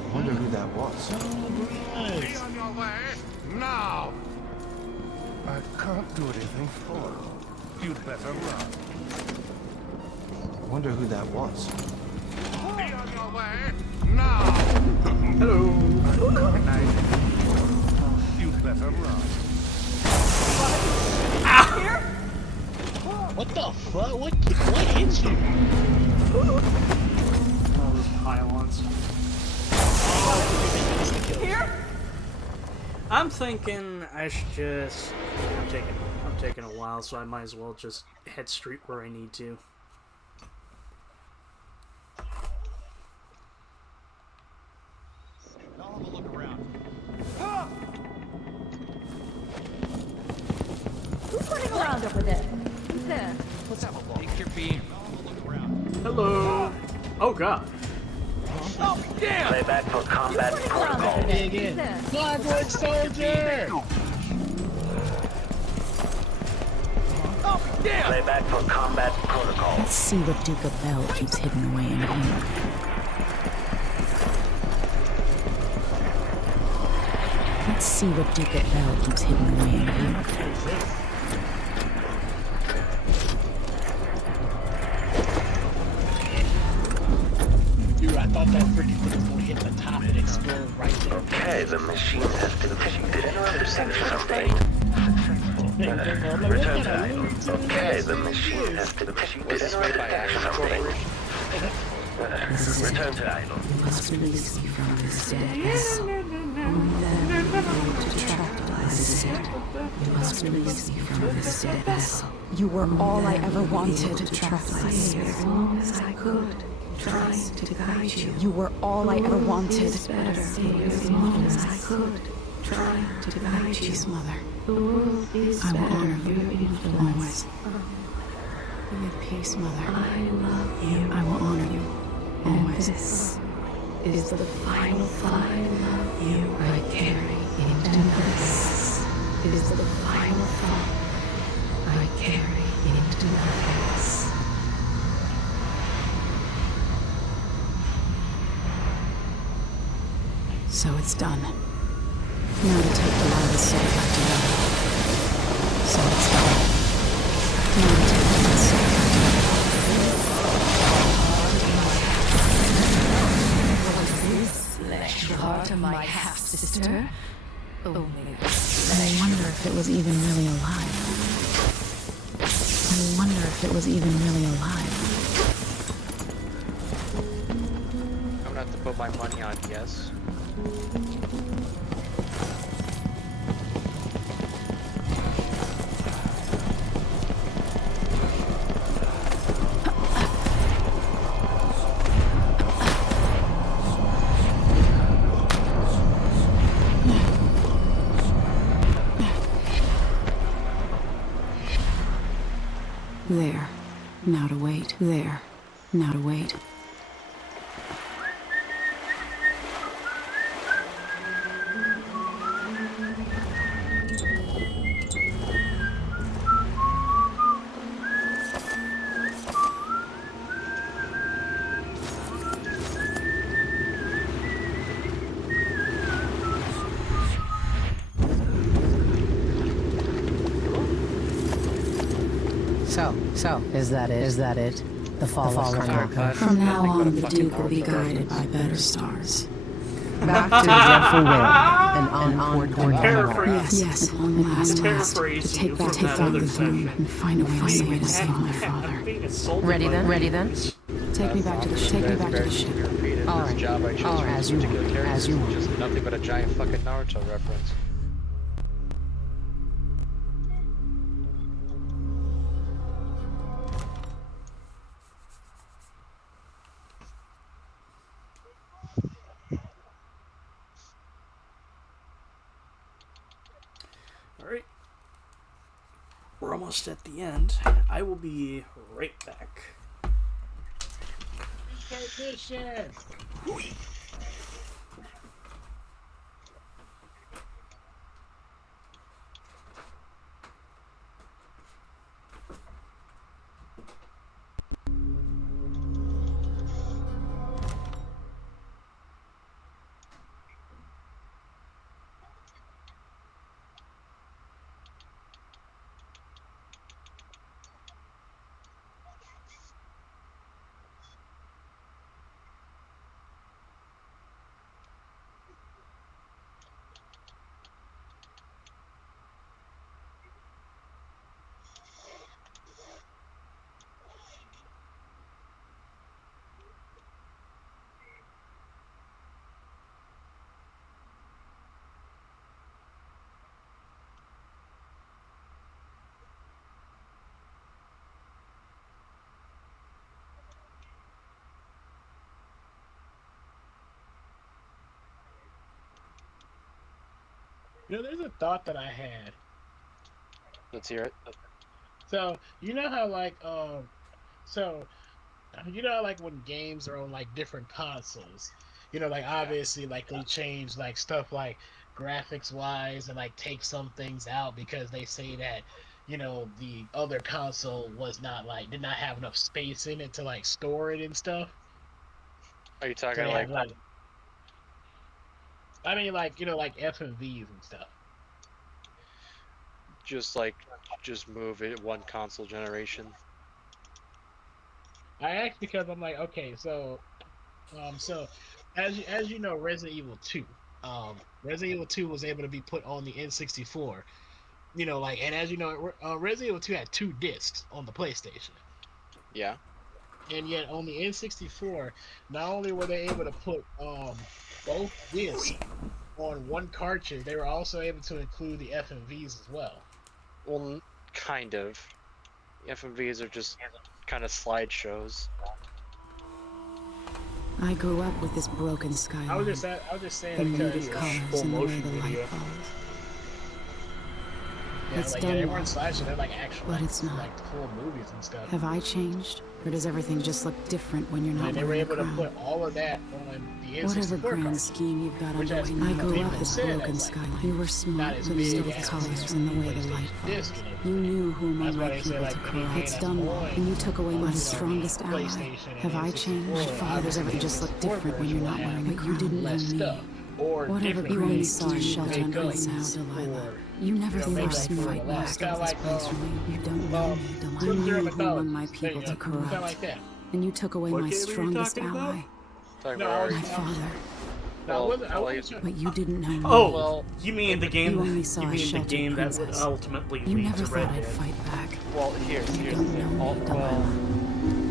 I wonder who that was. Be on your way now. I can't do anything for you. You'd better run. I wonder who that was. Be on your way now. Hello. You'd better run. What the fuck? What hit you? All those pylons. Here? I'm thinking I should just. I'm taking a while, so I might as well just head straight where I need to. I'll have a look around. Who's running around over there? Who's there? Let's have a look. Take your beam. I'll have a look around. Hello. Oh God. Oh, damn! Playback for combat protocol. Clockwork soldier! Oh, damn! Playback for combat protocol. Let's see what Duke of Bell keeps hidden away in here. Let's see what Duke of Bell keeps hidden away in here. thought that freaking thing was gonna hit the top and explode right there. Okay, the machine has detected something. Return to idle. Okay, the machine has detected something. Return to idle. You must release me from this dead vessel. Only then will you be able to track what I said. You must release me from this dead vessel. You were all I ever wanted. To track what I said as long as I could, trying to guide you. You were all I ever wanted. As long as I could, trying to guide you. Peace, Mother. The world is I will better honor for you your influence. always. Be at peace, Mother. I love you. I will honor you And always. this is the final thought you I carry into this. Is the final thought I carry into this. So it's done. Now to take the lion's soul back to them. So it's done. Now to take the lion's soul back to them. The heart of my half-sister? Only I wonder if it was even really alive. I wonder if it was even really alive. I'm gonna have to put my money on yes. There. Now to wait. There. Now to wait. So, is that it? Is that it? The fall of Karnaka? From now on, the Duke will be guided by better stars. Back to the dreadful will, and on toward Paraphrase. Yes, at long last, to Paraphrase take you back from that the other throne session. and find a way to save my father. I'm being assaulted Ready by then? Ready then? ladies. Take me back to the ship. Take me back to the ship. All right. Job I chose All for right. this As you particular want. character As you is want. just nothing but a giant fucking Naruto reference. Alright. We're almost at the end. I will be right back. You know, there's a thought that I had. Let's hear it. So, you know how so you know how, like, when games are on like different consoles, you know, like obviously like they change like stuff like graphics wise and like take some things out because they say that, you know, the other console was not like did not have enough space in it to like store it and stuff. Are you So talking they like, have like I mean like, you know, like FMVs and stuff. just move it one console generation? I asked because I'm like, okay, so So, as you know, Resident Evil 2, Resident Evil 2 was able to be put on the N64. You know, like, and as you know, Resident Evil 2 had 2 discs on the PlayStation. Yeah. And yet on the N64, not only were they able to put both discs on one cartridge, they were also able to include the FMVs as well. Well, kind of. FMVs are just kind of slideshows. I grew up with this broken skyline. I was just saying the because muted colors and the way the light falls. Yeah, It's like, done they well, weren't slideshows, they're like actual, but it's not. like full movies and stuff. Have I changed, or does everything just look different when you're not And they were wearing a able to crown? put all of that on the N64 Whatever grand cartridge, scheme you've got which underway, has I grew people up this said broken as, like, skyline. You were not smart as with big the as colors the and the way the PlayStation light disc falls. and You knew who among That's why my they say, people like, to any corrupt. game It's that's done well, on, and you took away my you know, strongest ally. PlayStation and Have I N64, changed? My father's obviously everything the just looked N64 different when you're not version will wearing a have crown. You didn't know less me. stuff, or Whatever different you only things saw to shelter make and up grace now, Delilah. for, You never you know, thought make a up for smart the loss. lack Kinda of this like, place from me. You don't know me, Delilah. You Sub-Zero knew who among my Mythologies. There people you to go. Kinda corrupt. like that. And you took away What my game are you strongest talking about? ally. No, My father. but you didn't know me. Oh, well, you mean the game? You only saw You a mean the sheltered game that would princess. ultimately You lead never to thought Red I'd Dead? fight back. Well, here's the thing. Well,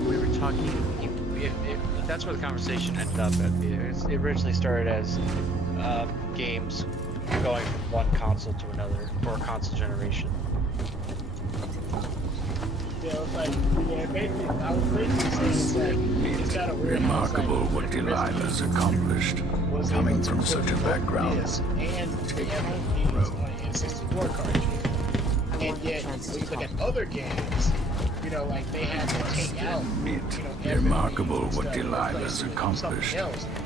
we were talking. That's where the conversation ended up. It originally started as games going from one console to another, or a console generation. Yeah, it's like, yeah, basically, I was basically saying it's kind of weird. Remarkable what Delilah's accomplished, coming from such a background. And the FMVs on an N64 cartridge. And yet, when you look at other games, you know, like they had to take out, you know, Remarkable what Delilah's accomplished,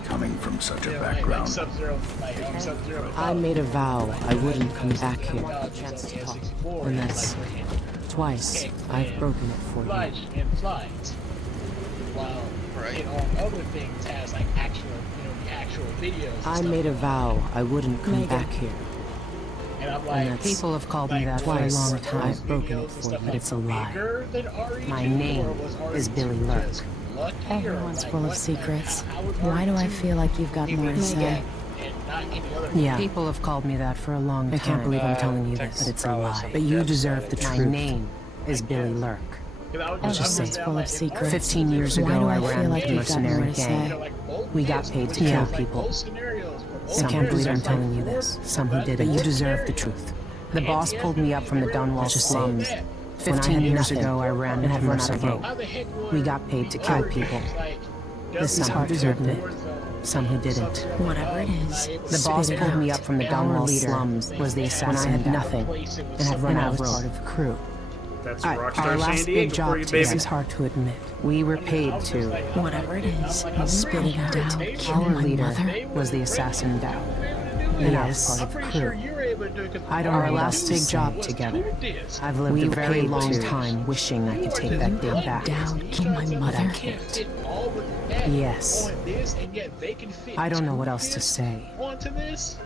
coming from such a background. Sub-Zero, Sub-Zero. I made a vow I wouldn't come back here. And that's twice I've broken it for you. And slides. While it on other things has like actual, you know, the actual videos. I made a vow I wouldn't come back here. And I'm like, And people have called me that for a long time. I've broken it for you, but it's a lie. My name is Billy Lurk. Everyone's full of secrets. Why do I feel like you've got more to say? Yeah. People have called me that for a long time. I can't believe I'm telling you this, but it's a lie. But you deserve the truth. My name is Billy Lurk. Everyone's full of secrets. 15 years Why ago, do I I feel ran like a you've got more mercenary to say? gang. We got paid to kill people. I can't believe I'm telling you this. Some who did it. But you deserve the truth. The boss pulled me up from the Dunwall slums. 15 years ago, I ran a mercenary gang. We got paid to kill people. Some who deserved it. Some who didn't. Whatever it is, The boss pulled me up from the Dunwall slums was the assassin. When I had nothing and had run out of part of the crew. That's Our Rockstar San last Diego big for job you, together. This baby. is hard to admit. We were paid to. Whatever it is, spit it out. Our My leader mother. was the assassin Dow. Yes. Part of the crew. Our last big job together. I've lived a very long time wishing I could take that day back. Down, kill my mother. I can't. Yes. I don't know what else to say.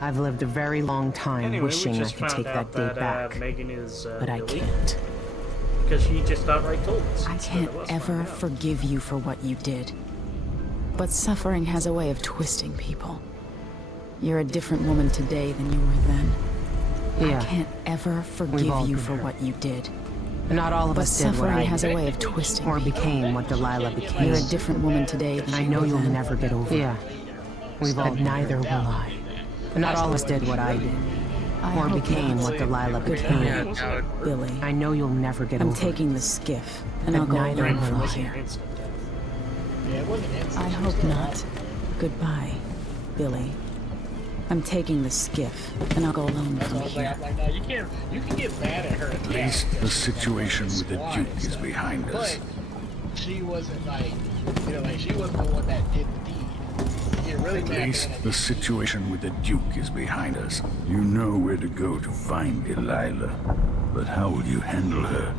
I've lived a very long time Anyway, we wishing I just could found take out that day that back. Megan is But I Billy. can't. Because she just outright told us. I can't ever forgive you for what you did. But suffering has a way of twisting people. You're a different woman today than you were then. Yeah. I can't ever forgive all you been for hurt. what you did. Not all of But us did what suffering I has a did. way of twisting Or people. became what Delilah became. You're a different woman today than I you know were you'll then. never get over it. Yeah. We've all neither will I. Not all of us did what I did. I Or hope became not. what Delilah Goodbye, became. Billy. I know you'll never get I'm over taking the skiff, and But I'll go neither alone will from I. here. I hope not. Goodbye, Billy. I'm taking the skiff, and I'll go alone from here. Like, no, you can get mad at her. At least the situation with the Duke is behind us. But she wasn't like, you know, like she wasn't the one that did the deed. You're really At mad least at the situation with the Duke is behind us. You know where to go to find Delilah. But how will you handle her?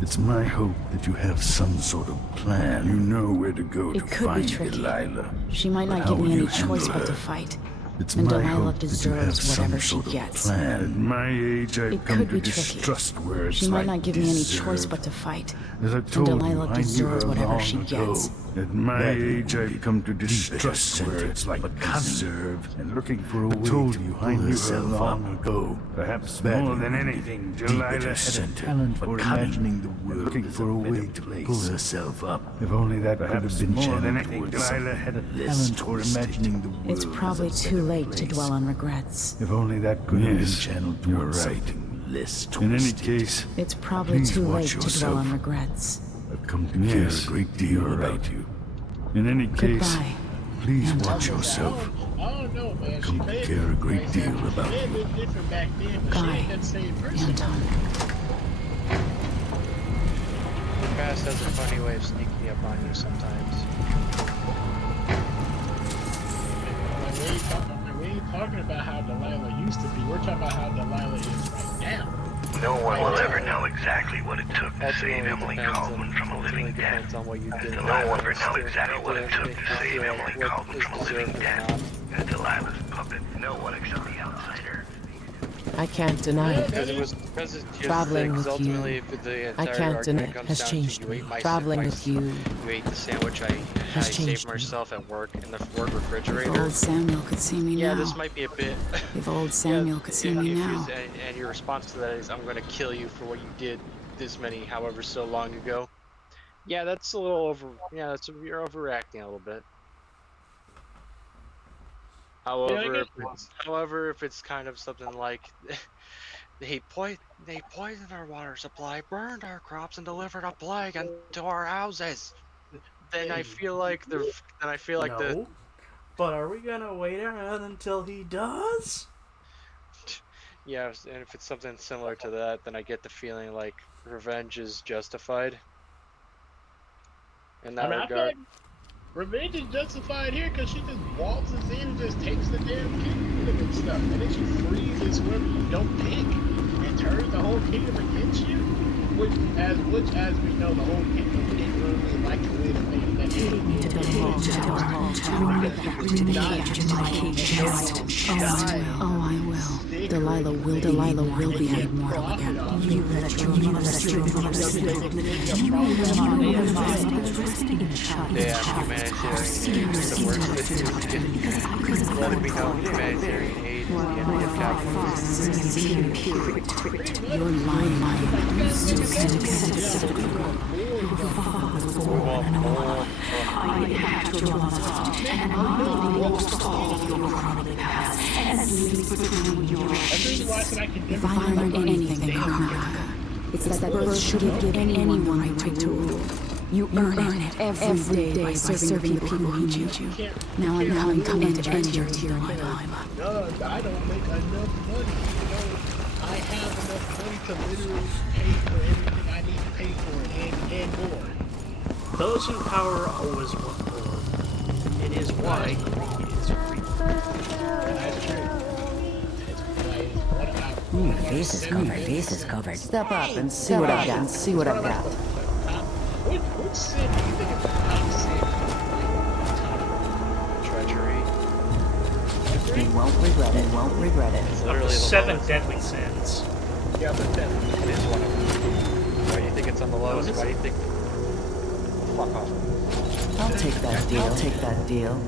It's my hope that you have some sort of plan. You know where to go to It could be find tricky. Delilah. She might But not how give will me you any choice handle but to her? fight. It's And my Delilah hope that you have deserves some whatever she sort of gets. plan. At my age, I've It come could to be tricky. distrust words She might like not give me any choice deserve. but to fight. As I And told you, Delilah I knew deserves her whatever long she ago. gets. At my age, I've come to distrust words like conserve and looking for a way to pull herself long ago. Perhaps more than anything, Delilah had a talent for imagining the world, looking for a way to pull herself up. If only that could have been channeled towards Delilah had a talent for imagining the world. It's probably too late to dwell on regrets. If only that could have been channeled towards something less twisted. In any case, It's probably too late to dwell on regrets. I've come to care a great deal about you. In any case, Goodbye. please watch yourself. I don't know, man. I've come to care a great deal about She you. had been different back then, but she ain't that same person. Anton. The past has a funny way of sneaking up on you sometimes. We ain't talking about how Delilah used to be. We're talking about how Delilah is right now. No one will ever know exactly what it took to save Emily Caldwell from a living death. No one will ever know exactly what it took to save Emily Caldwell from a living death. As Delilah's puppet, no one except the outsider. I can't deny it. Because Traveling with you, I can't deny it, has changed me. Traveling with you You ate the sandwich I has saved changed me. myself at work in the work refrigerator. If old Samuel could see me Yeah, now. this might be a bit. If old Samuel could see me now. And your response to that is, "I'm going to kill you for what you did this many, however, so long ago." Yeah, that's a little over. Yeah, you're overreacting a little bit. However, if it's kind of something like they poisoned our water supply, burned our crops, and delivered a plague into our houses, then I feel like the No. But are we gonna wait around until he does? yeah, and if it's something similar to that, then I get the feeling like revenge is justified. In that regard. Revenge is justified here because she just waltzes in and just takes the damn kingdom and stuff. And then she freezes whoever you don't pick and turns the whole kingdom against you. Which as we know, the whole kingdom didn't really like the way that they Oh, I will. Delilah will be made mortal again. Yeah, humanitarian aid is the worst that you can let it be known. Humanitarian aid is the enemy of capitalism. Your lying mind. We want more. If I learned anything in Karnaka, it's that birth shouldn't give anyone the right to rule. You earn it every day by serving the people who need you. Now I'm coming to end your dear Delilah. I don't make enough money. I have enough money to literally pay for everything I need to pay for and more. Those in power always want more. It is why greed is free. That's true. Your face is covered. Step up and see what I've got. What sin do you think is the top sin? Treachery. You won't regret it. Of the 7 deadly sins. Yeah, but then It is one of them. Why do you think it's on the lowest? Why do you think? Fuck off. I'll take that deal.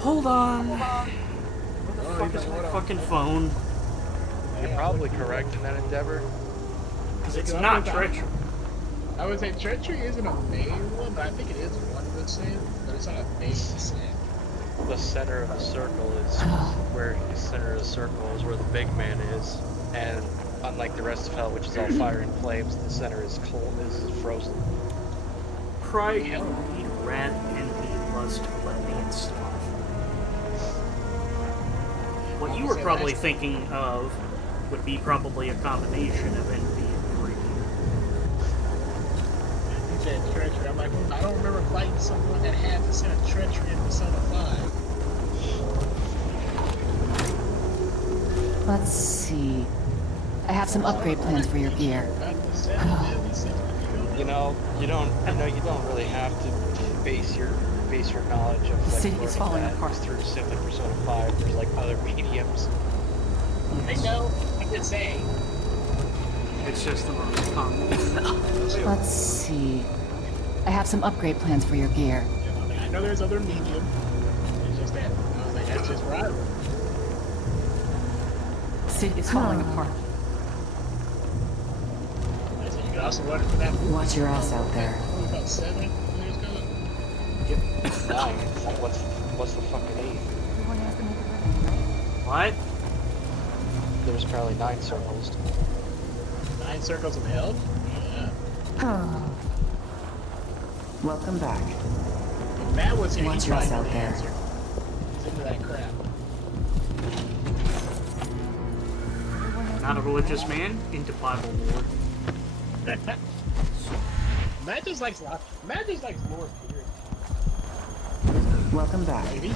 Hold on. Where the fuck is my fucking phone? You're probably correct in that endeavor. Because it's not treachery. I would say treachery isn't a main one, but I think it is one of the sins, but it's not a main sin. The center of the circle is where the big man is, and unlike the rest of hell, which is all fire and flames, the center is cold, is frozen. Pride, greed, wrath, envy, lust, gluttony, and sloth. What you were probably thinking of would be probably a combination of envy and greed. You said treachery. I'm like, I don't remember fighting someone that had the sin of treachery in Persona 5. Let's see. I have some upgrade plans for your gear. You know, you don't really have to base your knowledge of like City is falling apart through simply Persona 5. There's like other mediums. I know. I'm just saying. It's just the most common. Let's see. I have some upgrade plans for your gear. I know there's other medium. It's just that I was like, that's just where I live. City is falling apart. So you can also run for that. Watch your ass out there. About 7 years ago. Yep. 9. What's the fucking 8? What? There's apparently 9 circles. 9 circles of hell? Yeah. Welcome back. If Matt was here, Watch he'd your ass probably out there. answer. He's into that crap. Not a religious man, into Bible lore. Matt just likes lore, period. Welcome back. If he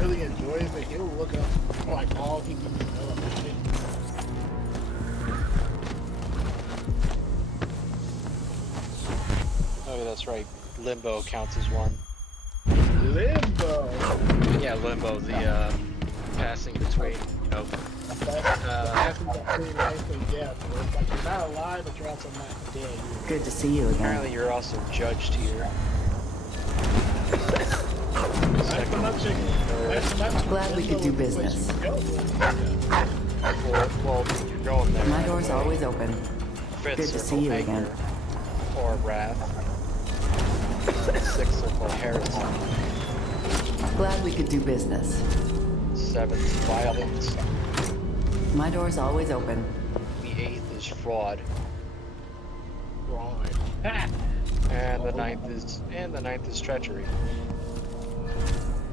really enjoys it, he'll look up like all he needs to know about it. Oh, that's right. Limbo counts as one. Limbo. Yeah, limbo. The passing between, you know. Passing between life and death. Where it's like you're not alive, but you're also not dead. Good to see you again. Apparently, you're also judged here. Glad we could do business. Well, you're going there. My door's always open. Fifth Good to see you anger, again. Or wrath. Sixth circle, heresy. Glad we could do business. Seventh, violence. My door's always open. The eighth is fraud. Fraud. And the ninth is treachery.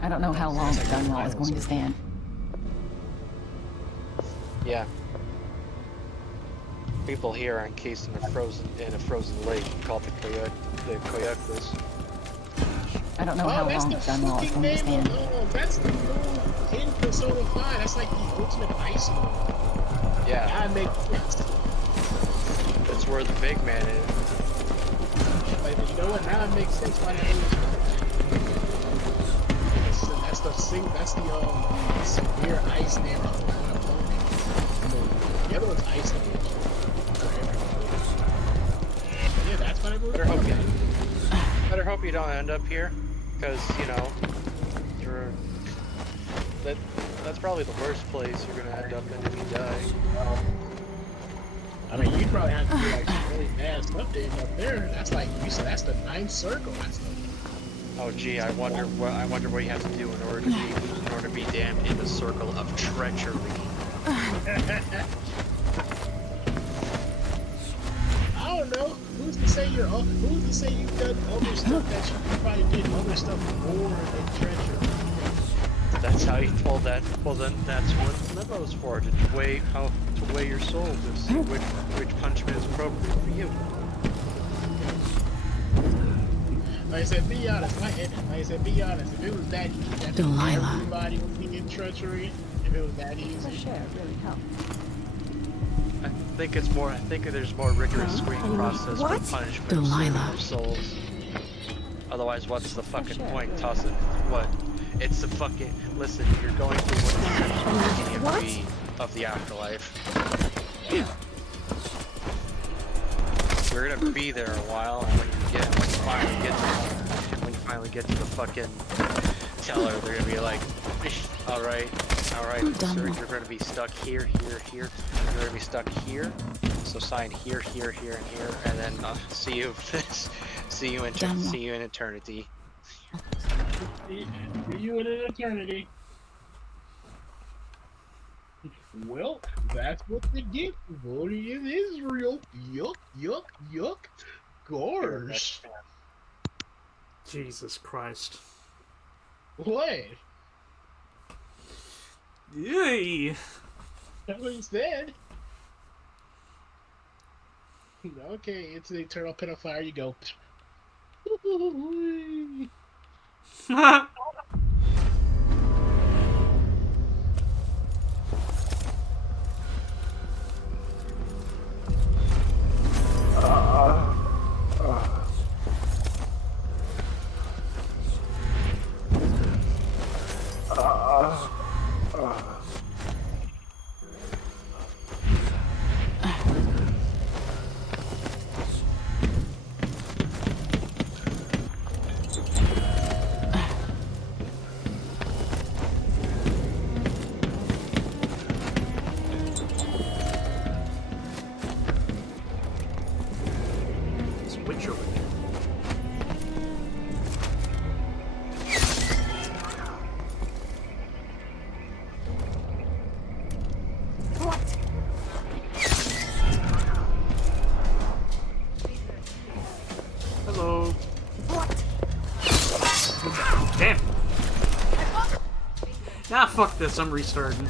I don't know how long the gun law is going to stand. Yeah. People here are encased in a frozen lake called the Coyacos. I don't know how long the gun law is going to stand. That's the in Persona 5. That's like the ultimate ice mode. Yeah. That makes sense. That's where the big man is. Like, you know what? Now it makes sense why that is. That's the severe ice damage on an opponent. The other one's ice damage. Yeah, that's what I believe. Better hope you don't end up here, because you know that's probably the worst place you're gonna end up in if you die. I mean, you'd probably have to do like some really bad stuff to end up there. That's like you said. That's the 9th circle. That's the. Oh gee, I wonder what you have to do in order to be damned in the circle of treachery. I don't know. Who's to say you've done other stuff that you probably did other stuff more than treachery? That's how you pull that. Well, then that's what limbo's for, to weigh your soul, to see which punishment is appropriate for you. Like I said, be honest. If it was that easy, Delilah. Everybody would be in treachery. If it was that easy. really help. I think there's more rigorous screening process for punishment Delilah. of souls. Otherwise, what's the fucking point? Toss it. What? It's the fucking. Listen, you're going through what is of the afterlife. You're gonna be there a while, and when you finally get to the fucking teller, they're gonna be like, all right, sir, you're gonna be stuck here. You're gonna be stuck here. So sign here, and here, and then see you in eternity. See you in an eternity. Well, that's what they get for voting in Israel. Yuck. Gosh. Jesus Christ. What? Yay! That's what he said. Okay, it's the eternal pit of fire. You go. switch over there. Hello. What? Damn. Nah, fuck this. I'm restarting.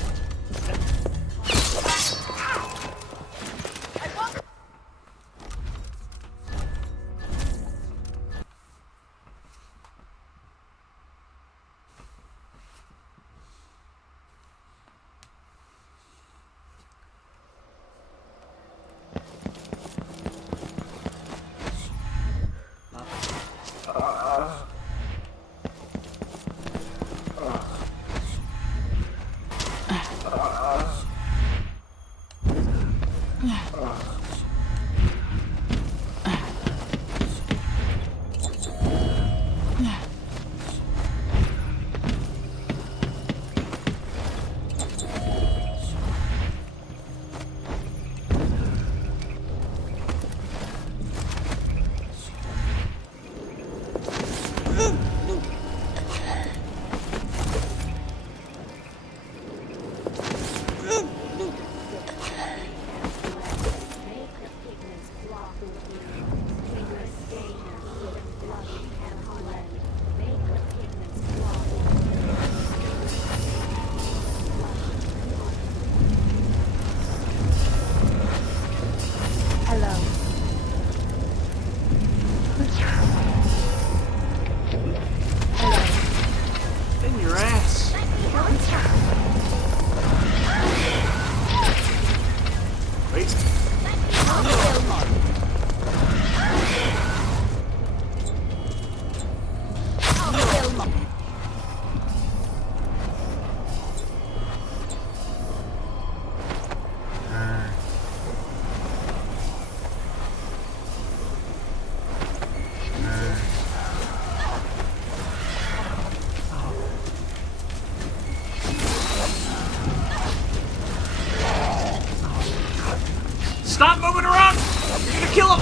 Stop moving around! You're gonna kill him!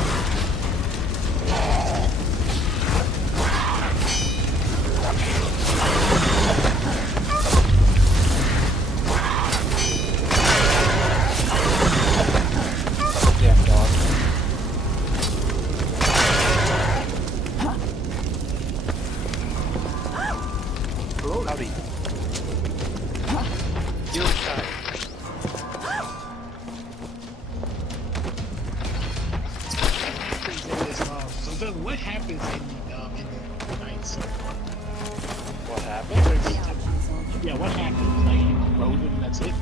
Damn dog. Howdy. You're shy. So what happens in the night circle? What happens? Yeah, what happens? Like you roll them and that's it?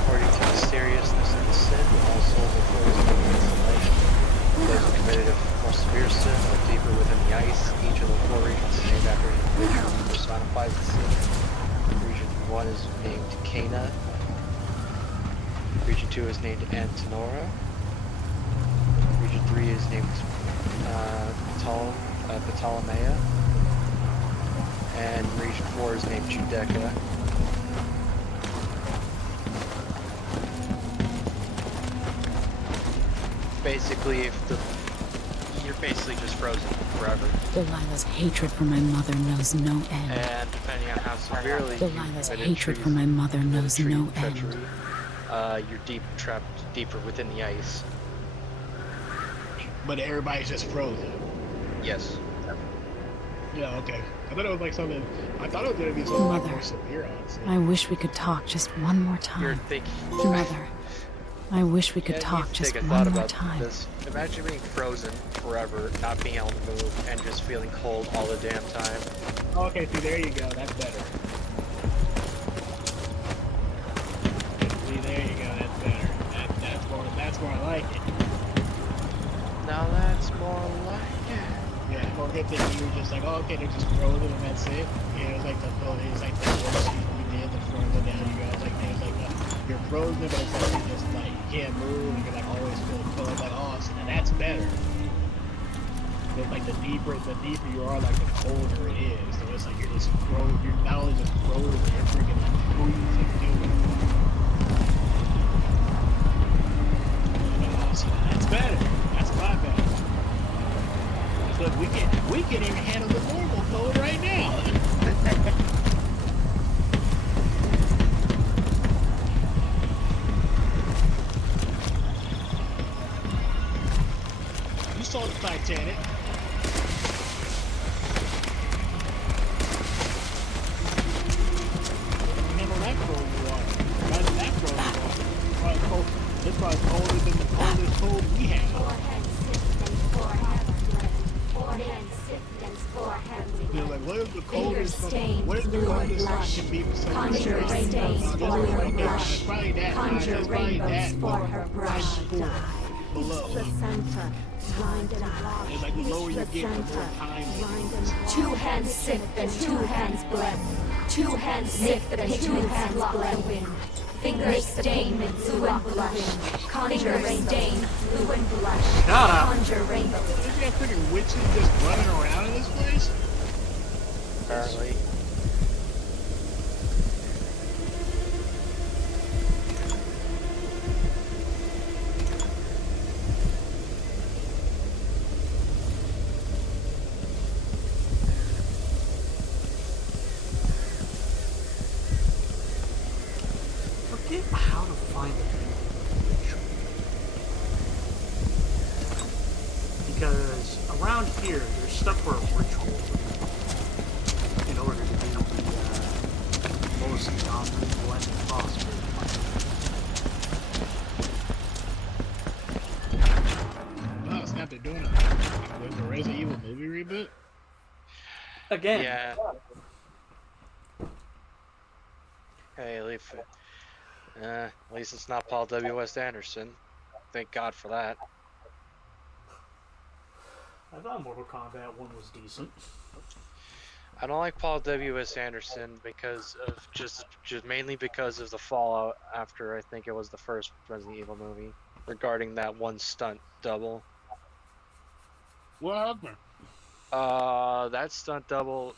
According to the seriousness of the sin, all souls are frozen in isolation. Those who committed a more severe sin are deeper within the ice. Each of the four regions is named after an individual who personifies the sin. Region 1 is named Cana. Region 2 is named Antenora. Region 3 is named Ptolemaea. And Region 4 is named Judeca. Basically, you're basically just frozen forever. Delilah's hatred for my mother knows no end. And depending on how severely Delilah's hatred for my mother knows no end. You're trapped deeper within the ice. But everybody's just frozen. Yes. Yeah, okay. I thought it was like something. I thought it was gonna be something like more severe, honestly. I wish we could talk just one more time. You're thinking. Mother, I wish we could talk just one more time. This. Imagine being frozen forever, not being able to move, and just feeling cold all the damn time. Oh, okay, see, there you go. That's better. See, there you go. That's better. That's more like it. Now that's more like it. Yeah, more good thing you were just like, oh, okay, they're just frozen and that's it. Yeah, it was like the worst thing we did, the further down you go. It's like there's like you're frozen, but it's like you just like you can't move, and you're like always feeling cold. Like, oh, so now that's better. like the deeper you are, like the colder it is. So it's like you're just frozen. You're not only just frozen, you're freaking like freezing, dude. See, that's better. That's a lot better. Look, we can even handle the normal cold right now. You saw the Titanic. Remember that cold you are. Imagine that cold you are. Probably cold. It's probably colder than the coldest cold we have. You're like, what is the coldest? What is the coldest I can be for someone? Conjure stains for her brush. It's probably that. Conjure It's probably rainbows that. for her brush. Below. It's like the lower you get, the more time. 2 hands sift and 2 hands bled. 2 hands sift and 2 hands bled. Fingers stain and blue and blush. Conjure stain, blue and blush. Conjure rainbow. Is there freaking witches just running around in this place? Apparently. Forget how to find the ritual. Because around here, there's stuff for a ritual in order to do the most non-blended possible. Oh, it's not they're doing it. There's a Resident Evil movie reboot? Again. Yeah. Hey, at least it's not Paul W.S. Anderson. Thank God for that. I thought Mortal Kombat 1 was decent. I don't like Paul W.S. Anderson because of just mainly because of the fallout after I think it was the first Resident Evil movie regarding that one stunt double. What happened? That stunt double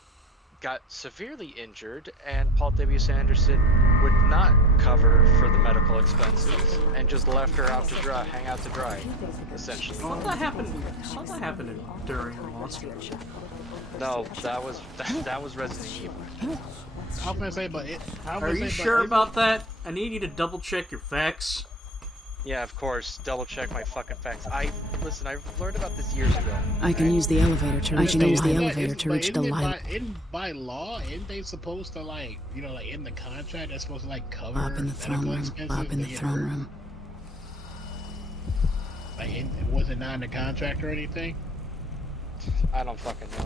got severely injured, and Paul W.S. Anderson would not cover for the medical expenses and just left her out to dry, hang out to dry, essentially. How'd that happen during Monsters? No, that was Resident Evil. I was gonna say, but are you sure about that? I need you to double check your facts. Yeah, of course. Double check my fucking facts. Listen, I learned about this years ago. I can use the elevator to reach the light. By law, isn't they supposed to, like, you know, like in the contract, they're supposed to like cover Up in the throne room. Up in the throne room. Like, was it not in the contract or anything? I don't fucking know.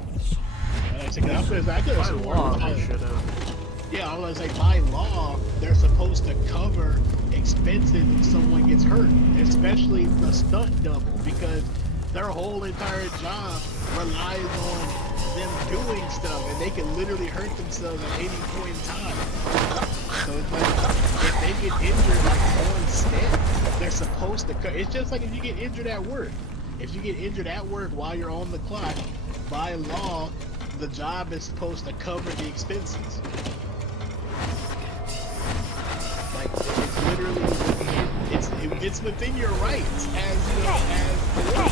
By law, they should have. Yeah, I was gonna say, by law, they're supposed to cover expenses if someone gets hurt, especially the stunt double, because their whole entire job relies on them doing stuff, and they can literally hurt themselves at any point in time. So it's like, if they get injured like on set, they're supposed to it's just like if you get injured at work. If you get injured at work while you're on the clock, by law, the job is supposed to cover the expenses. Like, it's literally it's within your rights as the worker.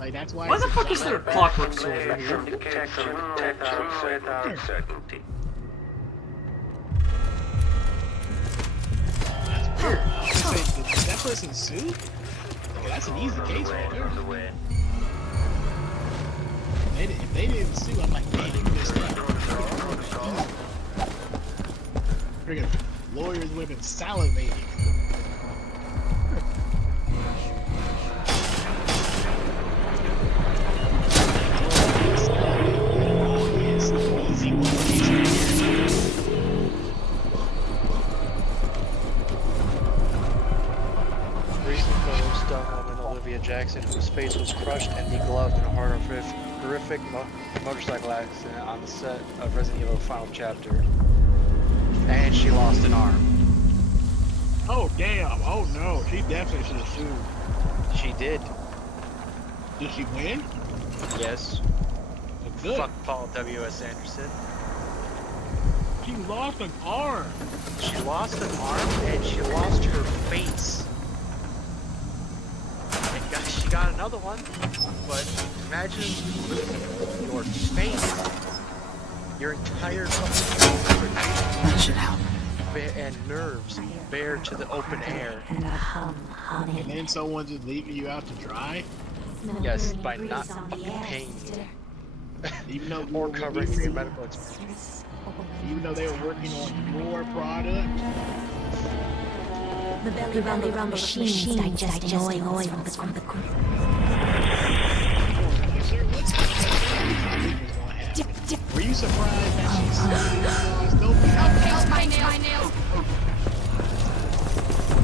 Like, that's why. Why the fuck is there a clockwork soldier here? That's weird. Is that person sued? Okay, that's an easy case right there. If they didn't sue, I'm like, man, they missed out. Friggin' lawyers would have been salivating. Recent photos done on Olivia Jackson, whose face was crushed and degloved in a horrific motorcycle accident on the set of Resident Evil Final Chapter. And she lost an arm. Oh, damn. Oh, no. She definitely should have sued. She did. Did she win? Yes. Oh, good. Fuck Paul W.S. Anderson. She lost an arm. She lost an arm and she lost her face. And she got another one, but imagine losing your face. Your entire fucking That should help. and nerves bare to the open air. And then someone just leaving you out to dry? Yes, by not paying you. Even though or covering for your medical expenses. Even though they were working on your product? The belly run machines digesting oils from the crude. Were you surprised that she's still Help my nails!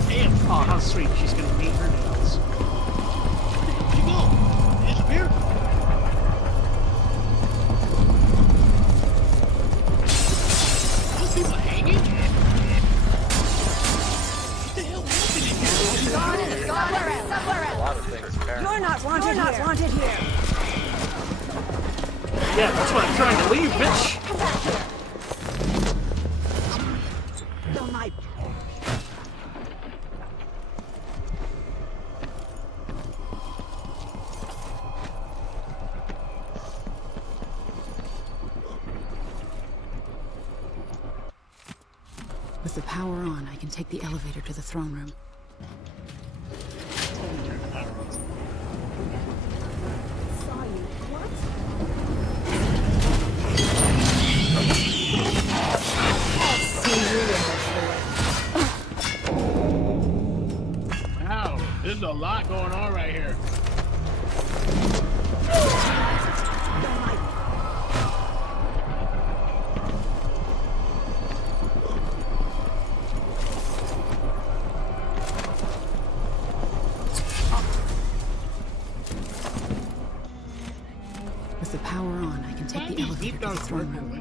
Damn! Oh, how sweet. She's gonna paint her nails. Where'd she go? She disappeared. Those people hanging? What the hell happened in here? Somewhere else. A lot of things, apparently. You're not wanted here. Yeah, that's what I'm trying to leave, bitch. Come back here. Don't my... With the power on, I can take the elevator to the throne room. Saw you. What? Wow, there's a lot going on right here. With the power on, I can take the elevator to the throne room.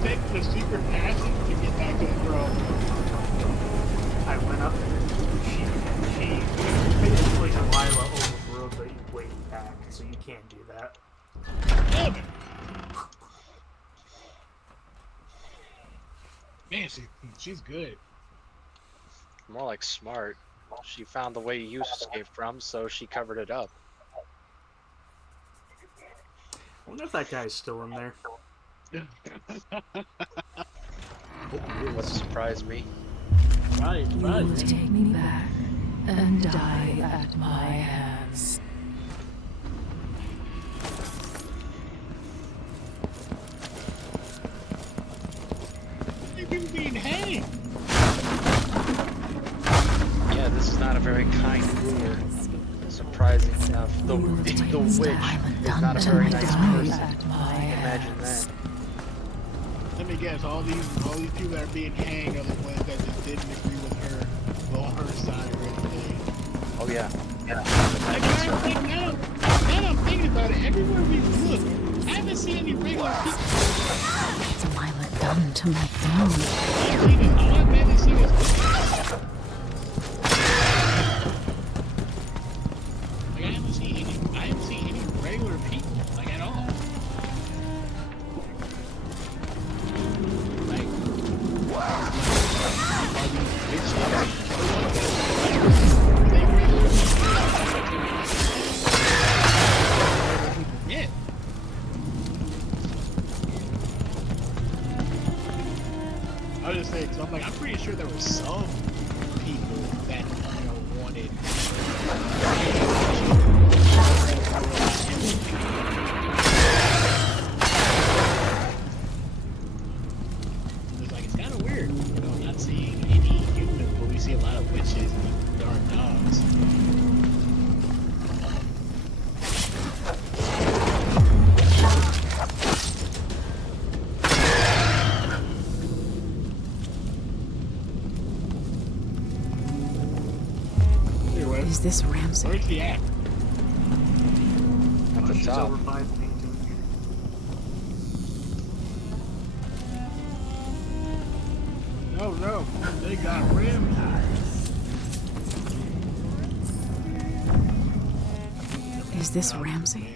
Take the secret passage to get back to the throne. I went up there. She basically Delilah overrode the way back, so you can't do that. Damn it! Man, she's good. More like smart. She found the way you escaped from, so she covered it up. I wonder if that guy's still in there. What surprised me? Right. You will take me back and die at my hands. People being hanged. Yeah, this is not a very kind ruler. Surprising enough, the witch is not a very nice person. Imagine that. Let me guess, all these people that are being hanged are the ones that just didn't agree with her, on her side or anything. Oh yeah. Now I'm thinking about it, everywhere we look, I haven't seen any regular people. Delilah done to my throne. I haven't seen any regular people, like at all. I was just saying, so I'm pretty sure there were some people that wanted. It's kind of weird, not seeing any humans, but we see a lot of witches and dark dogs. Is this Ramsey? Where's he at? At the She's top. over by the painting. No, they got Ramsey. Is this Ramsey?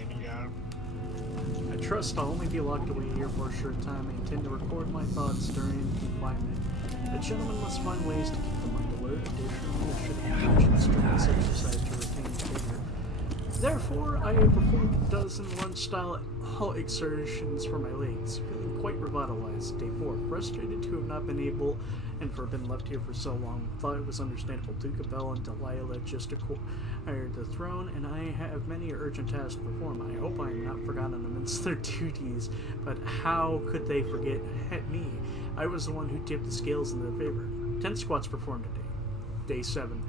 I trust I'll only be locked away here for a short time. I intend to record my thoughts during confinement. A gentleman must find ways to keep the mind alert. Additionally, it should engage in strenuous exercise to retain vigor. Therefore, I have performed a dozen lunch-style exertions for my legs, feeling quite revitalized. Day 4. Frustrated to have not been able and for been left here for so long. Thought it was understandable. Duke Bell and Delilah just acquired the throne, and I have many urgent tasks to perform. I hope I am not forgotten amidst their duties, but how could they forget me? I was the one who tipped the scales in their favor. 10 squats performed today. Day 7.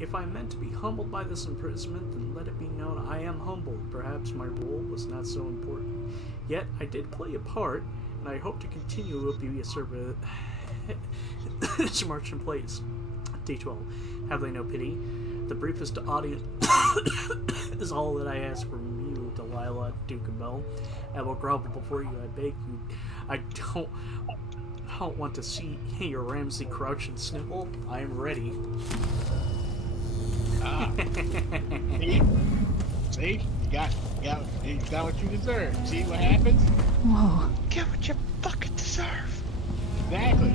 If I'm meant to be humbled by this imprisonment, then let it be known I am humbled. Perhaps my role was not so important. Yet, I did play a part, and I hope to continue to be a servant to march in place. Day 12. Have they no pity? The briefest audience is all that I ask from you, Delilah, Duke and Bell. I will grovel before you, I beg you. I don't want to see your Ramsey crouch and snivel. I am ready. See? You got what you deserve. See what happens? Whoa. Get what you fucking deserve. Exactly.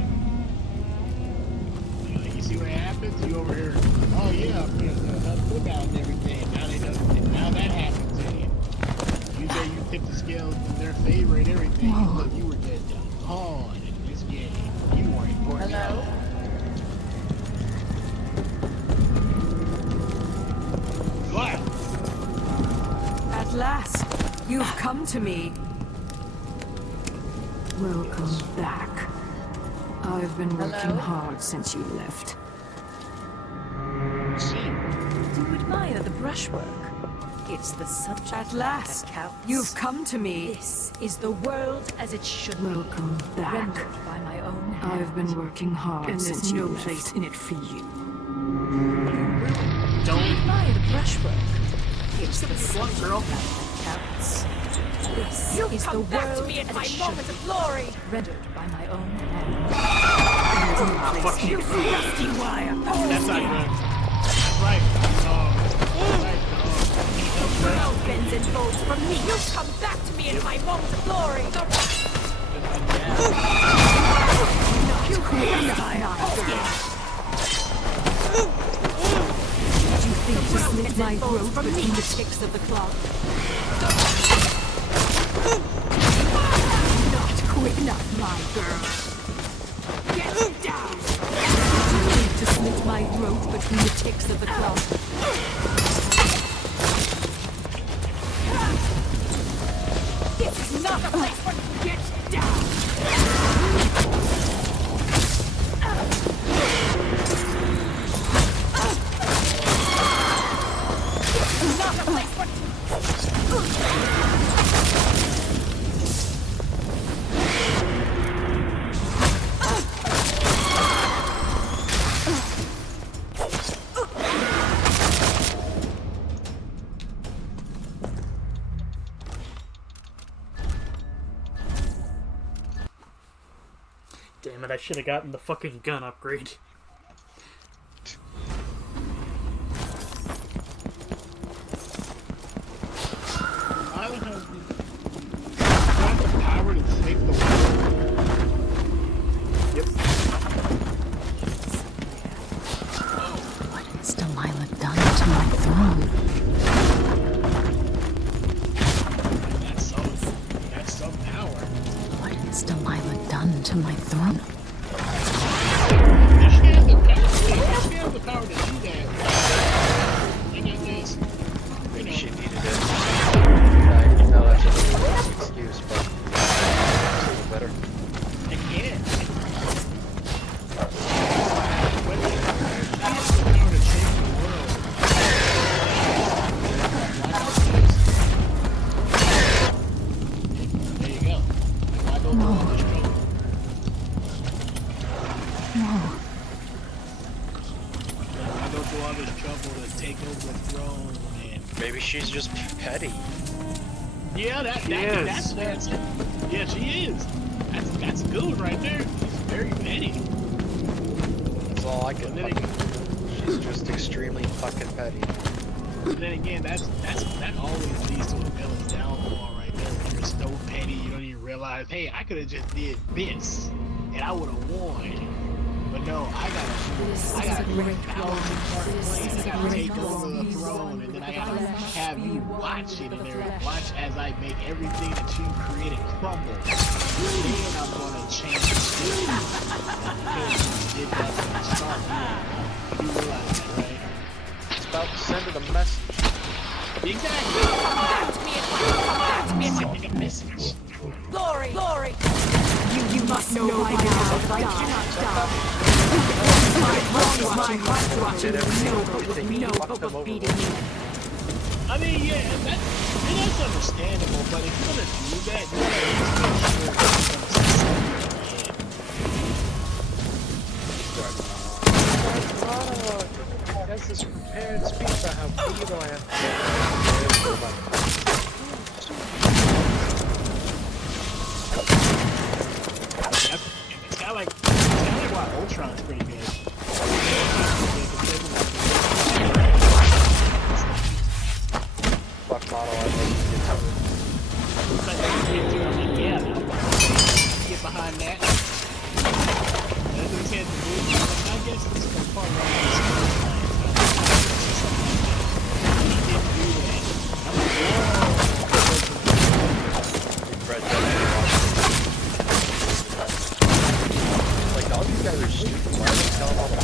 You see what happens? You over here, oh yeah, I'm gonna flip out and everything. Now that happens to you. You say you tip the scales in their favor and everything. Whoa. Look, you were just a pawn in this game. You weren't important. Hello? What? At last, you've come to me. Welcome back. I've been working Hello? hard since you left. Do you admire the brushwork? It's the subject At last, that counts. you've come to me. This is the world as it should Welcome be. back. Rendered by my own hand. I've been working hard And since there's you no left. place in it for you. Do you admire the brushwork? It's the Blunt, girl. subject that counts. This You've is come the back to world me in as my it should moment be. of glory. Rendered by my own hand. Fuck you. Rusty wire. That's not good. That's right. World bends and folds from me. You've come back to me in my moment of glory. You Did you think to slit my throat between the ticks of the clock? not quick enough, my girl. Get down. Did you think to slit my throat between the ticks of the clock? This is not the place for you to get down. This is not the place for Damn it, I should have gotten the fucking gun upgrade. Island has the power to save the world. Yep. What has Delilah done to my throne? That's some power. What has Delilah done to my throne? She has the power to do that. You know this. Maybe she needed it. I know that's a really nice excuse, but it's a little better. I can't. She has the power to change the world. There you go. Why don't she's just petty. Yeah, that's it. Yeah, she is. That's a good one right there. She's very petty. That's all I can think. She's just extremely fucking petty. And then again, that always leads to a villain's downfall right there. When you're so petty, you don't even realize, hey, I could have just did this, and I would have won. But no, I gotta bring 1,000-part plan. I gotta take over the throne, and then I gotta have you watch it, and watch as I make everything that you created crumble. Then I'm gonna change the story. Because you did that from the start. You realize that, right? It's about to send it a message. Exactly. Sending a message. Glory! Glory! You must know by now that I cannot die. My heart watching no hope of beating me. I mean, yeah, that's understandable, but if you're gonna do that, you gotta He has this prepared speech about how evil I am. It's kinda like why Ultron's pretty good. Fuck model, I think yeah, get behind that. That's what he said to do. I guess this is the part where he didn't do that. I'm like, whoa. Like, all these guys are stupid. Why are they telling all the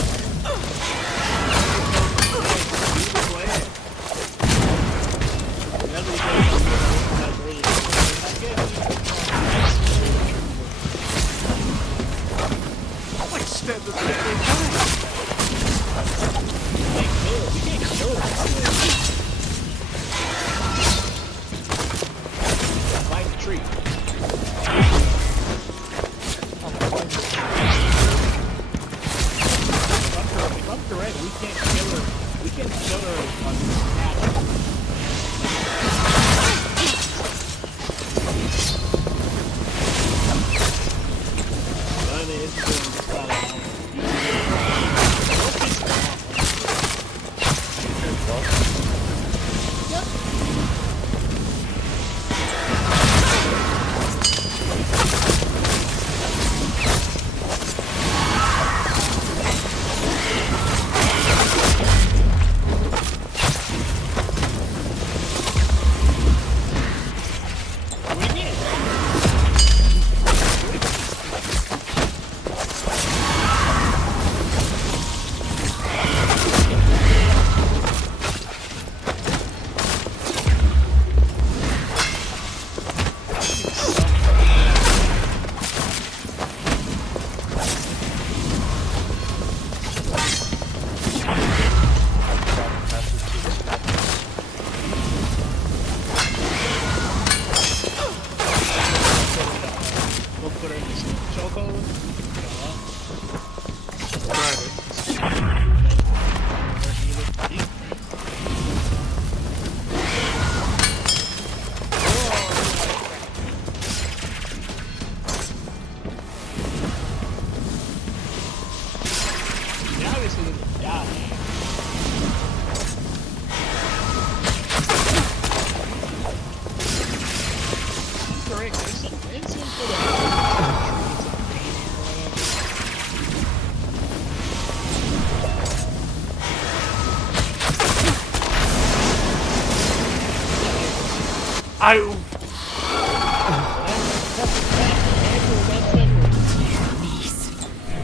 Niece,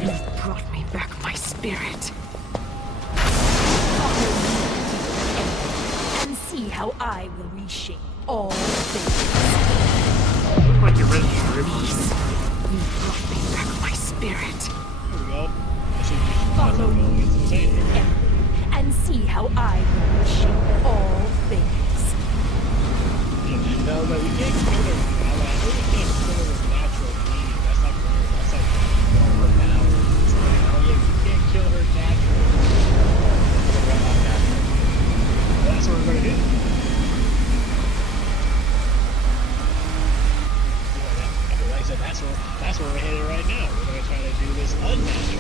you've brought me back my spirit. And see how I will reshape all things. Look like you're ready to rip. Niece, you've brought me back my spirit. Here we go. Follow me and see how I will reshape all things. No, but we can't kill her. I know we can't kill her with natural means. That's like one of her powers. It's like, oh yeah, you can't kill her naturally. That's what we're gonna do. That's where we're headed right now. We're gonna try to do this unmagic.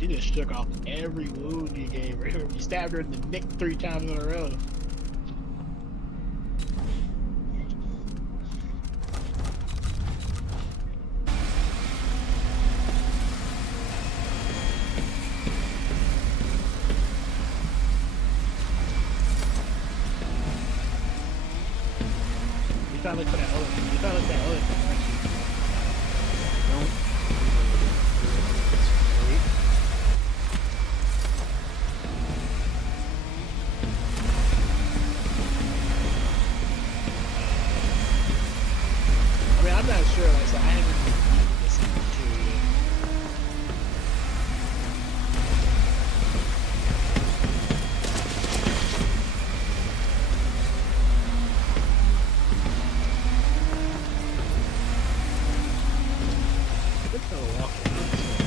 You just shook off every wound you gave her. You stabbed her in the neck 3 times in a row. You finally put that other thing. You finally put that other thing, aren't you? Don't. I mean, I'm not sure. Like, so I haven't beaten this two yet. Look at the walk around this way.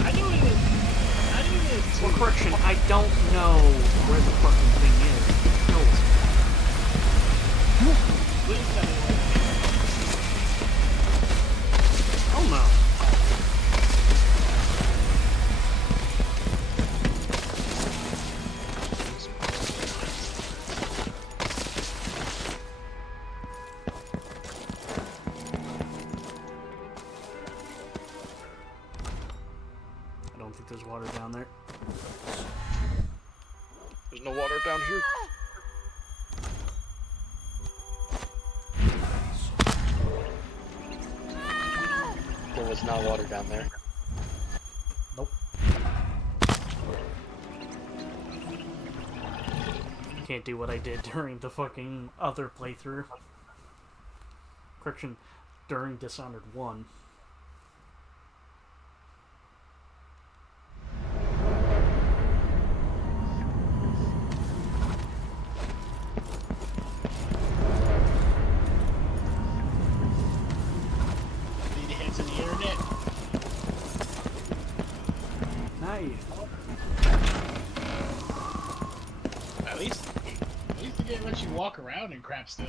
I knew it is. I knew it is. Well, correction, I don't know where the fucking thing is. No. Please tell me where Oh no. I don't think there's water down there. There's no water down here. There was not water down there. Nope. Can't do what I did during the fucking other playthrough. Correction, during Dishonored 1. need to head to the internet. Nice. At least they didn't let you walk around and crap still.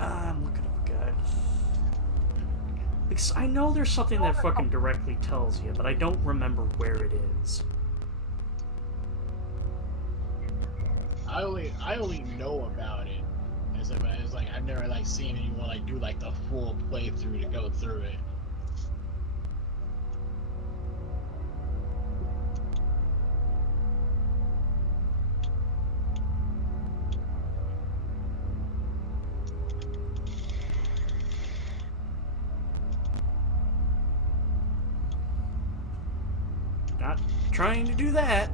I'm looking up a guide. Because I know there's something that fucking directly tells you, but I don't remember where it is. I only know about it as like I've never like seen anyone like do like the full playthrough to go through it. Not trying to do that.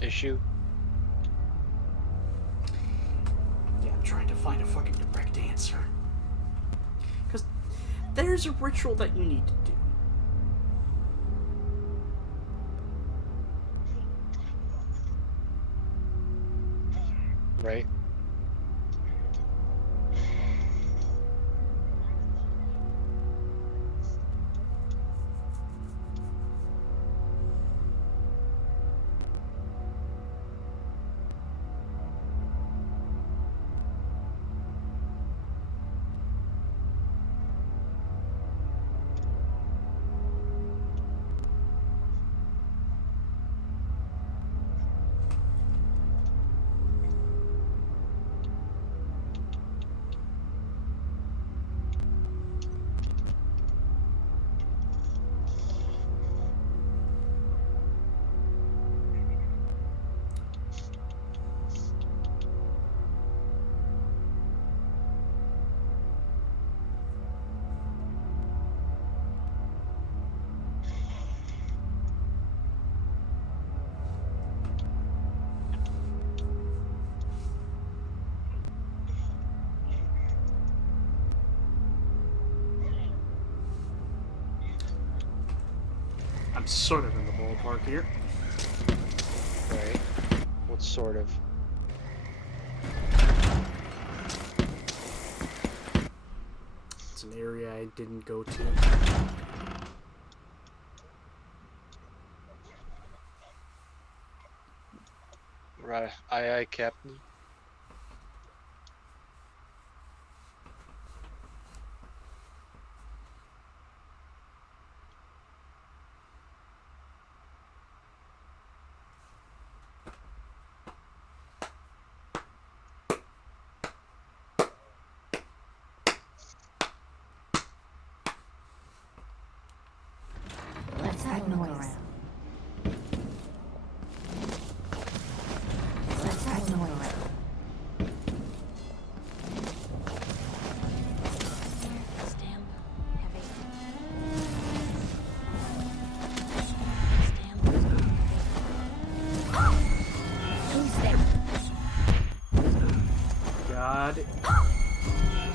Issue? Yeah, I'm trying to find a fucking direct answer. Because there's a ritual that you need to do. Right. I'm sort of in the ballpark here. Right. What sort of? It's an area I didn't go to. Right. Aye, Captain.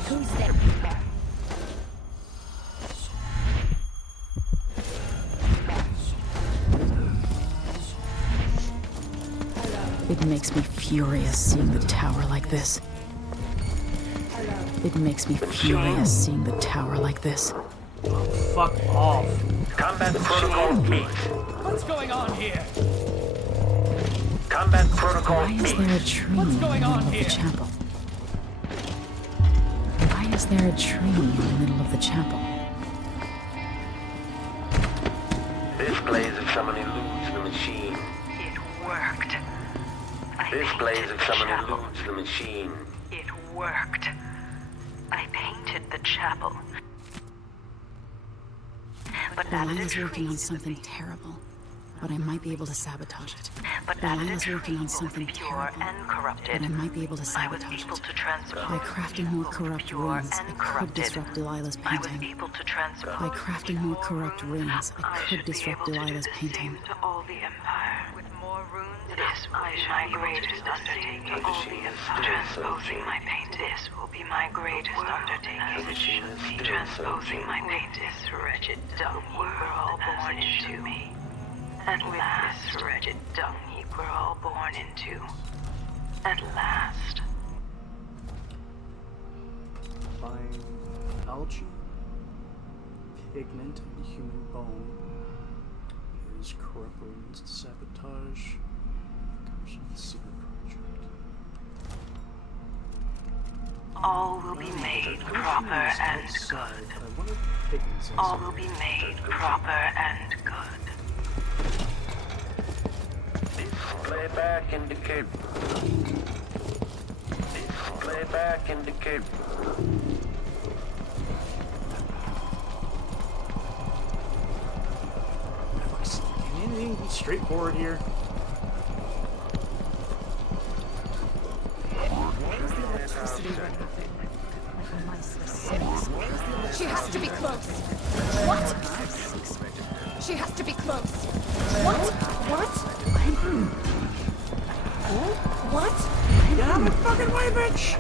Who's there? It makes me furious seeing the tower like this. It makes me furious seeing the tower like this. Oh, fuck off. Combat protocol 8. What's going on here? Combat protocol 8. Why is there a tree What's in the going middle on of the here? chapel? Why is there a tree in the middle of the chapel? This blaze if someone eludes the machine. It worked. This blaze if someone eludes the machine. It worked. I painted the chapel. But Delilah's working on something terrible, but I might be able to sabotage it. But Delilah's working on something terrible, and corrupted. but I might be able to I was sabotage able it. to transform By crafting more corrupt runes, I could disrupt Delilah's I was painting. able to transform By crafting more corrupt runes, I could disrupt Delilah's painting. to all the Empire. With more runes, this will be my greatest undertaking. All the Empire. Transposing my paint. This will be my greatest undertaking. Transposing my paint. This wretched dung you were all born into me. And with this wretched dung heap we're all born into. At last. Find algae, pigment, and human bone. Use corrupt runes to sabotage. Secret project. All will be made proper and good. All will be made proper and good. Playback indicator. Playback indicator. Can anything be straightforward here? Where's the electricity running? She has to be close. What? She has to be close. What? What? What? Get out of my fucking way, bitch!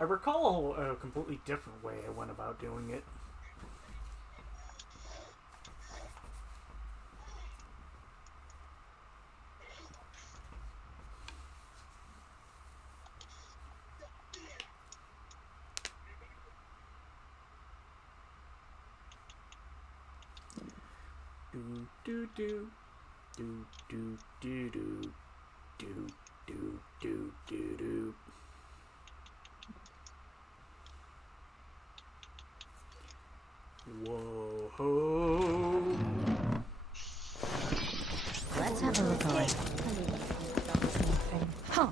I recall a completely different way I went about doing it. Do do do do do do do do do do do. Whoa. Let's have a look on. Huh.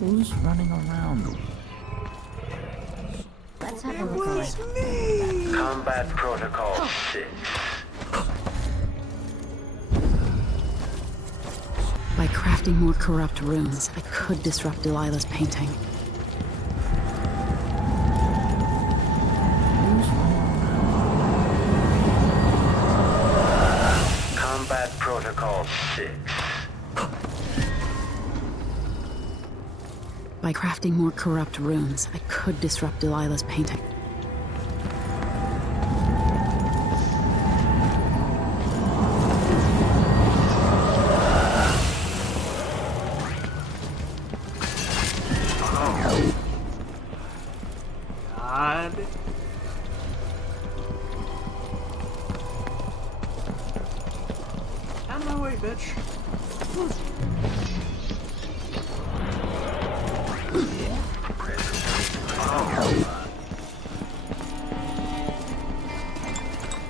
Who's running around? Let's have a look around. Combat Protocol 6. By crafting more corrupt runes, I could disrupt Delilah's painting. Combat Protocol 6. By crafting more corrupt runes, I could disrupt Delilah's painting. God. Out of my way, bitch.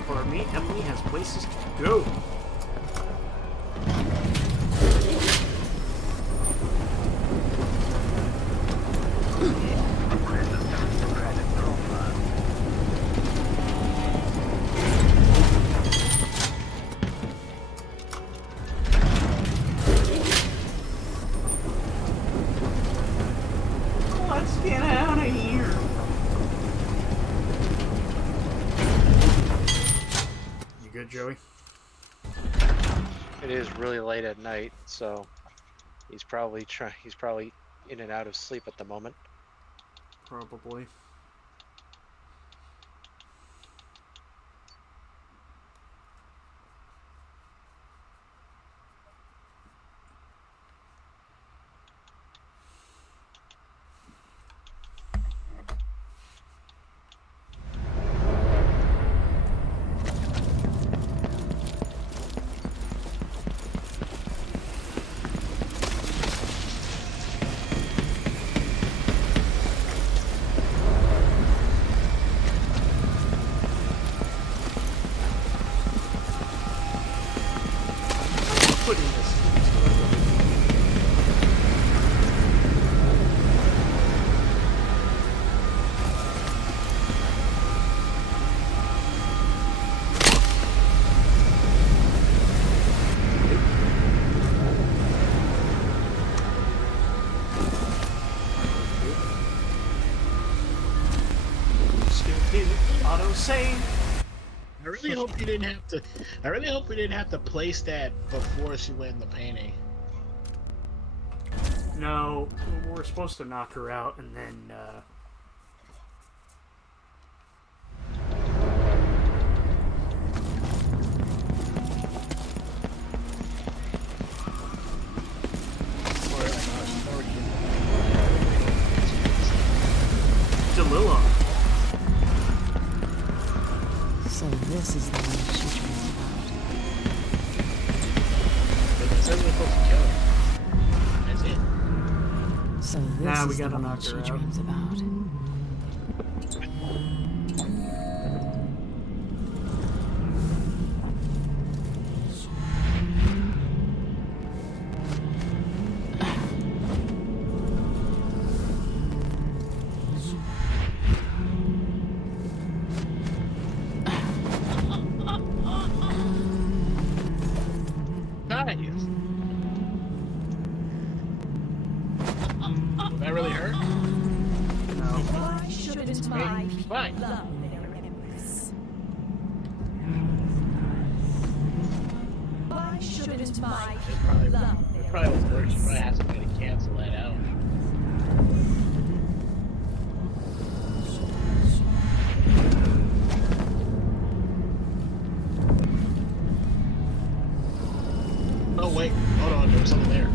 For me, Emily has places to go. Let's get out of here. You good, Joey? It is really late at night, so he's probably in and out of sleep at the moment. Probably. Putting this stupid autosave. I really hope you didn't have to. I really hope we didn't have to place that before she went in the painting. No, we're supposed to knock her out and then, Delillah. So this is the one she dreams about. It says we're supposed to kill her. That's it. So this Nah, we is the gotta one knock she her out. dreams about. Nice. That really hurt? Why shouldn't my people Why? love Empress? Why shouldn't my people love It probably was worse. You probably have to cancel that out. Oh wait, hold on, there was something there.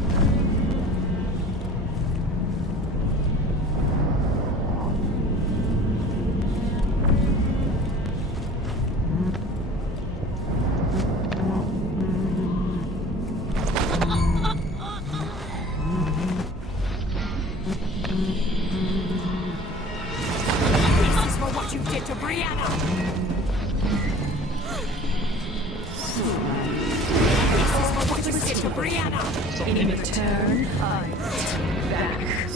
This is for what you did to Brianna! This is for what you did to Brianna! In return, I take back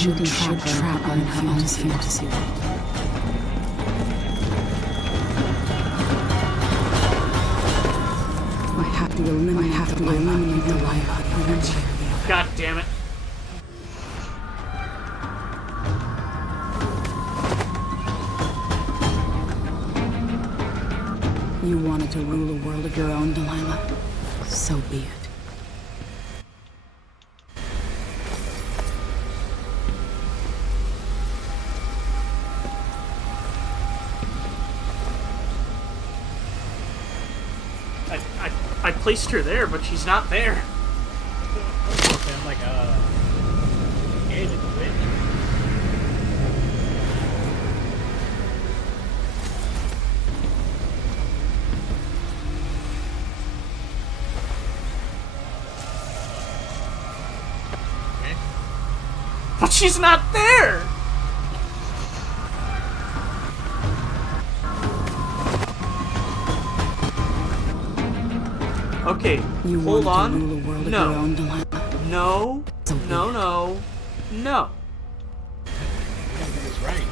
shouldn't trap her in her own fantasy world. I have to eliminate Delilah. God damn it. You wanted to rule a world of your own, Delilah. So be it. I placed her there, but she's not there. I'm like, Edge of the Witch. But she's not there! Okay, hold on. No. No. No, no. No. You gotta do this right.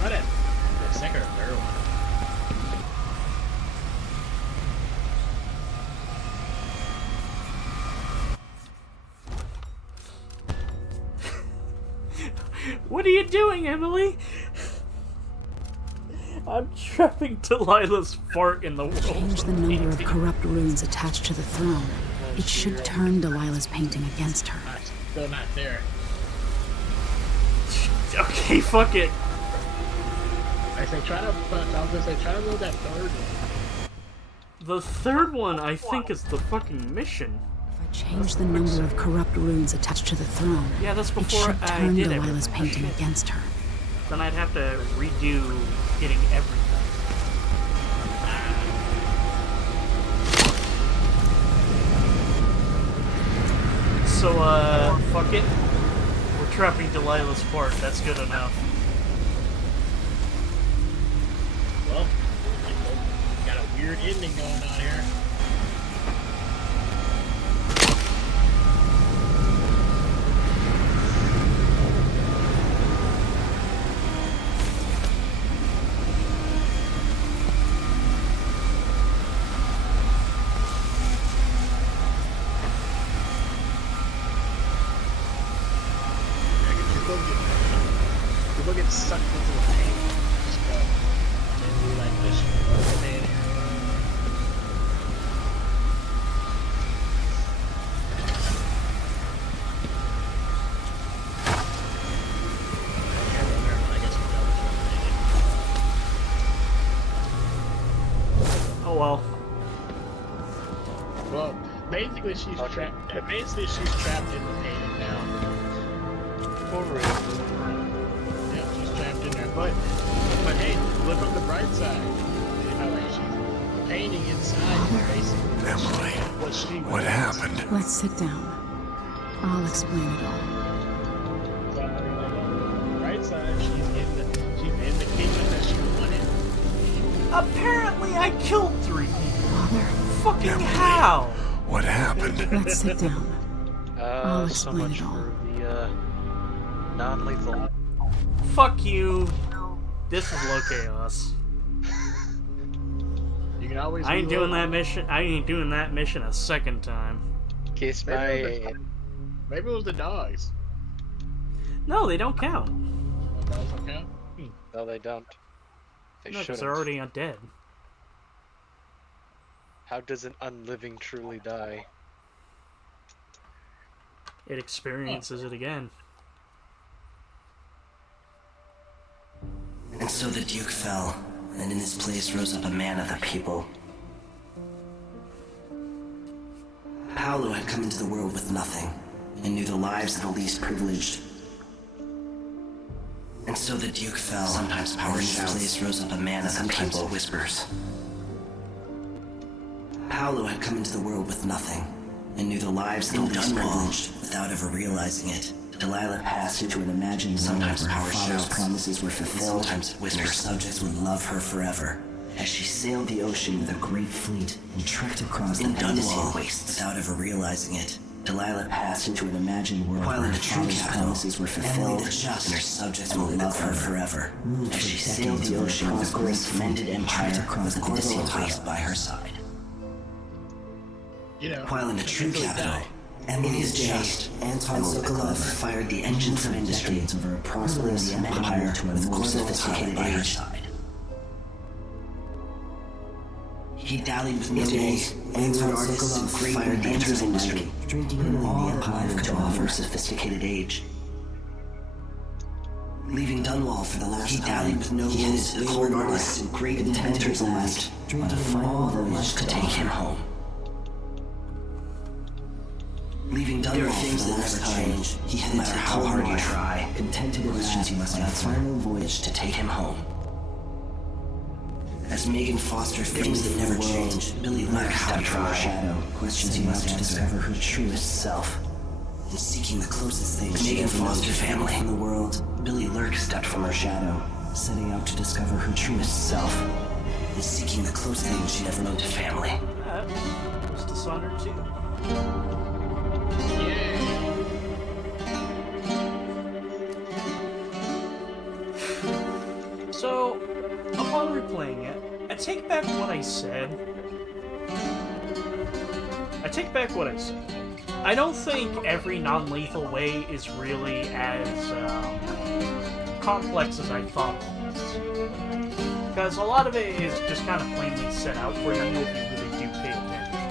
Try that. The second or third one. What are you doing, Emily? I'm trapping Delilah's fart in the world. Change the number of corrupt runes attached to the throne. It should turn Delilah's painting against her. Still not there. Okay, fuck it. I was gonna say, try to load that third one. The third one, I think, is the fucking mission. Change the number of corrupt runes attached to the throne. Yeah, that's before it should I turn did Delilah's everything. painting against her. Then I'd have to redo getting everything. So, fuck it. We're trapping Delilah's fart. That's good enough. Well, got a weird ending going on here. People get sucked into the pain. Just go. And do like this. Man. Oh well. Well, basically she's trapped. Basically she's trapped in the painting now. For real. Yeah, she's trapped in there. But hey, look on the bright side. You know, like she's painting inside, basically. Emily, what happened? Let's sit down. I'll explain it all. So, like, on the bright side, she's in the kingdom that she wanted. Apparently, I killed 3 people. Father. Fucking Emily, how? What happened? Let's sit down. I'll So explain much it all. for the non-lethal. Fuck you. This is low chaos. You can always. I ain't doing that mission. I ain't doing that mission a second time. Kiss my Maybe it was the dogs. No, they don't count. The dogs don't count? No, they don't. They No, because shouldn't. they're already undead. How does an unliving truly die? It experiences it again. And so the Duke fell, and in his place rose up a man of the people. Paolo had come into the world with nothing, and knew the lives of the least privileged. And so the Duke fell. Sometimes power shouts. In his place rose up a man of the people. Whispers. Paolo had come into the world with nothing, and knew the lives of the least privileged without ever realizing it. Delilah passed into an imagined sometimes power shouts. Promises were fulfilled, sometimes whispers. And her subjects would love her forever. As she sailed the ocean with a great fleet and trekked across the Dunwall wastes without ever realizing it. Delilah passed into an imagined world while in the true promises were fulfilled, and her subjects will love her forever. As she sailed the ocean with a great mended empire with Corvo placed by her side. While in the true capital, and in his day, Anton Sokolov fired the engines of industry over a prosperous empire with more sophisticated by her side. He dallied with no days, Anton Sokolov fired the engines of industry, drinking all the empire could offer sophisticated age. Leaving Dunwall for the last time, he dallied with no hopes, the court artists and great inventors left, but a final village to take him home. Leaving Dunwall for the last time, he had no matter how hard you try, contented questions he must have a final voyage to take him home. As Megan Foster things that never change, Billy Lurk stepped from her shadow, questions he must discover her truest self. And seeking the closest things Megan Foster family in the world, Billy Lurk stepped from her shadow, setting out to discover her truest self. And seeking the close things she'd ever known to family. That was Dishonored 2. So, upon replaying it, I take back what I said. I don't think every non-lethal way is really as complex as I thought it was. Because a lot of it is just kind of plainly set out for you if you really do pay attention.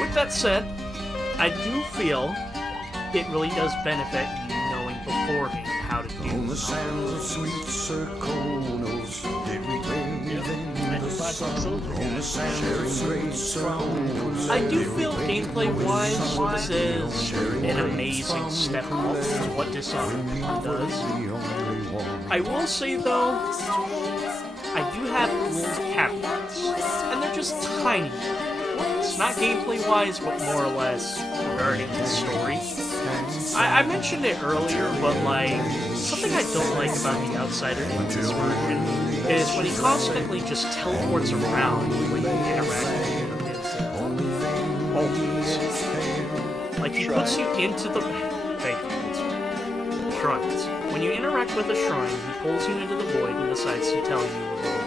With that said, I do feel it really does benefit you knowing beforehand how to do it. On the sands of sweet Circonos, did we bathe in the sun? On the sands of great Circonos. I do feel gameplay-wise, this is an amazing step up to what Dishonored does. I will say though, I do have little caveats, and they're just tiny. It's not gameplay-wise, but more or less regarding the story. I mentioned it earlier, but like, something I don't like about the Outsider in this version is when he constantly just teleports around when you interact with his ultimates. Like, he puts you into the... shrines. When you interact with a shrine, he pulls you into the void and decides to tell you a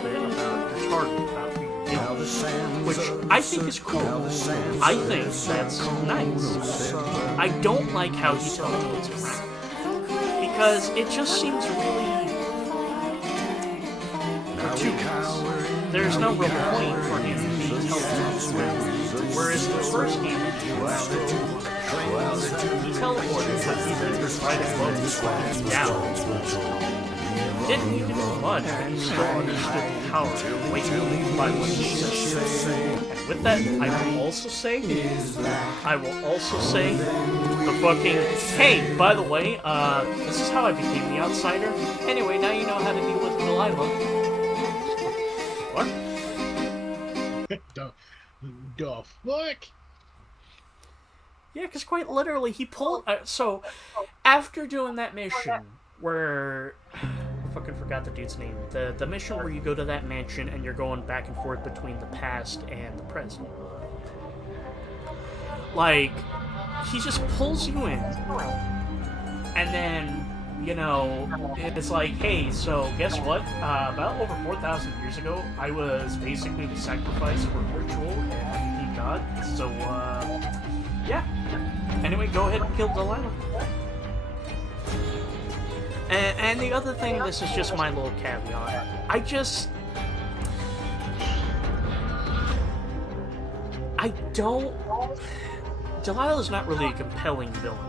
little bit about your target, about who you're dealing with, which I think is cool. I think that's nice. I don't like how he teleports around, because it just seems really gratuitous. There's no real point for him being teleported around, whereas in the first game, he teleported, but he was right above you, down. Didn't need to do much, but he still understood the power of waiting by what he said. And with that, I will also say, the fucking, hey, by the way, this is how I became the Outsider. Anyway, now you know how to deal with Delilah. What? The fuck? Yeah, because quite literally, he pulled... so, after doing that mission, where... I fucking forgot the dude's name. The mission where you go to that mansion and you're going back and forth between the past and the present. Like, he just pulls you in, and then, you know, it's like, hey, so guess what? About over 4,000 years ago, I was basically the sacrifice for a ritual and a god, so, yeah. Anyway, go ahead and kill Delilah. And the other thing, this is just my little caveat, Delilah's not really a compelling villain.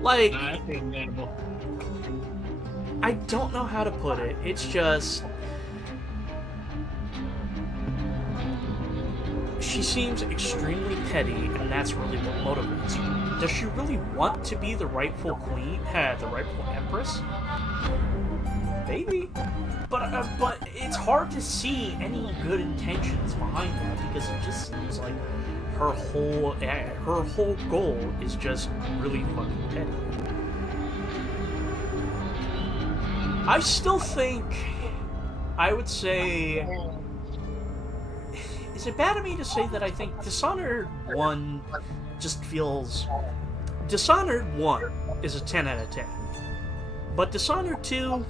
Like, I don't know how to put it, it's just... She seems extremely petty, and that's really what motivates her. Does she really want to be the rightful queen? The rightful empress? Maybe. But it's hard to see any good intentions behind that, because it just seems like her whole goal is just really fucking petty. I still think, I would say... Is it bad of me to say that I think Dishonored 1 just feels... Dishonored 1 is a 10 out of 10. But Dishonored 2,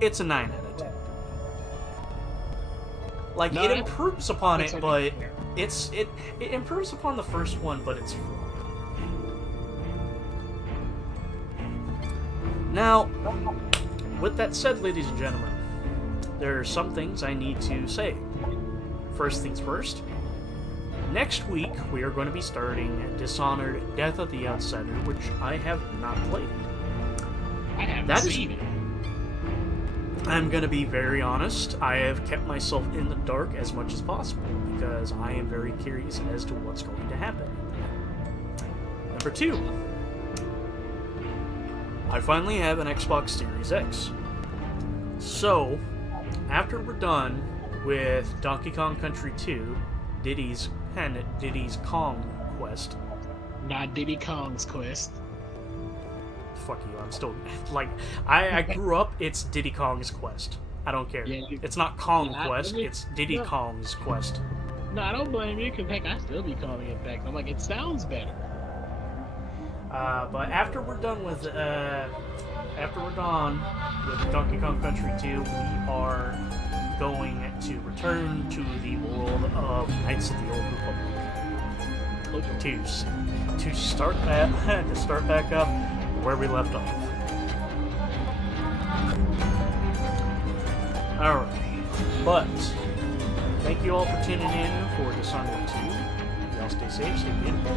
it's a 9 out of 10. Like, it improves upon it, but it improves upon the first one, but it's flawed. Now, with that said, ladies and gentlemen, there are some things I need to say. First things first, next week we are going to be starting Dishonored Death of the Outsider, which I have not played. I haven't seen it. I'm going to be very honest, I have kept myself in the dark as much as possible, because I am very curious as to what's going to happen. Number 2, I finally have an Xbox Series X. So, after we're done with Donkey Kong Country 2, Diddy's Kong Quest. Not Diddy Kong's Quest. Fuck you, I'm still... Like, I grew up, it's Diddy Kong's Quest. I don't care. Yeah, it's not Kong Quest, it's Diddy Kong's Quest. No, I don't blame you, because heck, I still be calling it back. I'm like, it sounds better. But after we're done with Donkey Kong Country 2, we are going to return to the world of Knights of the Old Republic to start back up where we left off. Alright, but thank you all for tuning in for Dishonored 2. Y'all stay safe, stay beautiful.